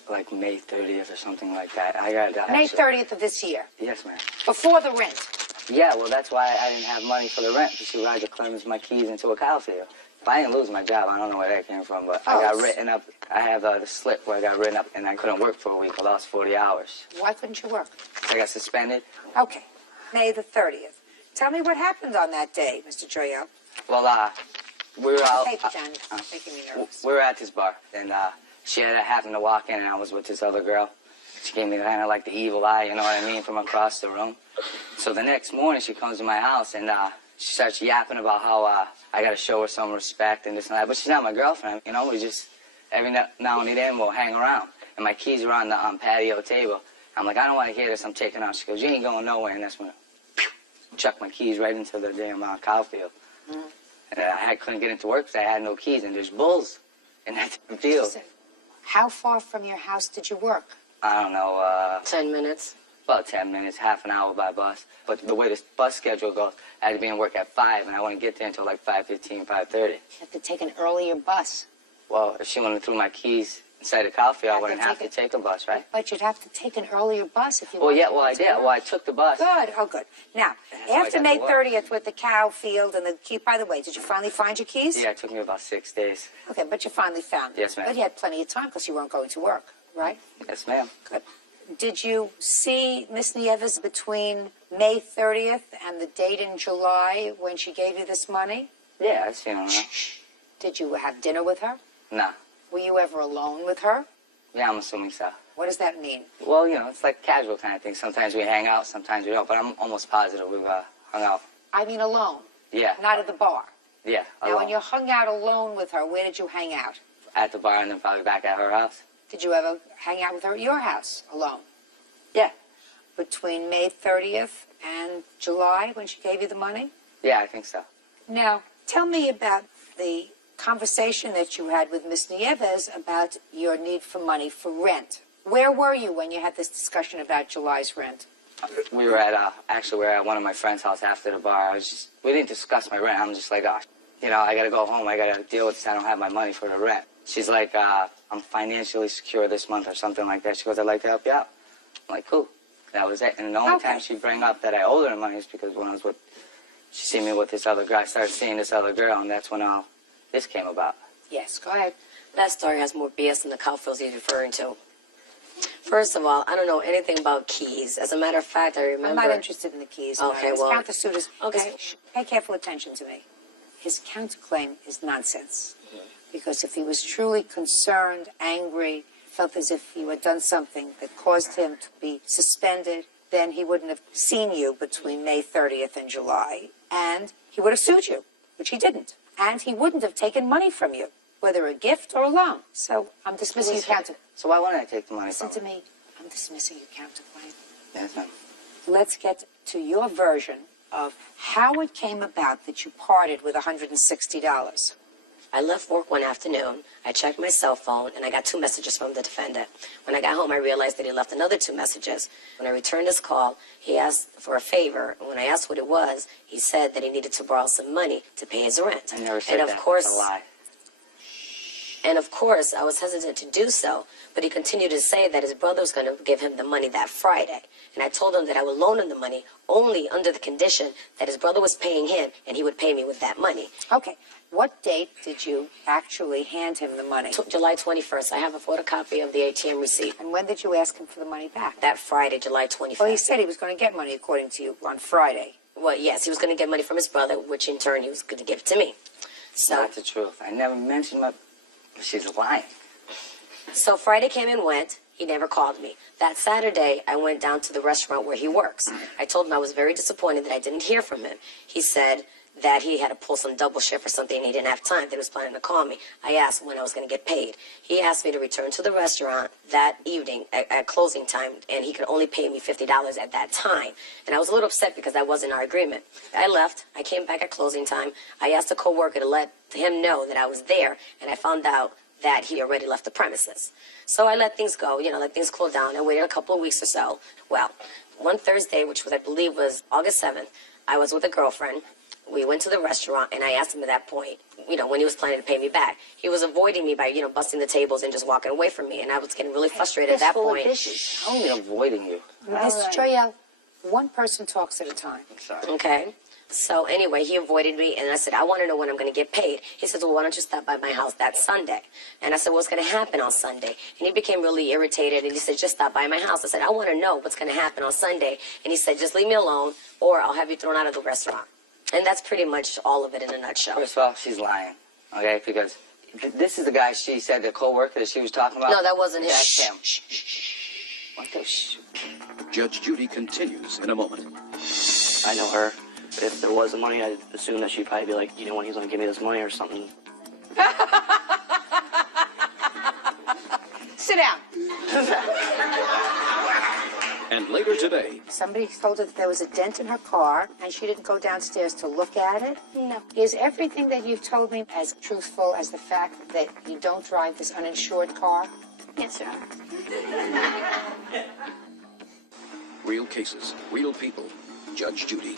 Like May 30th or something like that. I got May 30th of this year. Yes, ma'am. Before the rent. Yeah, well, that's why I didn't have money for the rent, because she tried to cleanse my keys into a cow field. But I didn't lose my job. I don't know where that came from, but I got written up. I have the slip where I got written up, and I couldn't work for a week. I lost 40 hours. Why couldn't you work? I got suspended. Okay, May the 30th. Tell me what happened on that day, Mr. Joyal. Well, we were out. Paper, Jen. Making me nervous. We were at this bar, and she had happened to walk in, and I was with this other girl. She gave me kind of like the evil eye, you know what I mean, from across the room. So the next morning, she comes to my house, and she starts yapping about how I got to show her some respect and this and that. But she's not my girlfriend, you know. We just, every now and then, we'll hang around. And my keys are on the patio table. I'm like, I don't want to hear this. I'm taking off. She goes, you ain't going nowhere. And that's when I chuck my keys right into the damn cow field. Mm. And I couldn't get into work because I had no keys. And there's bulls in that field. How far from your house did you work? I don't know. 10 minutes. About 10 minutes, half an hour by bus. But the way this bus schedule goes, I had to be in work at 5, and I wouldn't get there until like 5:15, 5:30. You have to take an earlier bus. Well, if she wouldn't have threw my keys inside the cow field, I wouldn't have to take a bus, right? But you'd have to take an earlier bus if you Well, wanted yeah, well, I did. Well, I took the bus. Good, oh, good. Now, after May 30th with the cow field and the key, by the way, did you finally find your keys? Yeah, it took me about 6 days. Okay, but you finally found them. Yes, ma'am. But you had plenty of time because you weren't going to work, right? Yes, ma'am. Good. Did you see Miss Nieves between May 30th and the date in July when she gave you this money? Yeah, I seen her. Did you have dinner with her? No. Were you ever alone with her? Yeah, I'm assuming so. What does that mean? Well, you know, it's like casual kind of thing. Sometimes we hang out, sometimes we don't, but I'm almost positive we've hung out. I mean alone? Yeah. Not at the bar? Yeah, Now, alone. when you hung out alone with her, where did you hang out? At the bar and then probably back at her house. Did you ever hang out with her at your house alone? Yeah. Between May 30th and July when she gave you the money? Yeah, I think so. Now, tell me about the conversation that you had with Miss Nieves about your need for money for rent. Where were you when you had this discussion about July's rent? We were at, actually, we were at one of my friend's house after the bar. We didn't discuss my rent. I'm just like, oh, you know, I got to go home. I got to deal with this. I don't have my money for the rent. She's like, I'm financially secure this month or something like that. She goes, I'd like to help you out. I'm like, cool. That was it. And the only time she'd bring up that I owed her money is because when I was with, she seen me with this other girl. I started seeing this other girl, and that's when this came about. Yes, go ahead. That story has more BS than the cow fields he's referring to. First of all, I don't know anything about keys. As a matter of fact, I remember... I'm not interested in the keys. Okay, His well... countersuit is... Okay. Pay careful attention to me. His counterclaim is nonsense. Because if he was truly concerned, angry, felt as if you had done something that caused him to be suspended, then he wouldn't have seen you between May 30th and July. And he would have sued you, which he didn't. And he wouldn't have taken money from you, whether a gift or a loan. So I'm dismissing your counterclaim. So why wouldn't I take the money Listen from to me. I'm dismissing your counterclaim. Yes, ma'am. Let's get to your version of how it came about that you parted with $160. I left work one afternoon. I checked my cell phone, and I got 2 messages from the defendant. When I got home, I realized that he left another 2 messages. When I returned his call, he asked for a favor. And when I asked what it was, he said that he needed to borrow some money to pay his rent. I never said and that. Course, that's a lie. And of course, I was hesitant to do so, but he continued to say that his brother was going to give him the money that Friday. And I told him that I would loan him the money only under the condition that his brother was paying him and he would pay me with that money. Okay. What date did you actually hand him the money? July 21st. I have a photocopy of the ATM receipt. And when did you ask him for the money back? That Friday, July 25th. Well, he said he was going to get money, according to you, on Friday. Well, yes, he was going to get money from his brother, which in turn he was going to give to me. So, Not the truth. I never mentioned my... She's lying. So Friday came and went. He never called me. That Saturday, I went down to the restaurant where he works. I told him I was very disappointed that I didn't hear from him. He said that he had to pull some double shift or something and he didn't have time, that he was planning to call me. I asked when I was going to get paid. He asked me to return to the restaurant that evening at closing time, and he could only pay me $50 at that time. And I was a little upset because that wasn't our agreement. I left. I came back at closing time. I asked a coworker to let him know that I was there, and I found out that he already left the premises. So I let things go, let things cool down. I waited a couple of weeks or so. Well, one Thursday, which was, I believe, was August 7th, I was with a girlfriend. We went to the restaurant, and I asked him at that point, when he was planning to pay me back. He was avoiding me by, busting the tables and just walking away from me, and I was getting really frustrated at that point. How am I avoiding you? Mr. Joyelle, one person talks at a time. I'm sorry. Okay. So anyway, he avoided me, and I said, I want to know when I'm going to get paid. He says, well, why don't you stop by my house that Sunday? And I said, what's going to happen on Sunday? And he became really irritated, and he said, just stop by my house. I said, I want to know what's going to happen on Sunday. And he said, just leave me alone, or I'll have you thrown out of the restaurant. And that's pretty much all of it in a nutshell. First of all, she's lying, okay? Because this is the guy she said, the co-worker that she was talking about. No, that wasn't him. That's him. What the Judge Judy continues in a moment. I know her. If there was the money, I'd assume that she'd probably be like, when he's going to give me this money or something. Sit down. And later today, Somebody told her that there was a dent in her car, and she didn't go downstairs to look at it. No. Is everything that you've told me as truthful as the fact that you don't drive this uninsured car? Yes, Your Honor. real cases, real people. Judge Judy.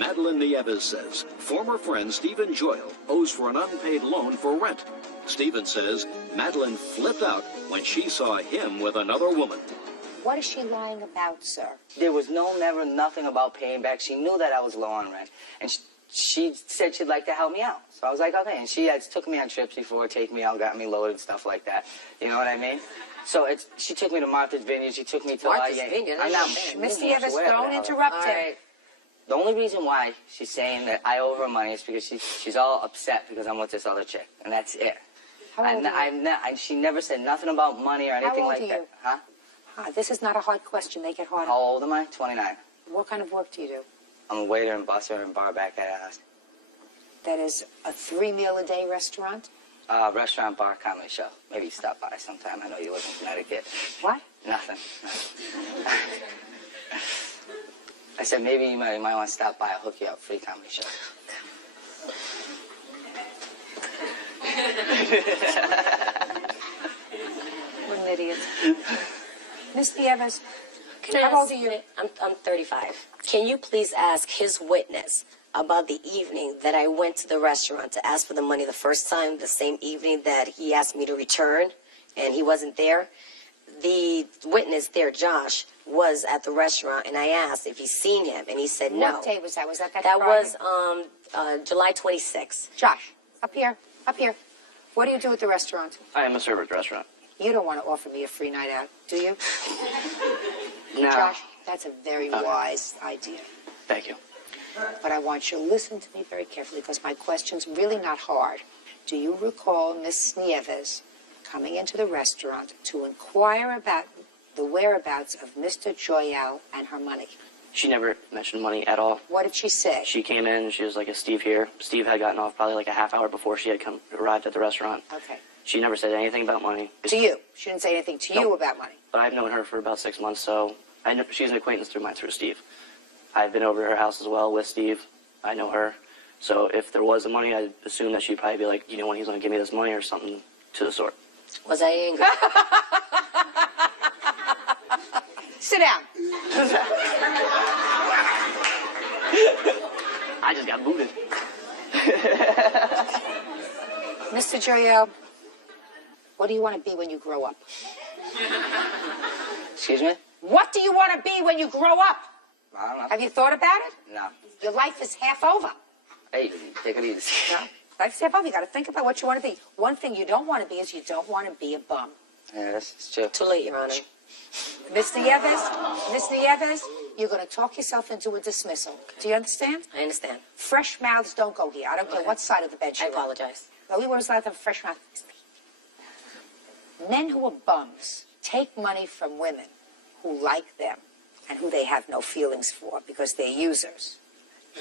Madeline Nieves says former friend Stephen Joyle owes for an unpaid loan for rent. Stephen says Madeline flipped out when she saw him with another woman. What is she lying about, sir? There was never nothing about paying back. She knew that I was low on rent, and she said she'd like to help me out. So I was like, okay. And she had took me on trips before, take me out, got me loaded, stuff like that. You know what I mean? So she took me to Martha's Vineyard. She took me to Martha's Vineyard. Miss Nieves, don't interrupt him. The only reason why she's saying that I owe her money is because she's all upset because I'm with this other chick, and that's it. How old are you? She never said nothing about money or anything like How old are that. you? Huh? This is not a hard question. They get harder. How old am I? 29. What kind of work do you do? I'm a waiter and busser and bar back at a house. That is a 3-meal-a-day restaurant? Restaurant, bar, comedy show. Maybe stop by sometime. I know you live in Connecticut. What? Nothing. I said maybe you might want to stop by. I'll hook you up. Free comedy show. What an idiot. Miss Nieves, How old are you? I'm 35. Can you please ask his witness about the evening that I went to the restaurant to ask for the money the first time, the same evening that he asked me to return, and he wasn't there? The witness there, Josh, was at the restaurant, and I asked if he's seen him, and he said no. What day was that? Was that That Friday? was July 26th. Josh, up here. What do you do at the restaurant? I am a server at the restaurant. You don't want to offer me a free night out, do you? No. Josh, that's a very wise idea. Thank you. But I want you to listen to me very carefully because my question's really not hard. Do you recall Miss Nieves coming into the restaurant to inquire about the whereabouts of Mr. Joyelle and her money? She never mentioned money at all. What did she say? She came in and she was like, is Steve here? Steve had gotten off probably like a half hour before she had arrived at the restaurant. Okay. She never said anything about money. To you? She didn't say anything to you about money? But I've known her for about 6 months, so she's an acquaintance through Steve. I've been over to her house as well with Steve. I know her. So if there was the money, I'd assume that she'd probably be like, when he's going to give me this money or something to the sort. Was I angry? Sit down. I just got booted. Mr. Joyelle, What do you want to be when you grow up? Excuse me? What do you want to be when you grow up? I don't know. Have you thought about it? No. Your life is half over. Hey, take it easy. No? Life's half over. You got to think about what you want to be. One thing you don't want to be is you don't want to be a bum. Yeah, that's true. Too late, Your Honor. Miss Nieves, you're going to talk yourself into a dismissal. Do you understand? I understand. Fresh mouths don't go here. I don't care what side of the bed I you're on. apologize. Well, we were allowed to have a fresh mouth. Men who are bums take money from women who like them and who they have no feelings for because they're users.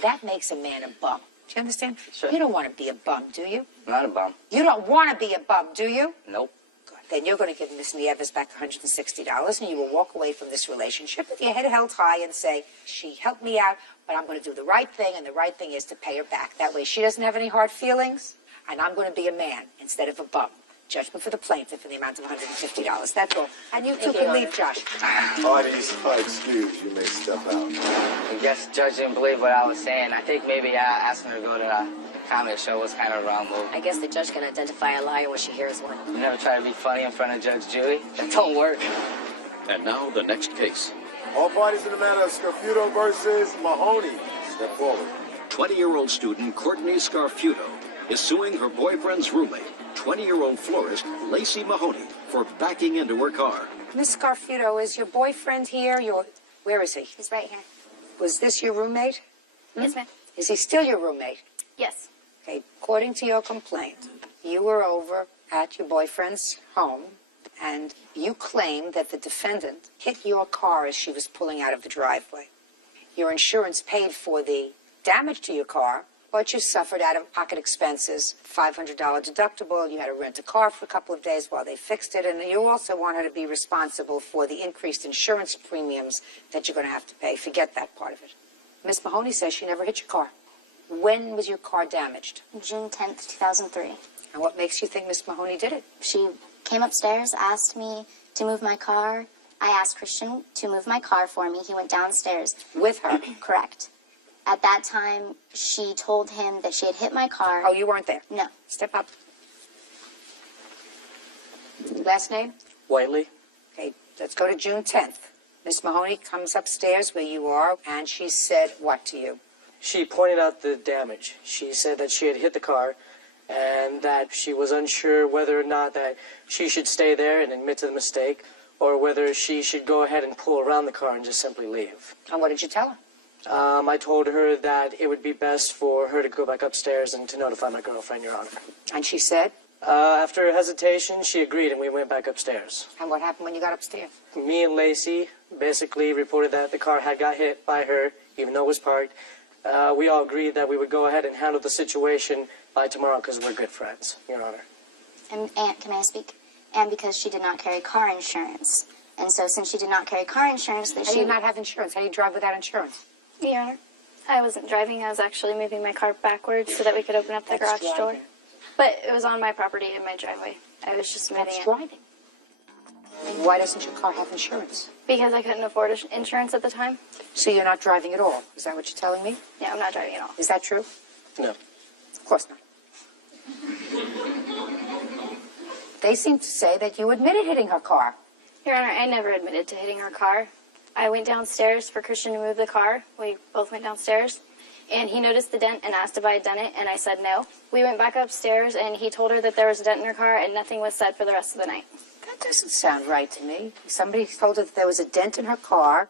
That makes a man a bum. Do you understand? Sure. You don't want to be a bum, do you? I'm not a bum. You don't want to be a bum, do you? Nope. Good. Then you're going to give Miss Nieves back $160, and you will walk away from this relationship with your head held high and say, she helped me out, but I'm going to do the right thing, and the right thing is to pay her back. That way she doesn't have any hard feelings, and I'm going to be a man instead of a bum. Judgment for the plaintiff in the amount of $150. That's all. And you two can leave, Josh. Parties are excused. You may step out. I guess the judge didn't believe what I was saying. I think maybe asking her to go to the comedy show was kind of a wrong move. I guess the judge can identify a liar when she hears one. You never try to be funny in front of Judge Judy? That don't work. And now the next case. All parties in the matter of Scarfuto versus Mahoney. Step forward. 20-year-old student Courtney Scarfuto is suing her boyfriend's roommate, 20-year-old florist Lacey Mahoney, for backing into her car. Miss Scarfuto, is your boyfriend here? Where is he? He's right here. Was this your roommate? Yes, ma'am. Is he still your roommate? Yes. Okay, according to your complaint, you were over at your boyfriend's home, and you claim that the defendant hit your car as she was pulling out of the driveway. Your insurance paid for the damage to your car, but you suffered out-of-pocket expenses, $500 deductible. You had to rent a car for a couple of days while they fixed it, and you also want her to be responsible for the increased insurance premiums that you're going to have to pay. Forget that part of it. Miss Mahoney says she never hit your car. When was your car damaged? June 10th, 2003. And what makes you think Miss Mahoney did it? She came upstairs, asked me to move my car. I asked Christian to move my car for me. He went downstairs. With her? Correct. At that time, she told him that she had hit my car. Oh, you weren't there? No. Step up. Last name? Whiteley. Okay, let's go to June 10th. Miss Mahoney comes upstairs where you are, and she said what to you? She pointed out the damage. She said that she had hit the car and that she was unsure whether or not that she should stay there and admit to the mistake or whether she should go ahead and pull around the car and just simply leave. And what did you tell her? I told her that it would be best for her to go back upstairs and to notify my girlfriend, Your Honor. And she said? After hesitation, she agreed and we went back upstairs. And what happened when you got upstairs? Me and Lacey basically reported that the car had got hit by her, even though it was parked. We all agreed that we would go ahead and handle the situation by tomorrow because we're good friends, Your Honor. And can I speak? And because she did not carry car insurance. And so since she did not carry car insurance, that How she do you not have insurance? How do you drive without insurance? Your Honor, I wasn't driving. I was actually moving my car backwards so that we could open up the garage door. But it was on my property in my driveway. I was just moving it. Driving. Why doesn't your car have insurance? Because I couldn't afford insurance at the time. So you're not driving at all? Is that what you're telling me? Yeah, I'm not driving at all. Is that true? No. Of course not. They seem to say that you admitted hitting her car. Your Honor, I never admitted to hitting her car. I went downstairs for Christian to move the car. We both went downstairs. And he noticed the dent and asked if I had done it, and I said no. We went back upstairs, and he told her that there was a dent in her car, and nothing was said for the rest of the night. That doesn't sound right to me. Somebody told her that there was a dent in her car,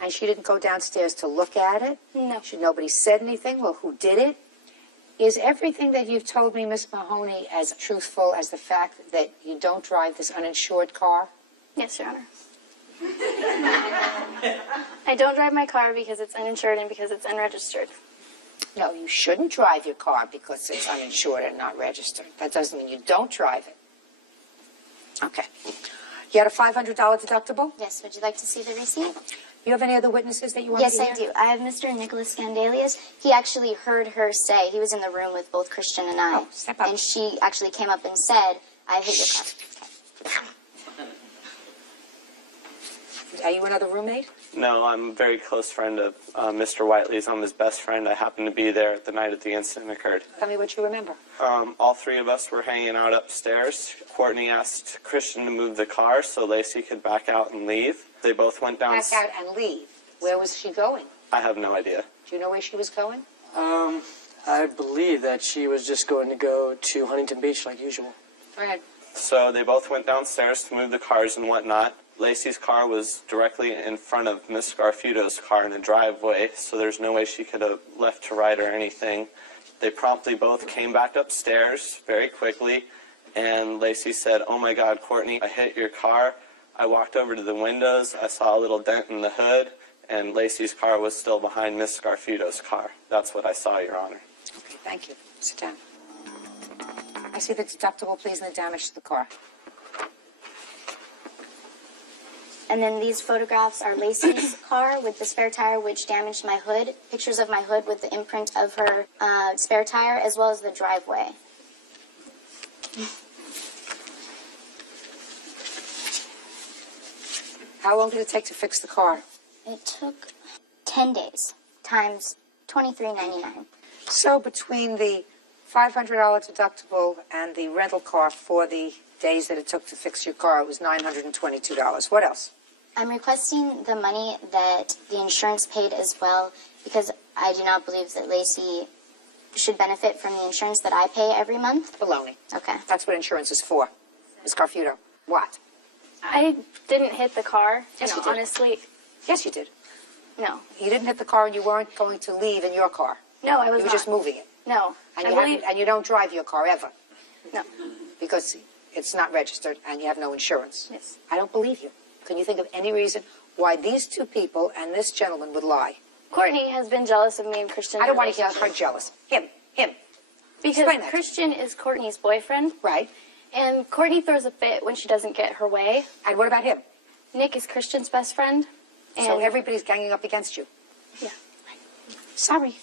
and she didn't go downstairs to look at it? No. Nobody said anything? Well, who did it? Is everything that you've told me, Miss Mahoney, as truthful as the fact that you don't drive this uninsured car? Yes, Your Honor. I don't drive my car because it's uninsured and because it's unregistered. No, you shouldn't drive your car because it's uninsured and not registered. That doesn't mean you don't drive it. Okay. You had a $500 deductible? Yes, would you like to see the receipt? You have any other witnesses that you want to hear? Yes, I do. I have Mr. Nicholas Scandalius. He actually heard her say, he was in the room with both Christian and I. Oh, step up. And she actually came up and said, I hit your car. Are you another roommate? No, I'm a very close friend of Mr. Whiteley's. I'm his best friend. I happened to be there at the night that the incident occurred. Tell me what you remember. All three of us were hanging out upstairs. Courtney asked Christian to move the car so Lacey could back out and leave. They both went down. Back out and leave. Where was she going? I have no idea. Do you know where she was going? I believe that she was just going to go to Huntington Beach like usual. Go ahead. So they both went downstairs to move the cars and whatnot. Lacey's car was directly in front of Miss Scarfuto's car in the driveway, so there's no way she could have left to right or anything. They promptly both came back upstairs very quickly, and Lacey said, "Oh my God, Courtney, I hit your car." I walked over to the windows. I saw a little dent in the hood, and Lacey's car was still behind Miss Scarfuto's car. That's what I saw, Your Honor. Okay, thank you. Sit down. I see the deductible, please, and the damage to the car. And then these photographs are Lacey's car with the spare tire, which damaged my hood. Pictures of my hood with the imprint of her spare tire, as well as the driveway. How long did it take to fix the car? It took 10 days, times $23.99. So between the $500 deductible and the rental car for the days that it took to fix your car, it was $922. What else? I'm requesting the money that the insurance paid as well, because I do not believe that Lacey should benefit from the insurance that I pay every month. Baloney. Okay. That's what insurance is for. Ms. Scarfuto. What? I didn't hit the car. Yes, you did. Honestly. Yes, you did. No. You didn't hit the car, and you weren't going to leave in your car. No, I was You were not. just moving it. No. And you don't drive your car ever. No. Because it's not registered and you have no insurance. Yes. I don't believe you. Can you think of any reason why these two people and this gentleman would lie? Courtney has been jealous of me and Christian. I don't want to hear her jealous. Him. Because Explain that. Christian is Courtney's boyfriend. Right. And Courtney throws a fit when she doesn't get her way. And what about him? Nick is Christian's best friend. And So everybody's ganging up against you. Yeah. Sorry.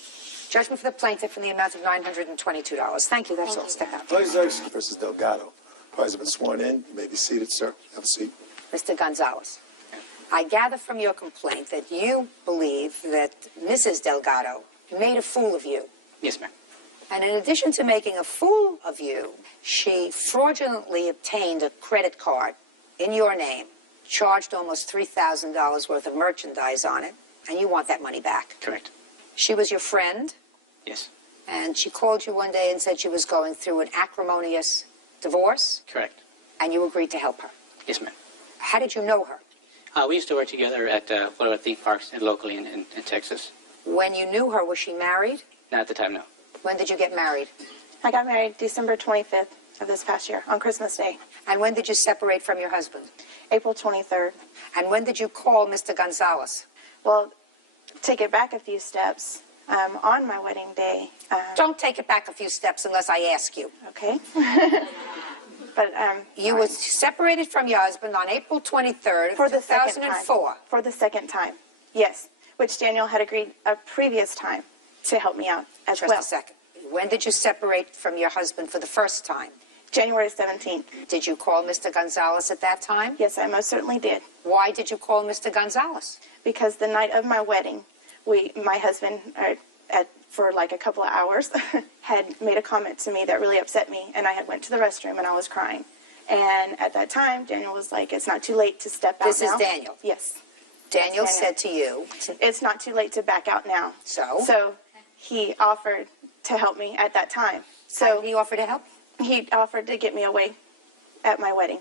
Judgment for the plaintiff in the amount of $922. Thank you. That's all. Step out. Versus Delgado. Parties have been sworn in. You may be seated, sir. Have a seat. Mr. Gonzalez, I gather from your complaint that you believe that Mrs. Delgado made a fool of you. Yes, ma'am. And in addition to making a fool of you, she fraudulently obtained a credit card in your name, charged almost $3,000 worth of merchandise on it, and you want that money back. Correct. She was your friend, Yes. and she called you one day and said she was going through an acrimonious divorce, Correct. and you agreed to help her. Yes, ma'am. How did you know her? We used to work together at one of the theme parks locally in Texas. When you knew her, was she married? Not at the time, no. When did you get married? I got married December 25th of this past year, on Christmas Day. And when did you separate from your husband? April 23rd. And when did you call Mr. Gonzalez? Well, take it back a few steps. On my wedding day. Don't take it back a few steps unless I ask you. Okay. But you were separated from your husband on April 23rd of for the 2004. For the second time, yes. Which Daniel had agreed a previous time to help me out as well. Just a second. When did you separate from your husband for the first time? January 17th. Did you call Mr. Gonzalez at that time? Yes, I most certainly did. Why did you call Mr. Gonzalez? Because the night of my wedding, my husband, for like a couple of hours, had made a comment to me that really upset me, and I had went to the restroom and I was crying. And at that time, Daniel was like, "It's not too late to step out now." This is Daniel? Yes. Daniel said to you, "It's not too late to back out now." So he offered to help me at that time. So he offered to help you? He offered to get me away at my wedding.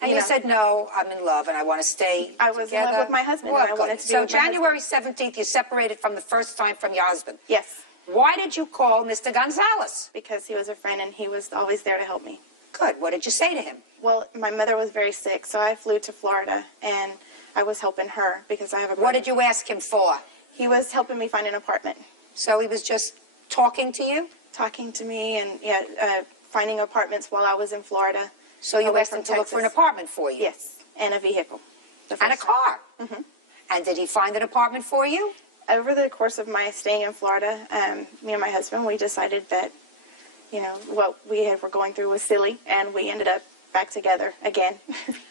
And you said, "No, I'm in love and I want to stay I was together." in love with my husband, and I wanted to be with my January 17th, you separated from the first time from your husband. Yes. Why did you call Mr. Gonzalez? Because he was a friend and he was always there to help me. Good. What did you say to him? Well, my mother was very sick, so I flew to Florida, and I was helping her because I have a brother. What did you ask him for? He was helping me find an apartment. So he was just talking to you? Talking to me and finding apartments while I was in Florida. So you away asked him from to look for an Texas. apartment for you? Yes, and a vehicle. And a car? Mm-hmm. And did he find an apartment for you? Over the course of my staying in Florida, me and my husband, we decided that, what we were going through was silly, and we ended up back together again.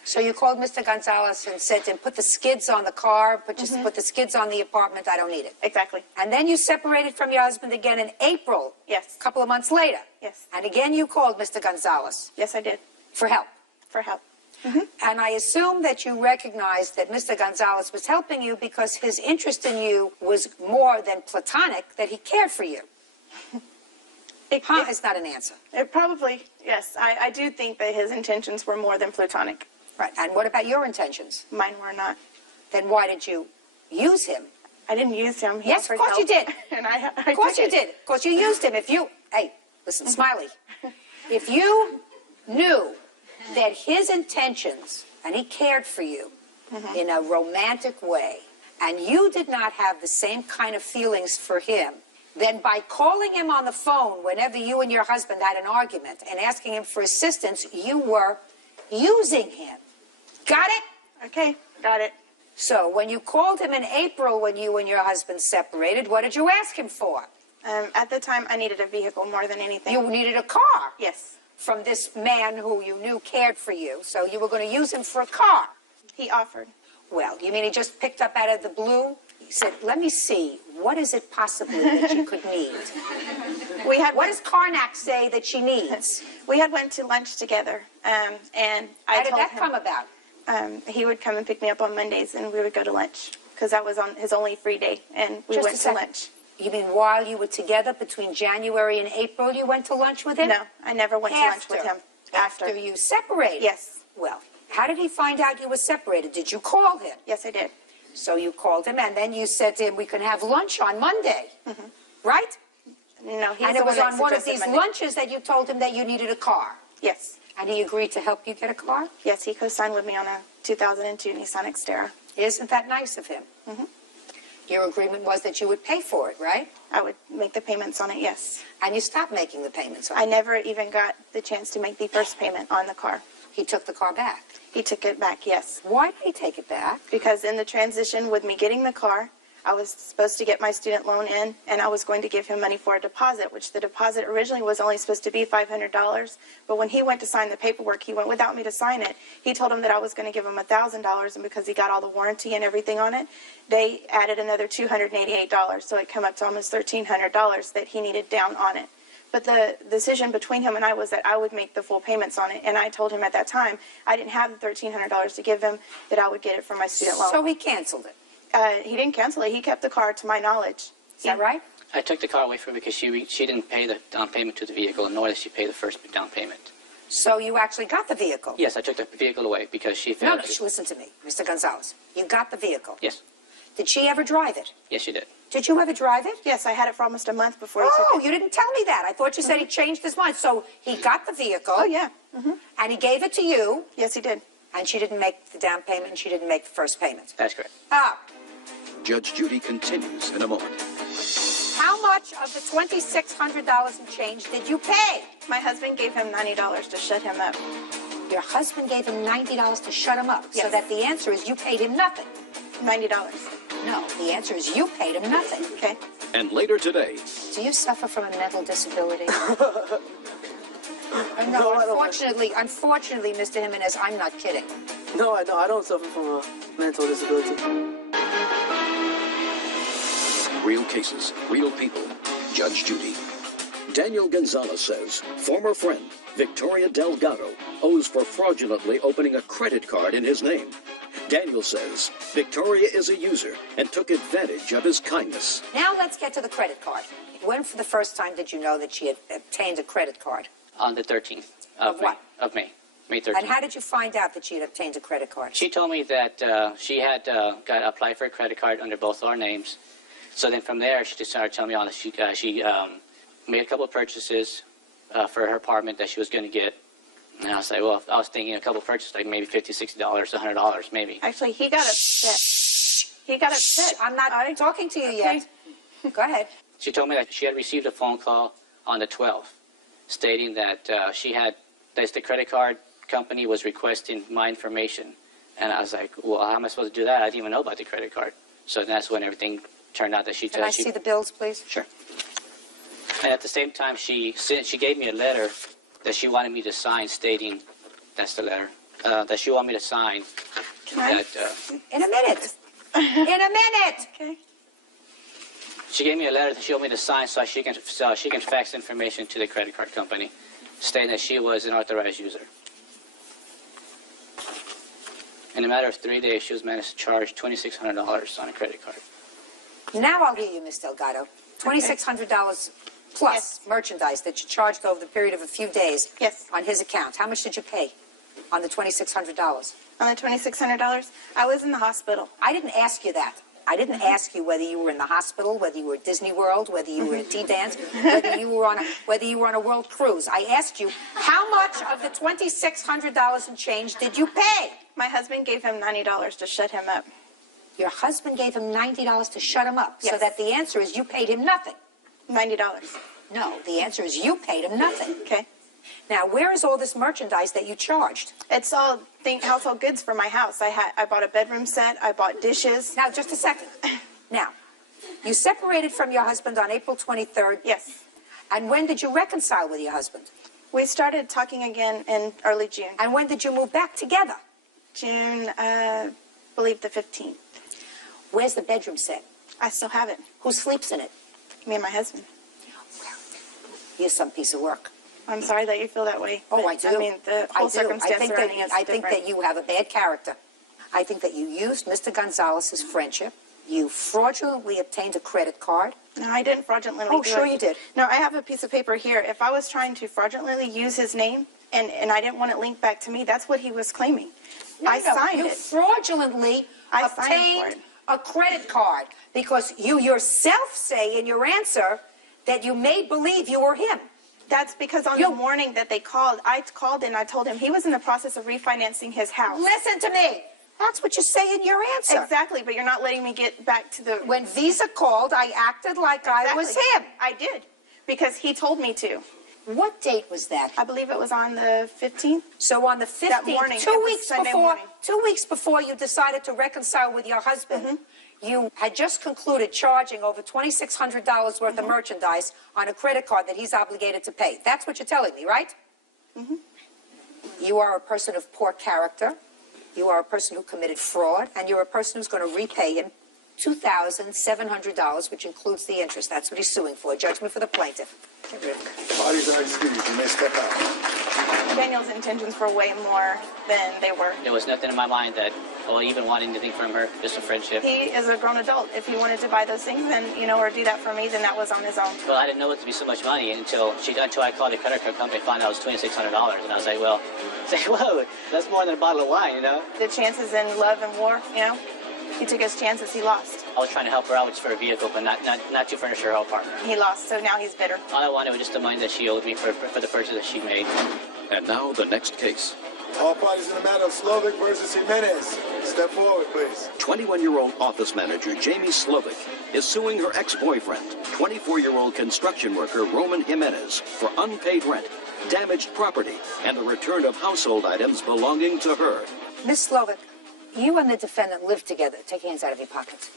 So you called Mr. Gonzalez and said to him, put the skids on the car, just put the skids on the apartment, I don't need it. Exactly. And then you separated from your husband again in April. Yes. A couple of months later. Yes. And again you called Mr. Gonzalez. Yes, I did. For help. For help. And I assume that you recognized that Mr. Gonzalez was helping you because his interest in you was more than platonic, that he cared for you. It's not an answer. It probably, yes. I do think that his intentions were more than platonic. Right. And what about your intentions? Mine were not. Then why did you use him? I didn't use him. He Yes, of offered course you help. did. And I Of course you did. Of course you used him. Hey, listen, Smiley. If you knew that his intentions, and he cared for you in a romantic way, and you did not have the same kind of feelings for him, then by calling him on the phone whenever you and your husband had an argument and asking him for assistance, you were using him. Got it? Okay, got it. So when you called him in April when you and your husband separated, what did you ask him for? At the time, I needed a vehicle more than anything. You needed a car. Yes. From this man who you knew cared for you, so you were going to use him for a car. He offered. Well, you mean he just picked up out of the blue? He said, let me see, what is it possibly that she could need? What does Karnak say that she needs? We had went to lunch together, and How did that come about? He would come and pick me up on Mondays, and we would go to lunch, because that was on his only free day, and we went to lunch. You mean while you were together, between January and April, you went to lunch with him? No, I never went to lunch with him. After you separated? Yes. Well, how did he find out you were separated? Did you call him? Yes, I did. So you called him, and then you said to him, we can have lunch on Monday, right? No, he's And the it was one that on one of suggested these Monday. lunches that you told him that you needed a car? Yes. And he agreed to help you get a car? Yes, he co-signed with me on a 2002 Nissan Xterra. Isn't that nice of him? Your agreement was that you would pay for it, right? I would make the payments on it, yes. And you stopped making the payments on it? I never even got the chance to make the first payment on the car. He took the car back? He took it back, yes. Why did he take it back? Because in the transition with me getting the car, I was supposed to get my student loan in, and I was going to give him money for a deposit, which the deposit originally was only supposed to be $500. But when he went to sign the paperwork, he went without me to sign it. He told him that I was going to give him $1,000, and because he got all the warranty and everything on it, they added another $288. So it came up to almost $1,300 that he needed down on it. But the decision between him and I was that I would make the full payments on it. And I told him at that time I didn't have the $1,300 to give him, that I would get it from my student loan. So he canceled it? He didn't cancel it. He kept the car, to my knowledge. Is that right? I took the car away from her because she didn't pay the down payment to the vehicle, nor did she pay the first down payment. So you actually got the vehicle? Yes, I took the vehicle away because she No, failed. listen to me, Mr. Gonzalez. You got the vehicle? Yes. Did she ever drive it? Yes, she did. Did you ever drive it? Yes, I had it for almost a month before he Oh, took it. you didn't tell me that. I thought you said he changed his mind. So he got the vehicle. Oh, yeah. And he gave it to you. Yes, he did. And she didn't make the down payment, and she didn't make the first payment. That's correct. Ah. Judge Judy continues in a moment. How much of the $2,600 and change did you pay? My husband gave him $90 to shut him up. Your husband gave him $90 to shut him up. So Yes. that the answer is you paid him nothing. $90. No, the answer is you paid him nothing. Okay. And later today, Do you suffer from a mental disability? No, unfortunately, Mr. Jimenez, I'm not kidding. No, I don't suffer from a mental disability. real cases, real people. Judge Judy. Daniel Gonzalez says former friend Victoria Delgado owes for fraudulently opening a credit card in his name. Daniel says Victoria is a user and took advantage of his kindness. Now let's get to the credit card. When for the first time did you know that she had obtained a credit card? On the 13th of May. Of May 13th. And how did you find out that she had obtained a credit card? She told me that she had applied for a credit card under both our names. So then from there, she just started telling me all that she made a couple of purchases for her apartment that she was going to get. And I was like, well, I was thinking a couple of purchases, like maybe $50, $60, $100, maybe. Actually, he got upset. He got upset. I'm not talking to you yet. Go ahead. She told me that she had received a phone call on the 12th stating that that the credit card company was requesting my information. And I was like, well, how am I supposed to do that? I didn't even know about the credit card. So that's when everything turned out that she... Can I see the bills, please? Sure. And at the same time, she gave me a letter that she wanted me to sign stating That's the letter that she wanted me to sign. Can I? In a minute. In a minute. Okay. She gave me a letter that she wanted me to sign so she can fax information to the credit card company, stating that she was an authorized user. In a matter of 3 days, she was managed to charge $2,600 on a credit card. Now I'll hear you, Miss Delgado. $2,600 plus merchandise that you charged over the period of a few days on his account. How much did you pay on the $2,600? On the $2,600, I was in the hospital. I didn't ask you that. I didn't ask you whether you were in the hospital, whether you were at Disney World, whether you were at T-Dance, whether you were on a world cruise. I asked you, how much of the $2,600 and change did you pay? My husband gave him $90 to shut him up. Your husband gave him $90 to shut him up, so that the answer is you paid him nothing. $90. No, the answer is you paid him nothing. Okay. Now, where is all this merchandise that you charged? It's all household goods for my house. I bought a bedroom set. I bought dishes. Now, just a second. Now, you separated from your husband on April 23rd. Yes. And when did you reconcile with your husband? We started talking again in early June. And when did you move back together? June, I believe the 15th. Where's the bedroom set? I still have it. Who sleeps in it? Me and my husband. Here's some piece of work. I'm sorry that you feel that way. Oh, I do. I mean, the whole circumstance surrounding us is I think different. that you have a bad character. I think that you used Mr. Gonzalez's friendship. You fraudulently obtained a credit card. No, I didn't fraudulently Oh, do sure it. you did. No, I have a piece of paper here. If I was trying to fraudulently use his name and I didn't want it linked back to me, that's what he was claiming. I signed you it. fraudulently I signed for obtained a credit card because you yourself say in your answer that you made believe you were him. That's because on the morning that they called, I called and I told him he was in the process of refinancing his house. Listen to me. That's what you say in your answer. Exactly, but you're not letting me get back to the... When Visa called, I acted like I was him. I did, because he told me to. What date was that? I believe it was on the 15th. So on the 15th, That morning, it 2 was weeks Sunday before, morning. 2 weeks before you decided to reconcile with your husband, you had just concluded charging over $2,600 worth of merchandise on a credit card that he's obligated to pay. That's what you're telling me, right? You are a person of poor character. You are a person who committed fraud, and you're a person who's going to repay him $2,700, which includes the interest. That's what he's suing for. Judgment for the plaintiff. Get rid of him. Parties are excused. You may step out. Daniel's intentions were way more than they were. There was nothing in my mind that, or even wanting anything from her, just a friendship. He is a grown adult. If he wanted to buy those things and, or do that for me, then that was on his own. Well, I didn't know it to be so much money until I called the credit card company and found out it was $2,600. And I was like, well, whoa, that's more than a bottle of wine, The chances in love and war, he took his chances, he lost. I was trying to help her out for a vehicle, but not to furnish her whole apartment. He lost, so now he's bitter. All I wanted was just the money that she owed me for the purchase that she made. And now the next case. All parties in the matter of Slovic versus Jimenez. Step forward, please. 21-year-old office manager Jamie Slovic is suing her ex-boyfriend, 24-year-old construction worker Roman Jimenez, for unpaid rent, damaged property, and the return of household items belonging to her. Miss Slovic, you and the defendant lived together. Take your hands out of your pockets.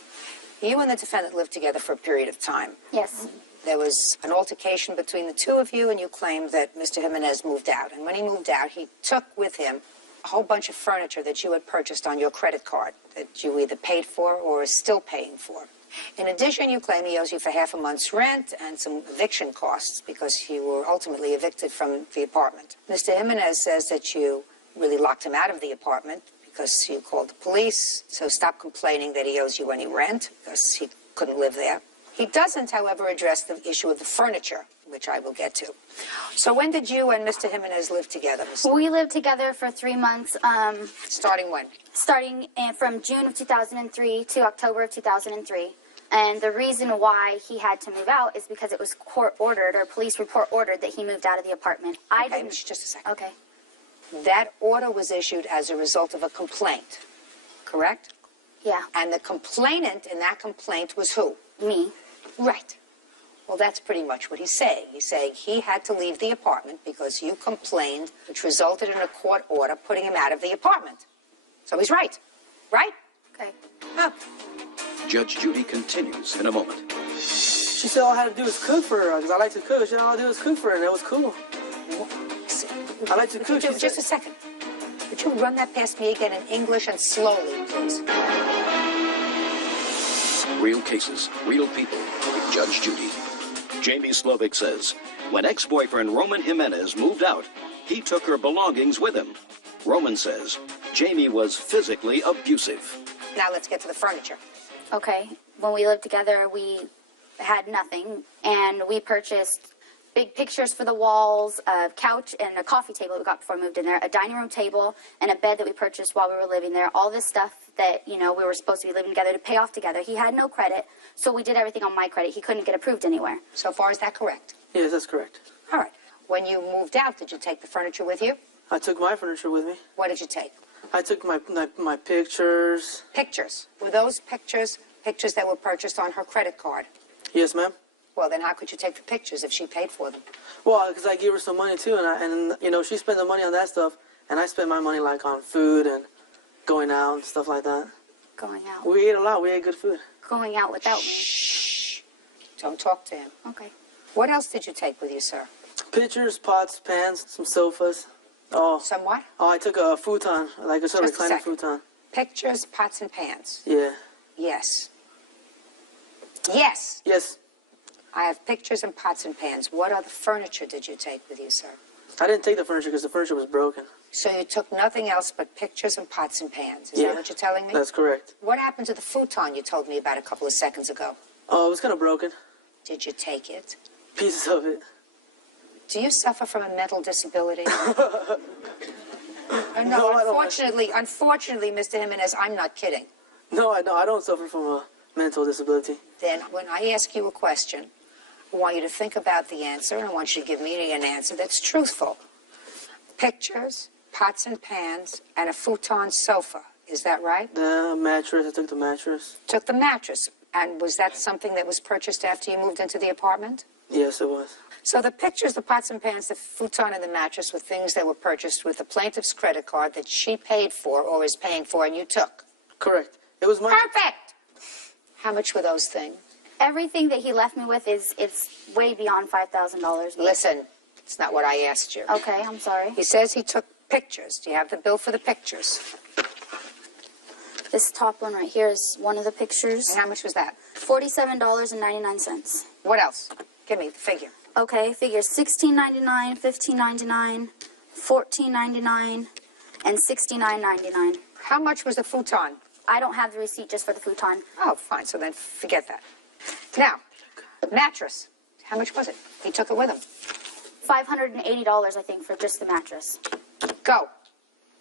You and the defendant lived together for a period of time. Yes. There was an altercation between the two of you, and you claimed that Mr. Jimenez moved out. And when he moved out, he took with him a whole bunch of furniture that you had purchased on your credit card that you either paid for or are still paying for. In addition, you claim he owes you for half a month's rent and some eviction costs because you were ultimately evicted from the apartment. Mr. Jimenez says that you really locked him out of the apartment because you called the police, so stop complaining that he owes you any rent because he couldn't live there. He doesn't, however, address the issue of the furniture, which I will get to. So when did you and Mr. Jimenez live together, Ms. We lived together for 3 months. Starting when? Starting from June of 2003 to October of 2003. And the reason why he had to move out is because it was court-ordered, or police report ordered, that he moved out of the apartment. Okay, just a second. Okay. That order was issued as a result of a complaint, correct? Yeah. And the complainant in that complaint was who? Me. Right. Well, that's pretty much what he's saying. He's saying he had to leave the apartment because you complained, which resulted in a court order putting him out of the apartment. So he's right. Right? Okay. Up. Judge Judy continues in a moment. She said all I had to do was cook for her because I like to cook. She said all I had to do was cook for her, and it was cool. I like to cook. Just a second. Would you run that past me again in English and slowly, please? Real cases, real people. Judge Judy. Jamie Slovic says, when ex-boyfriend Roman Jimenez moved out, he took her belongings with him. Roman says Jamie was physically abusive. Now let's get to the furniture. Okay, when we lived together, we had nothing, and we purchased big pictures for the walls, a couch and a coffee table that we got before we moved in there, a dining room table, and a bed that we purchased while we were living there. All this stuff that, you know, we were supposed to be living together to pay off together. He had no credit, so we did everything on my credit. He couldn't get approved anywhere. So far, is that correct? Yes, that's correct. All right. When you moved out, did you take the furniture with you? I took my furniture with me. What did you take? I took my pictures. Pictures. Were those pictures that were purchased on her credit card? Yes, ma'am. Well, then how could you take the pictures if she paid for them? Well, because I gave her some money too, and you know, she spent the money on that stuff, and I spent my money like on food and going out and stuff like that. Going out. We ate a lot. We ate good food. Going out without Shh. Don't talk to him. Okay. What else did you take with you, sir? Pictures, pots, pans, some sofas. Oh. Some what? Oh, I took a futon, like a sort of Just a recliner second. futon. Pictures, pots, and pans. Yeah. Yes. Yes. Yes. I have pictures and pots and pans. What other furniture did you take with you, sir? I didn't take the furniture because the furniture was broken. So you took nothing else but pictures and pots and pans. Is Yeah. that what you're telling me? That's correct. What happened to the futon you told me about a couple of seconds ago? Oh, it was kind of broken. Did you take it? Pieces of it. Do you suffer from a mental disability? No, I don't. Unfortunately, Mr. Jimenez, I'm not kidding. No, I don't suffer from a mental disability. Then when I ask you a question, I want you to think about the answer, and I want you to give me an answer that's truthful. Pictures, pots and pans, and a futon sofa. Is that right? The mattress. I took the mattress. Took the mattress. And was that something that was purchased after you moved into the apartment? Yes, it was. So the pictures, the pots and pans, the futon, and the mattress were things that were purchased with the plaintiff's credit card that she paid for or is paying for, and you took. Correct. It was my... Perfect! How much were those things? Everything that he left me with is way beyond $5,000. Listen, it's not what I asked you. Okay, I'm sorry. He says he took pictures. Do you have the bill for the pictures? This top one right here is one of the pictures. And how much was that? $47.99. What else? Give me the figure. Okay, figures $16.99, $15.99, $14.99, and $69.99. How much was the futon? I don't have the receipt just for the futon. Oh, fine. So then forget that. Now, mattress. How much was it? He took it with him. $580, I think, for just the mattress. Go.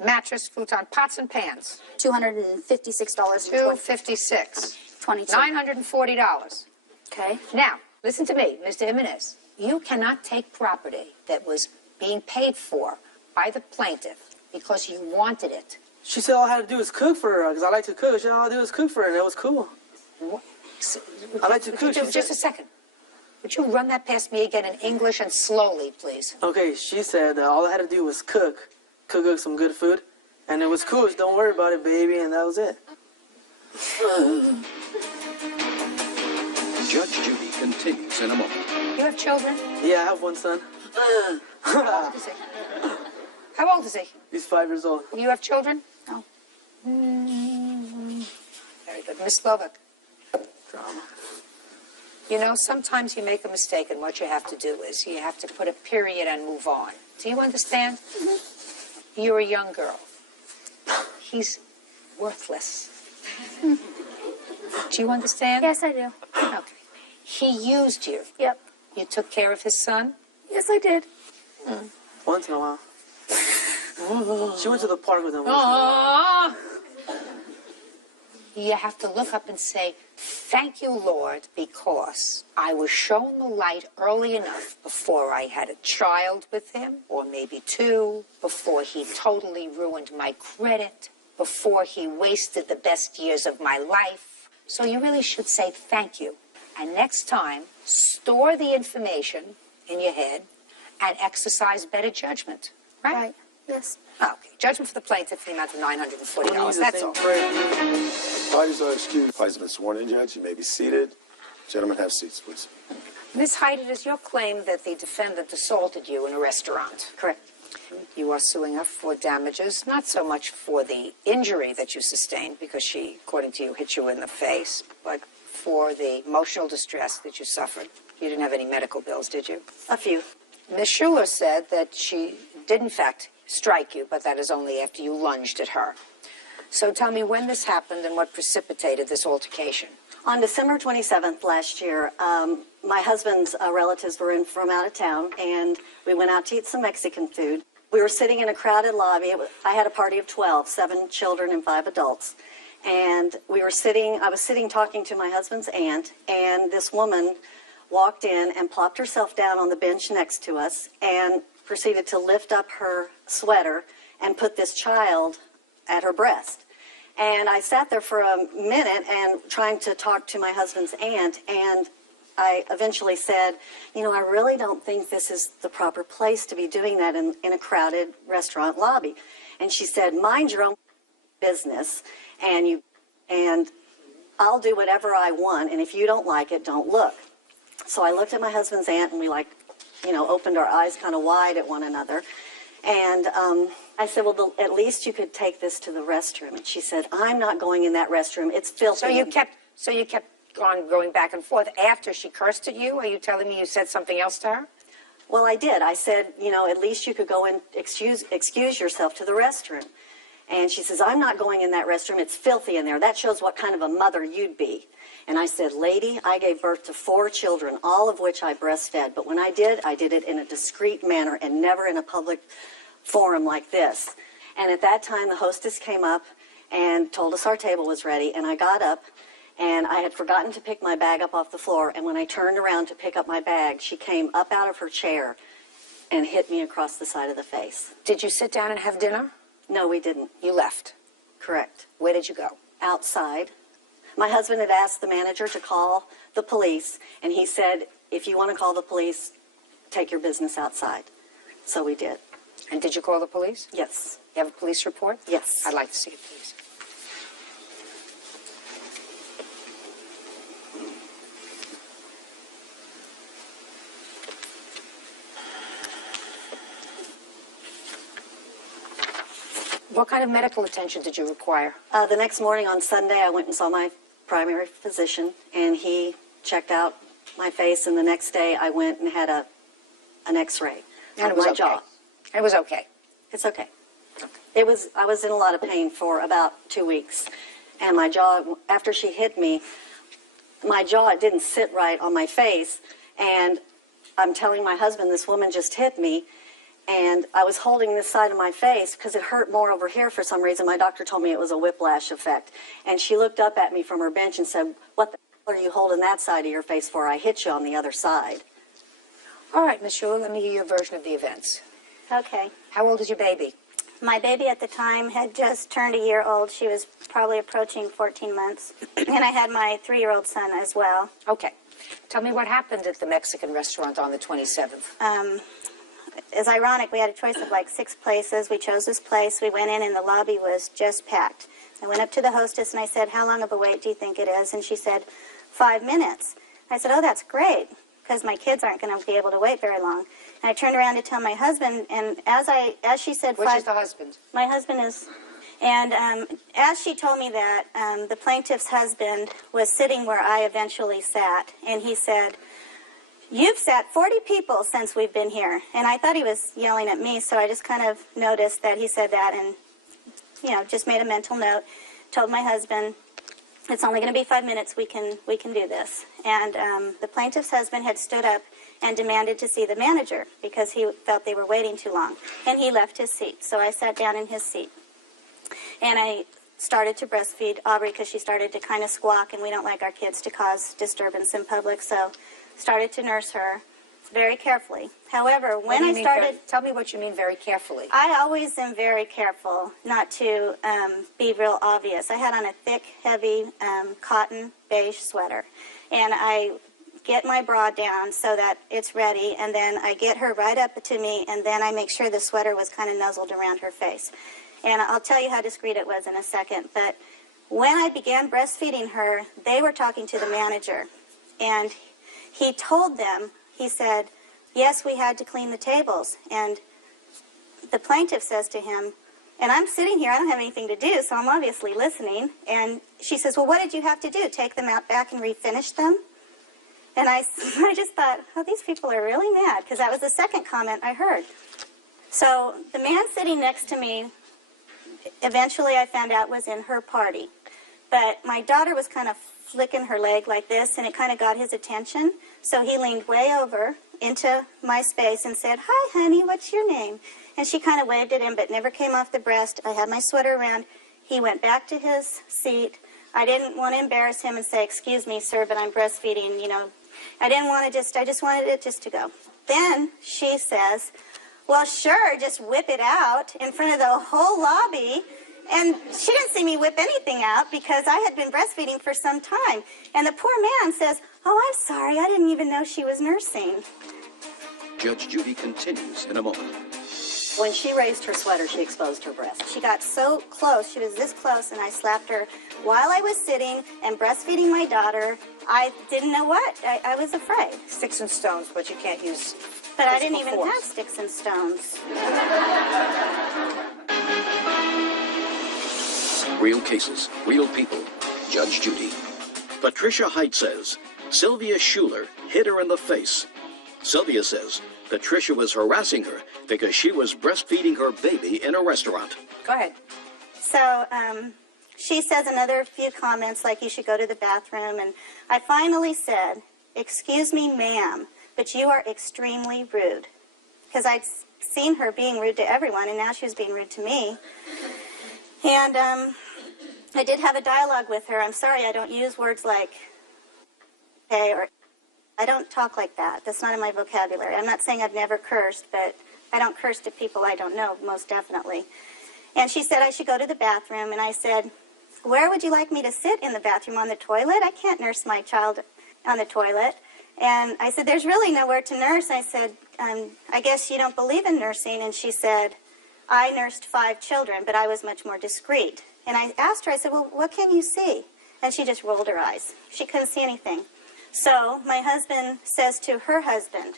Mattress, futon, pots and pans. $256. $256. $940. Okay. Now, listen to me, Mr. Jimenez. You cannot take property that was being paid for by the plaintiff because you wanted it. She said all I had to do was cook for her because I like to cook. She said all I had to do was cook for her, and it was cool. What? I like to cook. Just a second. Would you run that past me again in English and slowly, please? Okay, she said all I had to do was cook some good food, and it was cool. Don't worry about it, baby, and that was it. Judge Judy continues in a moment. You have children? Yeah, I have one son. How old is he? How old is he? He's 5 years old. You have children? No. Very good. Miss Slovak. Drama. You know, sometimes you make a mistake, and what you have to do is you have to put a period and move on. Do you understand? Mm-hmm. You're a young girl. He's worthless. Do you understand? Yes, I do. Okay. He used you. Yep. You took care of his son? Yes, I did. Once in a while. She went to the park with him. Aww. You have to look up and say, thank you, Lord, because I was shown the light early enough before I had a child with him, or maybe two, before he totally ruined my credit, before he wasted the best years of my life. So you really should say thank you. And next time, store the information in your head and exercise better judgment. Right? Yes. Okay. Judgment for the plaintiff in the amount of $940. That's all. Parties are excused. Parties have been sworn in, Judge. You may be seated. Gentlemen, have seats, please. Miss Hyde, it is your claim that the defendant assaulted you in a restaurant. Correct. You are suing her for damages, not so much for the injury that you sustained, because she, according to you, hit you in the face, but for the emotional distress that you suffered. You didn't have any medical bills, did you? A few. Ms. Schuler said that she did, in fact, strike you, but that is only after you lunged at her. So tell me when this happened and what precipitated this altercation. On December 27th last year, my husband's relatives were in from out of town, and we went out to eat some Mexican food. We were sitting in a crowded lobby. I had a party of 12, 7 children and 5 adults. And I was sitting talking to my husband's aunt, and this woman walked in and plopped herself down on the bench next to us and proceeded to lift up her sweater and put this child at her breast. And I sat there for a minute and trying to talk to my husband's aunt, and I eventually said, you know, I really don't think this is the proper place to be doing that in a crowded restaurant lobby. And she said, mind your own business, and I'll do whatever I want, and if you don't like it, don't look. So I looked at my husband's aunt, and we opened our eyes kind of wide at one another. And I said, well, at least you could take this to the restroom. And she said, I'm not going in that restroom. It's filthy. So you kept on going back and forth after she cursed at you? Are you telling me you said something else to her? Well, I did. I said, you know, at least you could go and excuse yourself to the restroom. And she says, I'm not going in that restroom. It's filthy in there. That shows what kind of a mother you'd be. And I said, lady, I gave birth to 4 children, all of which I breastfed. But when I did it in a discreet manner and never in a public forum like this. And at that time, the hostess came up and told us our table was ready. And I got up, and I had forgotten to pick my bag up off the floor. And when I turned around to pick up my bag, she came up out of her chair and hit me across the side of the face. Did you sit down and have dinner? No, we didn't. You left? Correct. Where did you go? Outside. My husband had asked the manager to call the police, and he said, if you want to call the police, take your business outside. So we did. And did you call the police? Yes. You have a police report? Yes. I'd like to see it, please. What kind of medical attention did you require? The next morning on Sunday, I went and saw my primary physician, and he checked out my face, and the next day I went and had an x-ray And of it was my okay. jaw. It was okay. It's okay. I was in a lot of pain for about 2 weeks, and my jaw, after she hit me, my jaw didn't sit right on my face, and I'm telling my husband, this woman just hit me, and I was holding this side of my face because it hurt more over here for some reason. My doctor told me it was a whiplash effect. And she looked up at me from her bench and said, what the hell are you holding that side of your face for? I hit you on the other side. All right, Ms. Schuler, let me hear your version of the events. Okay. How old is your baby? My baby at the time had just turned a year old. She was probably approaching 14 months. And I had my 3-year-old son as well. Okay. Tell me what happened at the Mexican restaurant on the 27th. It's ironic. We had a choice of like 6 places. We chose this place. We went in, and the lobby was just packed. I went up to the hostess, and I said, how long of a wait do you think it is? And she said, 5 minutes. I said, oh, that's great, because my kids aren't going to be able to wait very long. And I turned around to tell my husband, and as she said, which is the husband? My husband is. And as she told me that, the plaintiff's husband was sitting where I eventually sat, and he said, you've sat 40 people since we've been here. And I thought he was yelling at me, so I just kind of noticed that he said that and, just made a mental note, told my husband, it's only going to be 5 minutes, we can do this. And the plaintiff's husband had stood up and demanded to see the manager because he felt they were waiting too long. And he left his seat, so I sat down in his seat. And I started to breastfeed Aubrey because she started to kind of squawk, and we don't like our kids to cause disturbance in public, so started to nurse her very carefully. However, when I started... Tell me what you mean very carefully. I always am very careful not to be real obvious. I had on a thick, heavy cotton beige sweater, and I get my bra down so that it's ready, and then I get her right up to me, and then I make sure the sweater was kind of nuzzled around her face. And I'll tell you how discreet it was in a second, but when I began breastfeeding her, they were talking to the manager, and he told them, he said, yes, we had to clean the tables. And the plaintiff says to him, and I'm sitting here, I don't have anything to do, so I'm obviously listening. And she says, well, what did you have to do? Take them out back and refinish them? And I just thought, oh, these people are really mad, because that was the second comment I heard. So the man sitting next to me, eventually I found out was in her party. But my daughter was kind of flicking her leg like this, and it kind of got his attention. So he leaned way over into my space and said, hi, honey, what's your name? And she kind of waved at him, but never came off the breast. I had my sweater around. He went back to his seat. I didn't want to embarrass him and say, excuse me, sir, but I'm breastfeeding, you know. I didn't want to I just wanted it just to go. Then she says, well, sure, just whip it out in front of the whole lobby. And she didn't see me whip anything out because I had been breastfeeding for some time. And the poor man says, oh, I'm sorry, I didn't even know she was nursing. Judge Judy continues in a moment. When she raised her sweater, she exposed her breast. She got so close, she was this close, and I slapped her while I was sitting and breastfeeding my daughter. I didn't know what. I was afraid. Sticks and stones, but you can't use. But I didn't even have sticks and stones. Real cases, real people. Judge Judy. Patricia Height says Sylvia Schuler hit her in the face. Sylvia says Patricia was harassing her because she was breastfeeding her baby in a restaurant. Go ahead. So she says another few comments like you should go to the bathroom. And I finally said, excuse me, ma'am, but you are extremely rude. Because I'd seen her being rude to everyone, and now she was being rude to me. And I did have a dialogue with her. I'm sorry, I don't use words like, okay, or I don't talk like that. That's not in my vocabulary. I'm not saying I've never cursed, but I don't curse to people I don't know, most definitely. And she said I should go to the bathroom, and I said, where would you like me to sit in the bathroom? On the toilet? I can't nurse my child on the toilet. And I said, there's really nowhere to nurse. I said, I guess you don't believe in nursing. And she said, I nursed 5 children, but I was much more discreet. And I asked her, I said, well, what can you see? And she just rolled her eyes. She couldn't see anything. So my husband says to her husband,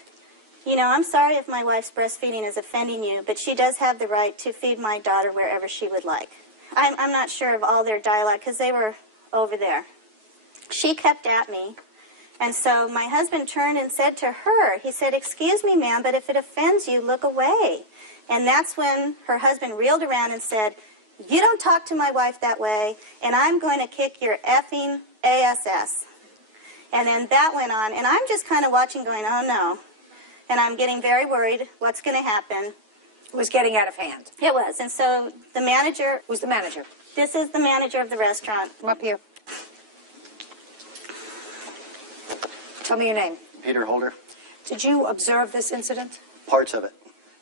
you know, I'm sorry if my wife's breastfeeding is offending you, but she does have the right to feed my daughter wherever she would like. I'm not sure of all their dialogue because they were over there. She kept at me. And so my husband turned and said to her, he said, excuse me, ma'am, but if it offends you, look away. And that's when her husband reeled around and said, you don't talk to my wife that way, and I'm going to kick your effing ASS. And then that went on, and I'm just kind of watching going, oh, no. And I'm getting very worried what's going to happen. It was getting out of hand. It was. And so the manager... Who's the manager? This is the manager of the restaurant. Come up here. Tell me your name. Peter Holder. Did you observe this incident? Parts of it.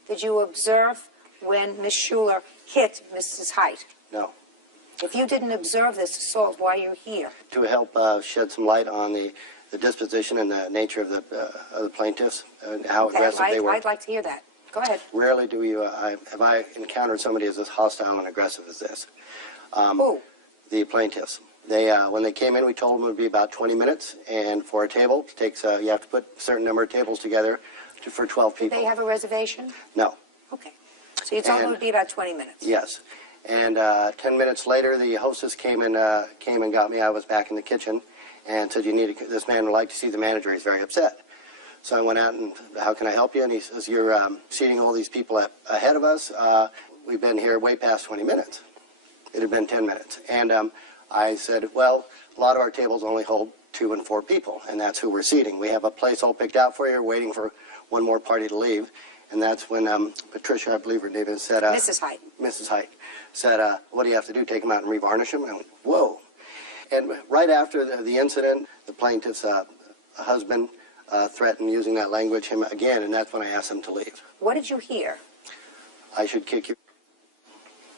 Did you observe when Miss Schuler hit Mrs. Height? No. If you didn't observe this assault, why are you here? To help shed some light on the disposition and the nature of the plaintiffs and how aggressive they were. I'd like to hear that. Go ahead. Rarely do you have I encountered somebody as hostile and aggressive as this. Who? The plaintiffs. They when they came in, we told them it would be about 20 minutes, and for a table, it takes you have to put a certain number of tables together for 12 people. Did they have a reservation? No. Okay. So you told them it would be about 20 minutes. Yes. And 10 minutes later, the hostess came and got me. I was back in the kitchen and said, this man would like to see the manager. He's very upset. So I went out and, how can I help you? And he says, you're seating all these people ahead of us. We've been here way past 20 minutes. It had been 10 minutes. And I said, well, a lot of our tables only hold 2 and 4 people, and that's who we're seating. We have a place all picked out for you, waiting for one more party to leave. And that's when Patricia, I believe her name is, said... Mrs. Height. Mrs. Height said, what do you have to do, take them out and revarnish them? And I went, whoa. And right after the incident, the plaintiff's husband threatened using that language him again, and that's when I asked him to leave. What did you hear? I should kick you.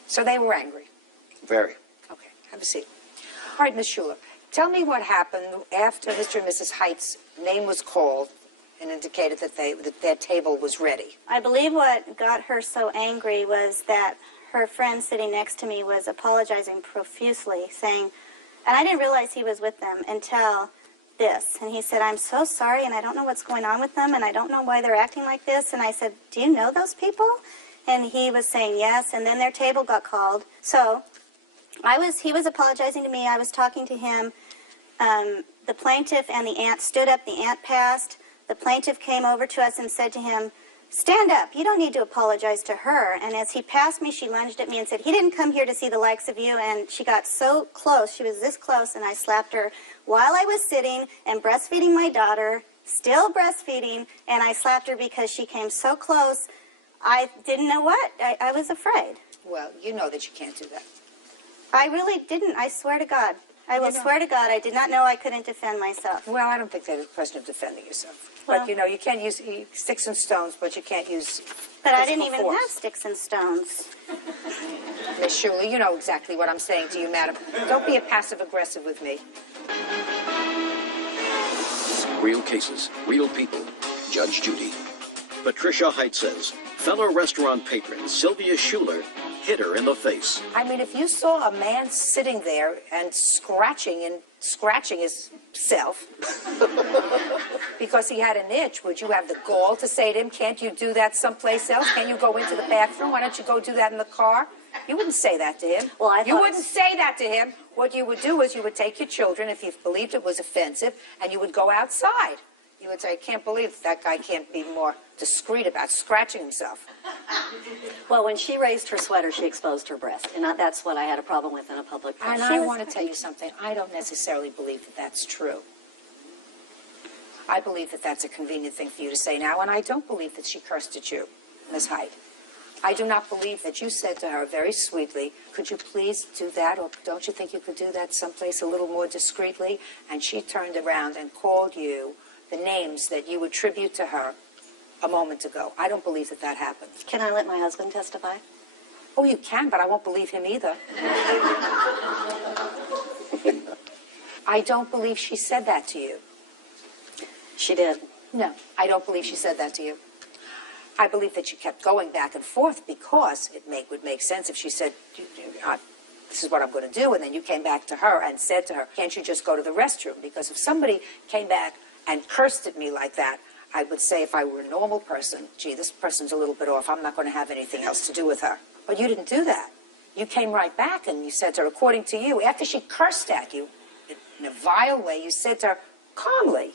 So they were angry? Very. Okay, have a seat. All right, Ms. Schuler, tell me what happened after Mr. and Mrs. Height's name was called and indicated that their table was ready. I believe what got her so angry was that her friend sitting next to me was apologizing profusely, saying, and I didn't realize he was with them until this. And he said, I'm so sorry, and I don't know what's going on with them, and I don't know why they're acting like this. And I said, do you know those people? And he was saying yes, and then their table got called. So he was apologizing to me. I was talking to him. The plaintiff and the aunt stood up. The aunt passed. The plaintiff came over to us and said to him, "Stand up. You don't need to apologize to her." And as he passed me, she lunged at me and said, "He didn't come here to see the likes of you." And she got so close. She was this close, and I slapped her while I was sitting and breastfeeding my daughter, still breastfeeding, and I slapped her because she came so close. I didn't know what. I was afraid. Well, you know that you can't do that. I really didn't. I swear to God. I will swear to God, I did not know I couldn't defend myself. Well, I don't think there's a question of defending yourself. Well, but, you know, you can't use sticks and stones, but you can't use But I didn't physical even force. have sticks and stones. Miss Sheindlin, you know exactly what I'm saying to you, madam. Don't be a passive-aggressive with me. Real cases, real people. Judge Judy. Patricia Height says fellow restaurant patron Sylvia Schuler hit her in the face. I mean, if you saw a man sitting there and scratching himself because he had an itch, would you have the gall to say to him, "Can't you do that someplace else? Can't you go into the bathroom? Why don't you go do that in the car?" You wouldn't say that to him. Well, you wouldn't say that to him. What you would do is you would take your children, if you believed it was offensive, and you would go outside. You would say, "I can't believe that guy can't be more discreet about scratching himself." Well, when she raised her sweater, she exposed her breast, and that's what I had a problem with in a public place. And I want to tell you something. I don't necessarily believe that that's true. I believe that that's a convenient thing for you to say now, and I don't believe that she cursed at you, Ms. Height. I do not believe that you said to her very sweetly, "Could you please do that, or don't you think you could do that someplace a little more discreetly?" And she turned around and called you the names that you attribute to her a moment ago. I don't believe that that happened. Can I let my husband testify? Oh, you can, but I won't believe him either. I don't believe she said that to you. She did. No, I don't believe she said that to you. I believe that you kept going back and forth because it would make sense if she said, "This is what I'm going to do," and then you came back to her and said to her, "Can't you just go to the restroom?" Because if somebody came back and cursed at me like that, I would say if I were a normal person, "Gee, this person's a little bit off. I'm not going to have anything else to do with her." But you didn't do that. You came right back and you said to her, according to you, after she cursed at you in a vile way, you said to her, calmly,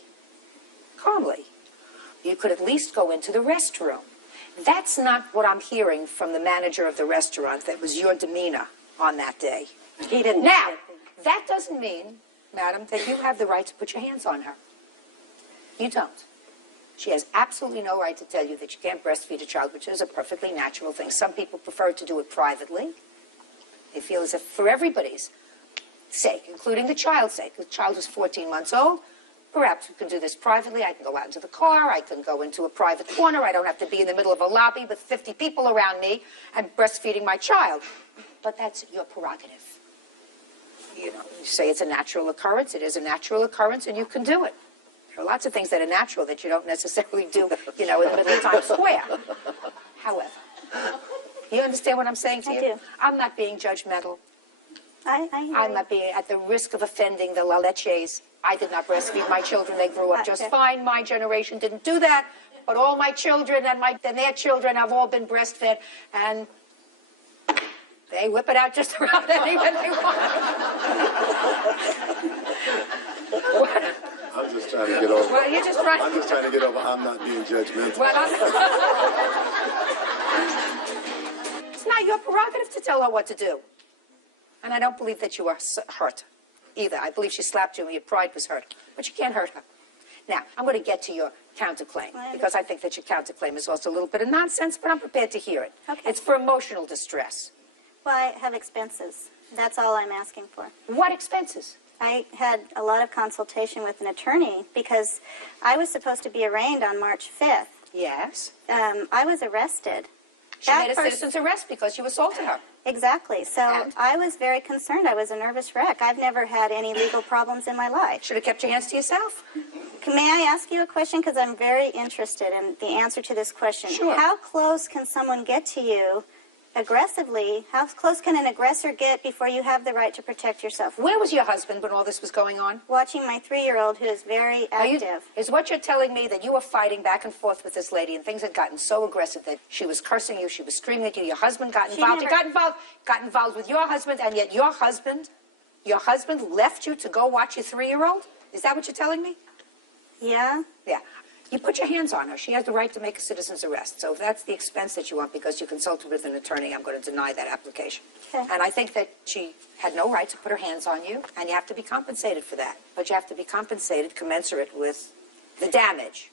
you could at least go into the restroom. That's not what I'm hearing from the manager of the restaurant. That was your demeanor on that day. He didn't. Now, that doesn't mean, madam, that you have the right to put your hands on her. You don't. She has absolutely no right to tell you that you can't breastfeed a child, which is a perfectly natural thing. Some people prefer to do it privately. They feel as if for everybody's sake, including the child's sake. The child is 14 months old. Perhaps we can do this privately. I can go out into the car. I can go into a private corner. I don't have to be in the middle of a lobby with 50 people around me and breastfeeding my child. But that's your prerogative. You know, you say it's a natural occurrence. It is a natural occurrence, and you can do it. There are lots of things that are natural that you don't necessarily do, you know, in the middle of Times Square. However, you understand what I'm saying to you? I do. I'm not being judgmental. I'm not being at the risk of offending the La Leches. I did not breastfeed my children. They grew up just fine. My generation didn't do that. But all my children and their children have all been breastfed, and they whip it out just about any when they want. I'm just trying to get over. Well, you're just trying. I'm just trying to get over. I'm not being judgmental. Well, it's not your prerogative to tell her what to do. And I don't believe that you are hurt either. I believe she slapped you and your pride was hurt. But you can't hurt her. Now, I'm going to get to your counterclaim, because I think that your counterclaim is also a little bit of nonsense, but I'm prepared to hear it. Okay. It's for emotional distress. Well, I have expenses. That's all I'm asking for. What expenses? I had a lot of consultation with an attorney because I was supposed to be arraigned on March 5th. Yes. I was arrested. She made a citizen's arrest because you assaulted her. Exactly. So I was very concerned. I was a nervous wreck. I've never had any legal problems in my life. Should have kept your hands to yourself. May I ask you a question? Because I'm very interested in the answer to this question. Sure. How close can someone get to you aggressively. How close can an aggressor get before you have the right to protect yourself? Where was your husband when all this was going on? Watching my 3-year-old, who is very active. Is what you're telling me that you were fighting back and forth with this lady and things had gotten so aggressive that she was cursing you, she was screaming at you, your husband got involved, you got involved with your husband, and yet your husband left you to go watch your 3-year-old? Is that what you're telling me? Yeah. Yeah. You put your hands on her. She has the right to make a citizen's arrest. So if that's the expense that you want because you consulted with an attorney, I'm going to deny that application. Okay. And I think that she had no right to put her hands on you, and you have to be compensated for that. But you have to be compensated commensurate with the damage.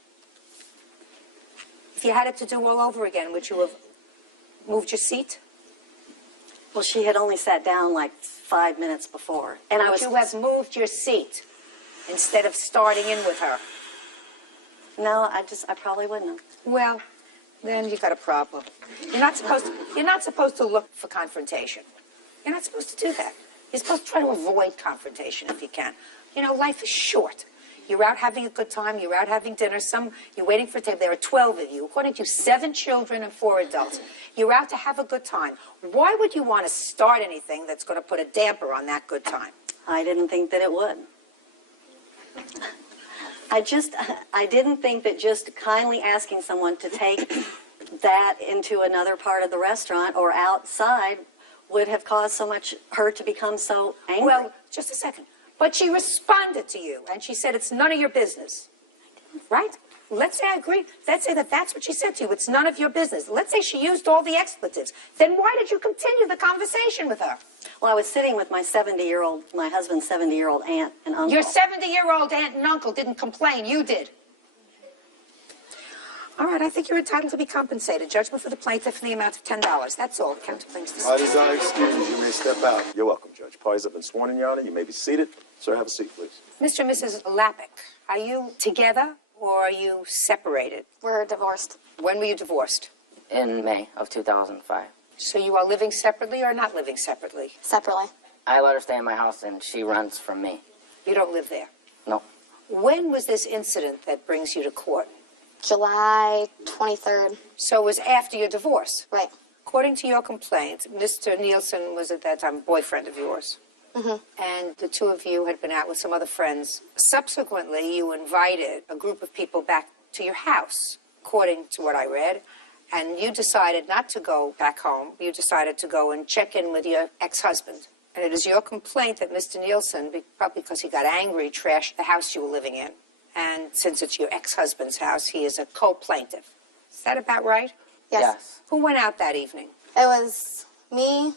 If you had it to do all over again, would you have moved your seat? Well, she had only sat down like 5 minutes before. And Would you have moved your seat instead of starting in with her? No, I probably wouldn't have. Well, then you got a problem. You're not supposed to look for confrontation. You're not supposed to do that. You're supposed to try to avoid confrontation if you can. You know, life is short. You're out having a good time. You're out having dinner. You're waiting for a table. There are 12 of you. According to 7 children and 4 adults. You're out to have a good time. Why would you want to start anything that's going to put a damper on that good time? I didn't think that it would. I didn't think that just kindly asking someone to take that into another part of the restaurant or outside would have caused her to become so angry. Well, just a second. But she responded to you, and she said it's none of your business. Right? Let's say I agree. Let's say that that's what she said to you. It's none of your business. Let's say she used all the expletives. Then why did you continue the conversation with her? Well, I was sitting with my husband's 70-year-old aunt and uncle. Your 70-year-old aunt and uncle didn't complain. You did. All right, I think you're entitled to be compensated. Judgment for the plaintiff in the amount of $10. That's all. Counterclaims. Parties are excused. You may step out. You're welcome, Judge. Parties have been sworn in, Your Honor. You may be seated. Sir, have a seat, please. Mr. and Mrs. Lappick, are you together or are you separated? We're divorced. When were you divorced? In May of 2005. So you are living separately or not living separately? Separately. I let her stay in my house and she rents from me. You don't live there? No. When was this incident that brings you to court? July 23rd. So it was after your divorce? Right. According to your complaint, Mr. Nielsen was at that time a boyfriend of yours. Mm-hmm. And the two of you had been out with some other friends. Subsequently, you invited a group of people back to your house, according to what I read. And you decided not to go back home. You decided to go and check in with your ex-husband. And it is your complaint that Mr. Nielsen, probably because he got angry, trashed the house you were living in. And since it's your ex-husband's house, he is a co-plaintiff. Is that about right? Yes. Who went out that evening? It was me,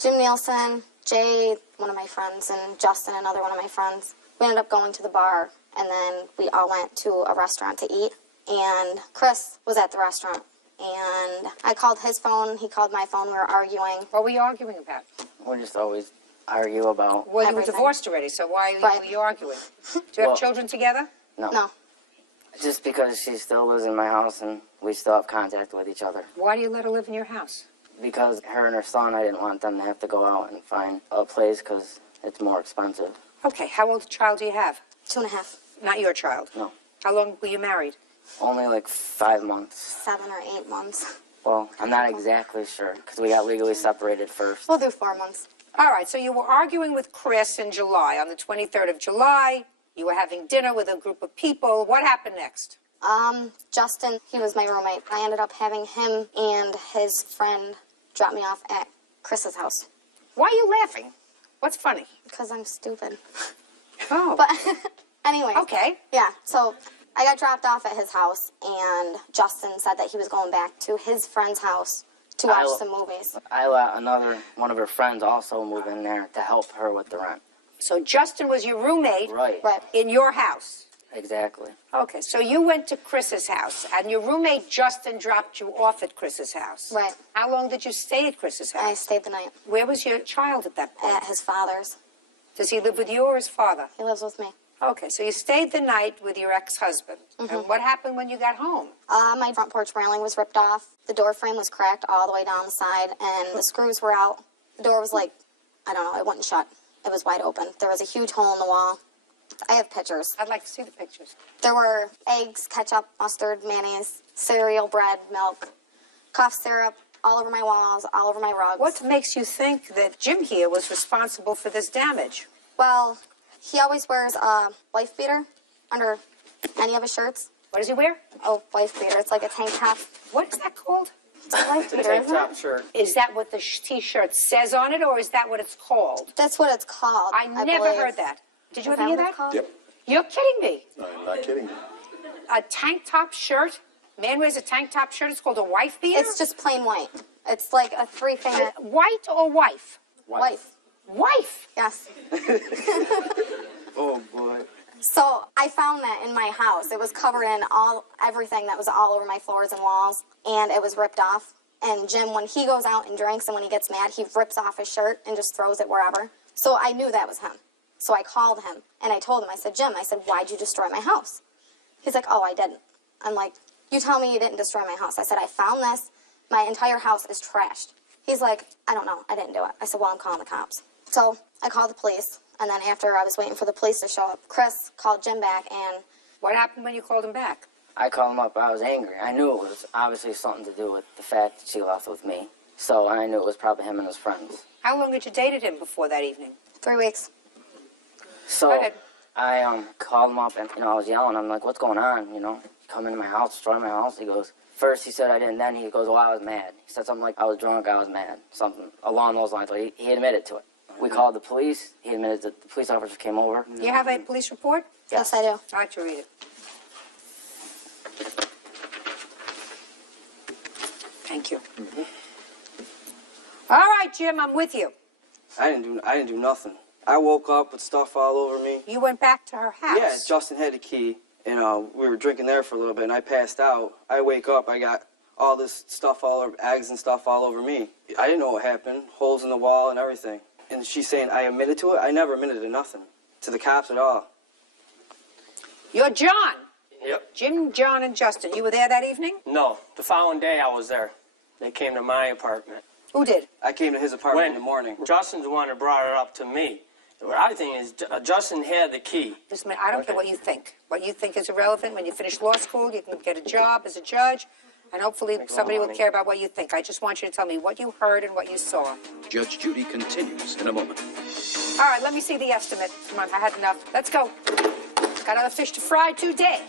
Jim Nielsen, Jay, one of my friends, and Justin, another one of my friends. We ended up going to the bar, and then we all went to a restaurant to eat. And Chris was at the restaurant. And I called his phone, he called my phone, we were arguing. What were you arguing about? We just always argue about Well, you everything. were divorced already, so why Right. were you arguing? Do you have children together? No. No. Just because she still lives in my house and we still have contact with each other. Why do you let her live in your house? Because her and her son, I didn't want them to have to go out and find a place because it's more expensive. Okay, how old a child do you have? 2.5. Not your child? No. How long were you married? Only like 5 months. 7 or 8 months. Well, I'm not exactly sure because we got legally separated first. We'll do 4 months. All right, so you were arguing with Chris in July. On the 23rd of July, you were having dinner with a group of people. What happened next? Justin, he was my roommate. I ended up having him and his friend drop me off at Chris's house. Why are you laughing? What's funny? Because I'm stupid. Oh. But anyway. Okay. Yeah, so I got dropped off at his house, and Justin said that he was going back to his friend's house to watch some movies. I let one of her friends also move in there to help her with the rent. So Justin was your roommate Right. in your house? Exactly. Okay, so you went to Chris's house, and your roommate Justin dropped you off at Chris's house. Right. How long did you stay at Chris's house? I stayed the night. Where was your child at that point? At his father's. Does he live with you or his father? He lives with me. Okay, so you stayed the night with your ex-husband. Mm-hmm. And what happened when you got home? My front porch railing was ripped off. The door frame was cracked all the way down the side, and the screws were out. The door was like, I don't know, it wouldn't shut. It was wide open. There was a huge hole in the wall. I have pictures. I'd like to see the pictures. There were eggs, ketchup, mustard, mayonnaise, cereal, bread, milk, cough syrup, all over my walls, all over my rugs. What makes you think that Jim here was responsible for this damage? Well, he always wears a wife beater under any of his shirts. What does he wear? Oh, wife beater. It's like a tank top. What is that called? It's a wife beater, isn't it? shirt. Is that what the T-shirt says on it, or is that what it's called? That's what it's called. I never believe. heard that. Did you Is ever hear what that? it's called? Yep. You're kidding me. I'm not kidding. A tank top shirt? Man wears a tank top shirt. It's called a wife beater? It's just plain white. It's like a three-finger. White or wife? Wife. Wife? Yes. Oh, boy. So I found that in my house. It was covered in everything that was all over my floors and walls, and it was ripped off. And Jim, when he goes out and drinks and when he gets mad, he rips off his shirt and just throws it wherever. So I knew that was him. So I called him, and I told him, I said, Jim, why'd you destroy my house? He's like, oh, I didn't. I'm like, you tell me you didn't destroy my house. I said, I found this. My entire house is trashed. He's like, I don't know. I didn't do it. I said, well, I'm calling the cops. So I called the police, and then after I was waiting for the police to show up, Chris called Jim back, and... What happened when you called him back? I called him up. I was angry. I knew it was obviously something to do with the fact that she left with me. So I knew it was probably him and his friends. How long had you dated him before that evening? 3 weeks. So Go ahead. I called him up and I was yelling. I'm like, what's going on? Come into my house, destroy my house. He goes, first he said I didn't. Then he goes, well, I was mad. He said something like I was drunk, I was mad, something along those lines. He admitted to it. We called the police. He admitted that the police officers came over. You have a police report? Yes, I do. I'd like to read it. Thank you. All right, Jim, I'm with you. I didn't do nothing. I woke up with stuff all over me. You went back to her house? Yeah, Justin had the key, and we were drinking there for a little bit, and I passed out. I wake up, I got all this stuff all over, eggs and stuff all over me. I didn't know what happened, holes in the wall and everything. And she's saying I admitted to it. I never admitted to nothing, to the cops at all. You're John. Yep. Jim, John, and Justin. You were there that evening? No, the following day I was there. They came to my apartment. Who did? I came to his apartment in the morning. Justin's the one that brought it up to me. What I think is Justin had the key. Listen, I don't care what you think. What you think is irrelevant. When you finish law school, you can get a job as a judge, and hopefully somebody will care about what you think. I just want you to tell me what you heard and what you saw. Judge Judy continues in a moment. All right, let me see the estimate. Come on, I had enough. Let's go. Got other fish to fry today.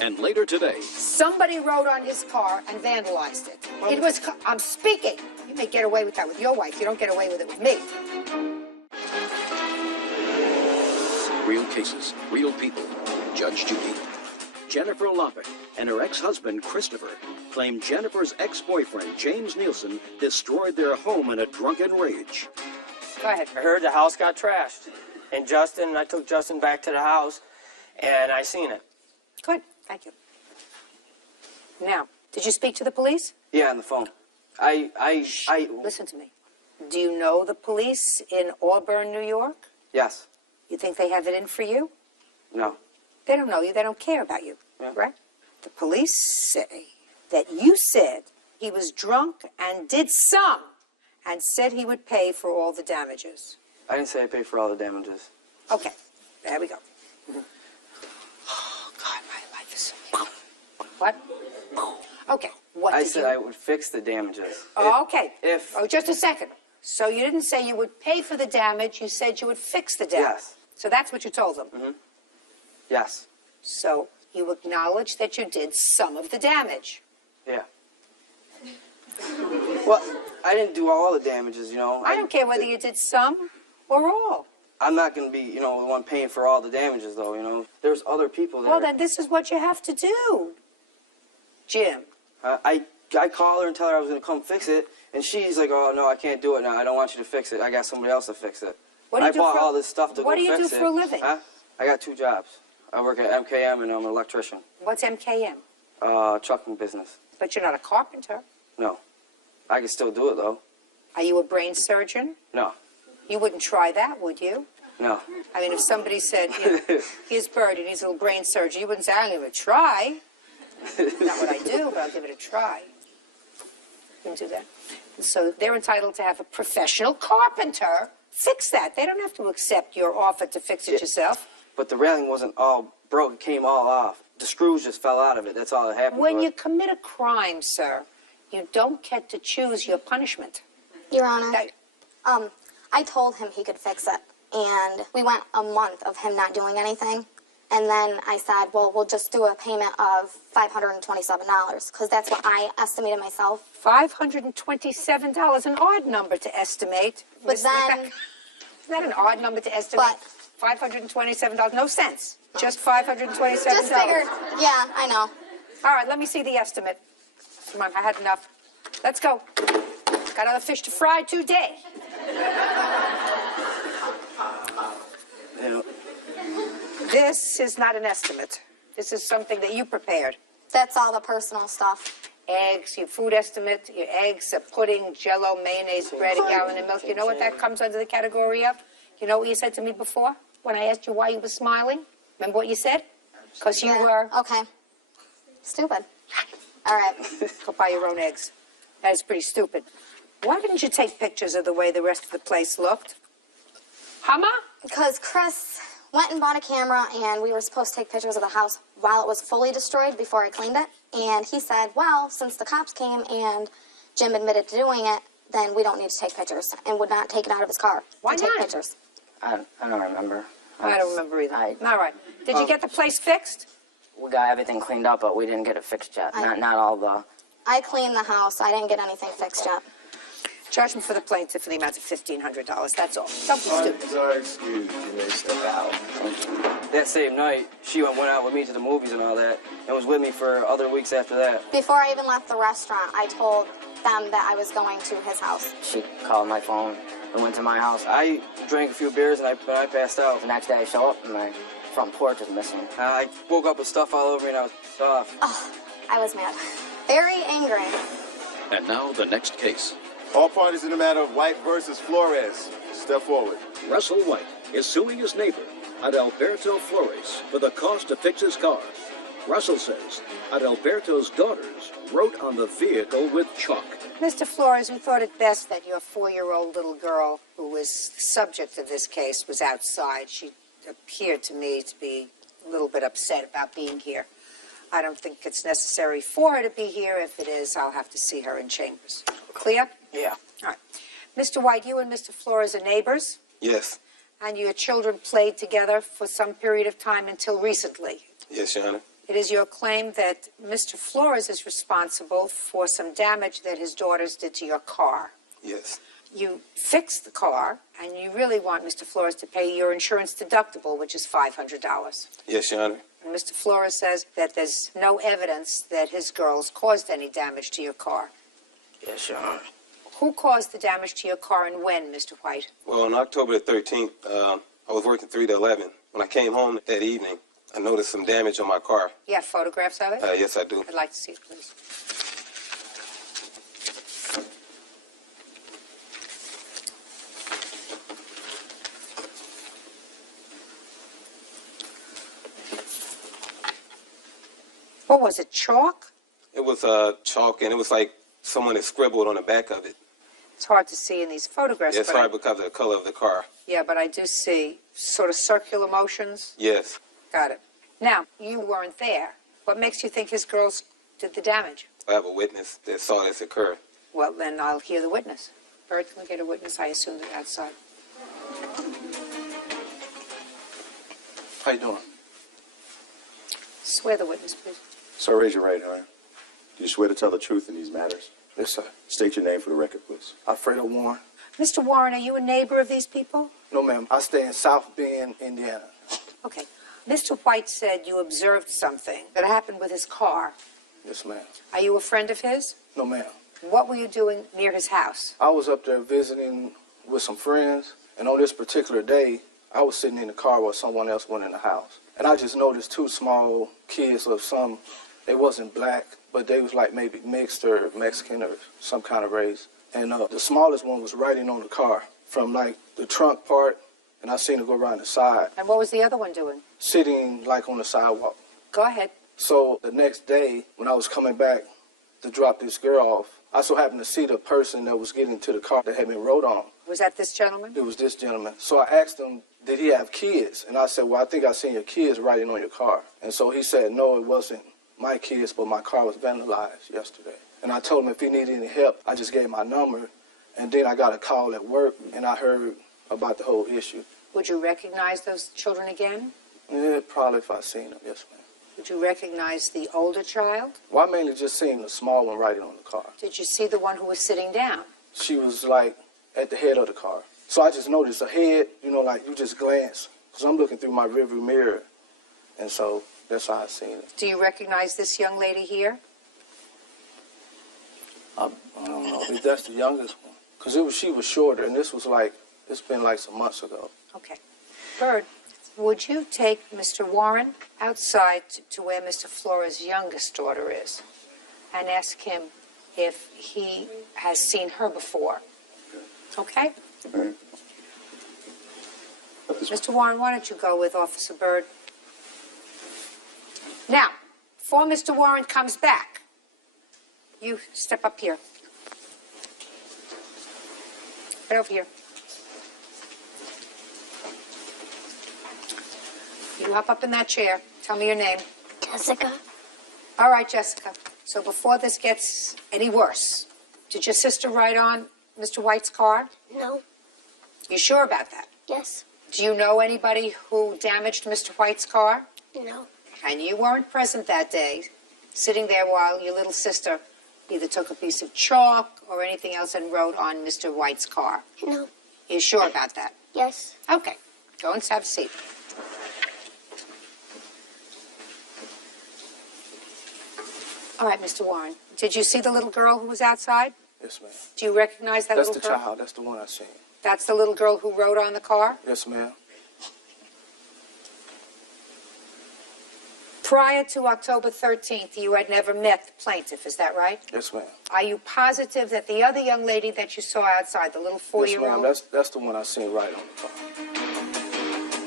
And later today, Somebody rode on his car and vandalized it. It was, I'm speaking. You may get away with that with your wife. You don't get away with it with me. real cases, real people. Judge Judy. Jennifer Lopick and her ex-husband, Christopher, claim Jennifer's ex-boyfriend, James Nielsen, destroyed their home in a drunken rage. Go ahead. I heard the house got trashed. And I took Justin back to the house, and I seen it. Good. Thank you. Now, did you speak to the police? Yeah, on the phone. Listen to me. Do you know the police in Auburn, New York? Yes. You think they have it in for you? No. They don't know you. They don't care about you. Yeah. Right? The police say that you said he was drunk and did some and said he would pay for all the damages. I didn't say I paid for all the damages. Okay. There we go. Oh, God, my life is so... What? Okay. What I did said you... I would fix the damages. Oh, okay. If... Oh, just a second. So you didn't say you would pay for the damage. You said you would fix the damage. Yes. So that's what you told them. Mm-hmm. Yes. So you acknowledge that you did some of the damage. Yeah. Well, I didn't do all the damages, you know. I don't care whether you did some or all. I'm not going to be, you know, the one paying for all the damages, though, you know. There's other people there. Well, then this is what you have to do, Jim. I called her and tell her I was going to come fix it, and she's like, oh, no, I can't do it now. I don't want you to fix it. I got somebody else to fix it. What do you I do bought for, all this stuff to what go do you fix do it. for a living? Huh? I got 2 jobs. I work at MKM, and I'm an electrician. What's MKM? Trucking business. But you're not a carpenter. No. I can still do it, though. Are you a brain surgeon? No. You wouldn't try that, would you? No. I mean, if somebody said, you know, here's Bird, he needs a little brain surgery, you wouldn't say, I'll give it a try. Not what I do, but I'll give it a try. You wouldn't do that. And so they're entitled to have a professional carpenter fix that. They don't have to accept your offer to fix it yourself. But the railing wasn't all broke. It came all off. The screws just fell out of it. That's all that happened. When to you it. commit a crime, sir, You don't get to choose your punishment. Your Honor, I told him he could fix it, and we went a month of him not doing anything, and then I said, well, we'll just do a payment of $527, because that's what I estimated myself. $527, an odd number to estimate. But Ms. then... Isn't that an odd number to estimate? $527, no sense. Just $527. Just figured, yeah, I know. All right, let me see the estimate. Come on, I had enough. Let's go. Got other fish to fry today. This is not an estimate. This is something that you prepared. That's all the personal stuff. Eggs, your food estimate, your eggs, pudding, Jell-O, mayonnaise, bread, a gallon of milk. You know what that comes under the category of? You know what you said to me before when I asked you why you were smiling? Remember what you said? Because you were... Okay. Stupid. All right. Go buy your own eggs. That is pretty stupid. Why didn't you take pictures of the way the rest of the place looked? Hama? Because Chris went and bought a camera, and we were supposed to take pictures of the house while it was fully destroyed before I cleaned it. And he said, well, since the cops came and Jim admitted to doing it, then we don't need to take pictures, and would not take it out of his car. Why to take not? pictures. I don't remember. I don't remember either. All right. Did you get the place fixed? We got everything cleaned up, but we didn't get it fixed yet. Not all the... I cleaned the house. I didn't get anything fixed yet. Judgment for the plaintiff in the amount of $1,500. That's all. Don't be stupid. Sorry, excuse me. You may step out. That same night, she went out with me to the movies and all that, and was with me for other weeks after that. Before I even left the restaurant, I told them that I was going to his house. She called my phone and went to my house. I drank a few beers and I passed out. The next day I show up and my front porch is missing. I woke up with stuff all over me and I was off. Oh, I was mad. Very angry. And now the next case. All parties in the matter of White versus Flores. Step forward. Russell White is suing his neighbor, Adalberto Flores, for the cost to fix his car. Russell says Adalberto's daughters wrote on the vehicle with chalk. Mr. Flores, we thought it best that your 4-year-old little girl, who was the subject of this case, was outside. She appeared to me to be a little bit upset about being here. I don't think it's necessary for her to be here. If it is, I'll have to see her in chambers. Clear? Yeah. All right. Mr. White, you and Mr. Flores are neighbors? Yes. And your children played together for some period of time until recently? Yes, Your Honor. It is your claim that Mr. Flores is responsible for some damage that his daughters did to your car. Yes. You fixed the car, and you really want Mr. Flores to pay your insurance deductible, which is $500. Yes, Your Honor. And Mr. Flores says that there's no evidence that his girls caused any damage to your car. Yes, Your Honor. Who caused the damage to your car and when, Mr. White? Well, on October the 13th, I was working 3 to 11. When I came home that evening, I noticed some damage on my car. You have photographs of it? Yes, I do. I'd like to see it, please. What was it, chalk? It was chalk, and it was like someone had scribbled on the back of it. It's hard to see in these photographs. Yeah, it's hard because of the color of the car. Yeah, but I do see sort of circular motions. Yes. Got it. Now, you weren't there. What makes you think his girls did the damage? I have a witness that saw this occur. Well, then I'll hear the witness. Bert, can we get a witness? I assume they're outside. How you doing? Swear the witness, please. Sir, raise your right hand. Do you swear to tell the truth in these matters? Yes, sir. State your name for the record, please. Alfredo Warren. Mr. Warren, are you a neighbor of these people? No, ma'am. I stay in South Bend, Indiana. Okay. Mr. White said you observed something that happened with his car. Yes, ma'am. Are you a friend of his? No, ma'am. What were you doing near his house? I was up there visiting with some friends, and on this particular day, I was sitting in the car while someone else went in the house. And I just noticed 2 small kids of some, they wasn't black, but they was like maybe mixed or Mexican or some kind of race. And the smallest one was riding on the car from like the trunk part, and I seen her go around the side. And what was the other one doing? Sitting like on the sidewalk. Go ahead. So the next day, when I was coming back to drop this girl off, I so happened to see the person that was getting to the car that had been rode on. Was that this gentleman? It was this gentleman. So I asked him, did he have kids? And I said, well, I think I seen your kids riding on your car. And so he said, no, it wasn't my kids, but my car was vandalized yesterday. And I told him if he needed any help, I just gave my number. And then I got a call at work, and I heard about the whole issue. Would you recognize those children again? Yeah, probably if I seen them, yes, ma'am. Would you recognize the older child? Well, I mainly just seen the small one riding on the car. Did you see the one who was sitting down? She was, like, at the head of the car. So I just noticed a head, you know, like you just glance. Because I'm looking through my rearview mirror. And so that's how I seen it. Do you recognize this young lady here? I don't know if that's the youngest one. Because she was shorter, and this was like, it's been like some months ago. Okay. Bird, would you take Mr. Warren outside to where Mr. Flores' youngest daughter is and ask him if he has seen her before? Okay? Mr. Warren, why don't you go with Officer Bird? Now, before Mr. Warren comes back, you step up here. Right over here. You hop up in that chair. Tell me your name. Jessica. All right, Jessica. So before this gets any worse, did your sister ride on Mr. White's car? No. You sure about that? Yes. Do you know anybody who damaged Mr. White's car? No. And you weren't present that day, sitting there while your little sister either took a piece of chalk or anything else and wrote on Mr. White's car? No. You sure about that? Yes. Okay. Go and have a seat. All right, Mr. Warren. Did you see the little girl who was outside? Yes, ma'am. Do you recognize that little girl? That's the child. That's the one I seen. That's the little girl who rode on the car? Yes, ma'am. Prior to October 13th, you had never met the plaintiff, is that right? Yes, ma'am. Are you positive that the other young lady that you saw outside, the little 4-year-old? Yes, ma'am. That's the one I seen right on the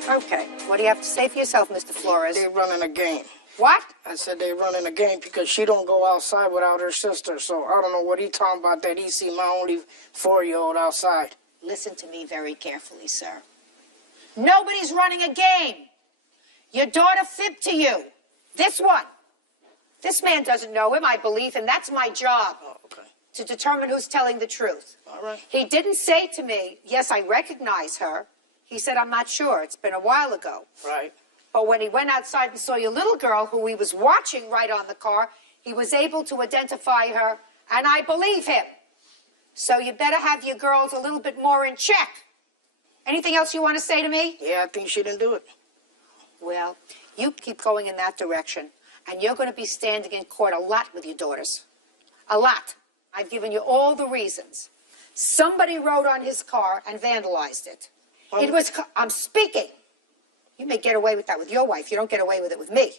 car. Okay. What do you have to say for yourself, Mr. Flores? They're running a game. What? I said they running a game because she don't go outside without her sister. So I don't know what he talking about that he see my only 4-year-old outside. Listen to me very carefully, sir. Nobody's running a game. Your daughter fibbed to you. This one. This man doesn't know him, I believe, and that's my job. Oh, okay. To determine who's telling the truth. All right. He didn't say to me, yes, I recognize her. He said, I'm not sure. It's been a while ago. Right. But when he went outside and saw your little girl, who he was watching right on the car, he was able to identify her, and I believe him. So you better have your girls a little bit more in check. Anything else you want to say to me? Yeah, I think she didn't do it. Well, you keep going in that direction, and you're going to be standing in court a lot with your daughters. A lot. I've given you all the reasons. Somebody rode on his car and vandalized it. I'm speaking. You may get away with that with your wife. You don't get away with it with me.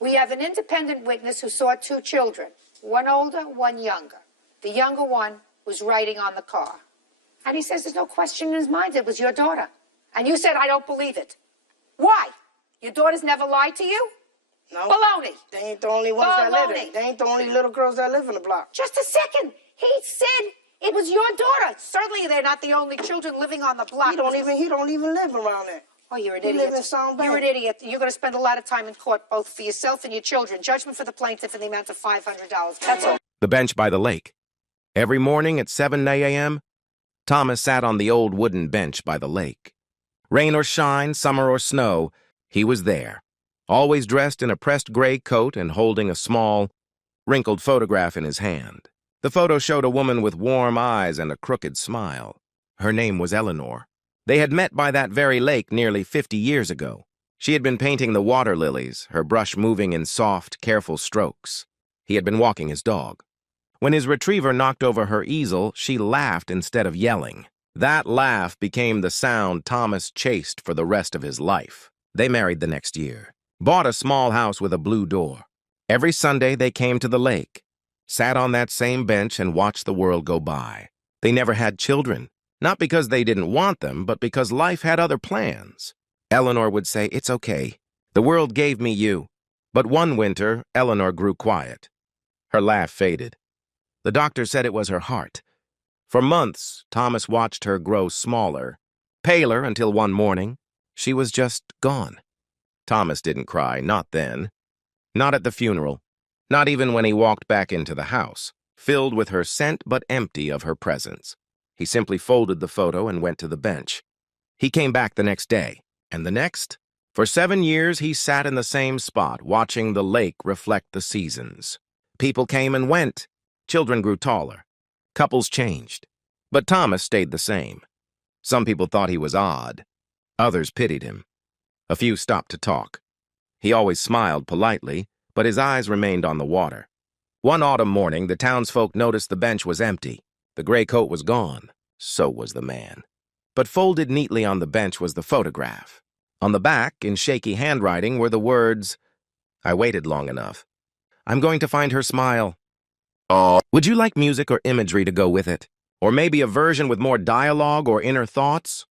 We have an independent witness who saw 2 children, one older, one younger. The younger one was riding on the car. And he says there's no question in his mind it was your daughter. And you said, I don't believe it. Why? Your daughters never lied to you? No. Baloney. They ain't the only ones that live Baloney. in. They ain't the only little girls that live in the block. Just a second. He said it was your daughter. Certainly they're not the only children living on the block. He don't even live around there. Oh, you're an He idiot. live in Sound Bay. You're an idiot. You're going to spend a lot of time in court, both for yourself and your children. Judgment for the plaintiff in the amount of $500. That's all. The bench by the lake. Every morning at 7 a.m., Thomas sat on the old wooden bench by the lake. Rain or shine, summer or snow, he was there, always dressed in a pressed gray coat and holding a small, wrinkled photograph in his hand. The photo showed a woman with warm eyes and a crooked smile. Her name was Eleanor. They had met by that very lake nearly 50 years ago. She had been painting the water lilies, her brush moving in soft, careful strokes. He had been walking his dog. When his retriever knocked over her easel, she laughed instead of yelling. That laugh became the sound Thomas chased for the rest of his life. They married the next year, bought a small house with a blue door. Every Sunday they came to the lake, sat on that same bench and watched the world go by. They never had children, not because they didn't want them, but because life had other plans. Eleanor would say, "It's okay. The world gave me you." But one winter, Eleanor grew quiet. Her laugh faded. The doctor said it was her heart. For months, Thomas watched her grow smaller, paler until one morning, she was just gone. Thomas didn't cry, not then. Not at the funeral. Not even when he walked back into the house, filled with her scent but empty of her presence. He simply folded the photo and went to the bench. He came back the next day, and the next. For 7 years, he sat in the same spot, watching the lake reflect the seasons. People came and went. Children grew taller. Couples changed. But Thomas stayed the same. Some people thought he was odd. Others pitied him. A few stopped to talk. He always smiled politely, but his eyes remained on the water. One autumn morning, the townsfolk noticed the bench was empty. The gray coat was gone. So was the man. But folded neatly on the bench was the photograph. On the back, in shaky handwriting, were the words, "I waited long enough. I'm going to find her smile. Would you like music or imagery to go with it? Or maybe a version with more dialogue or inner thoughts?"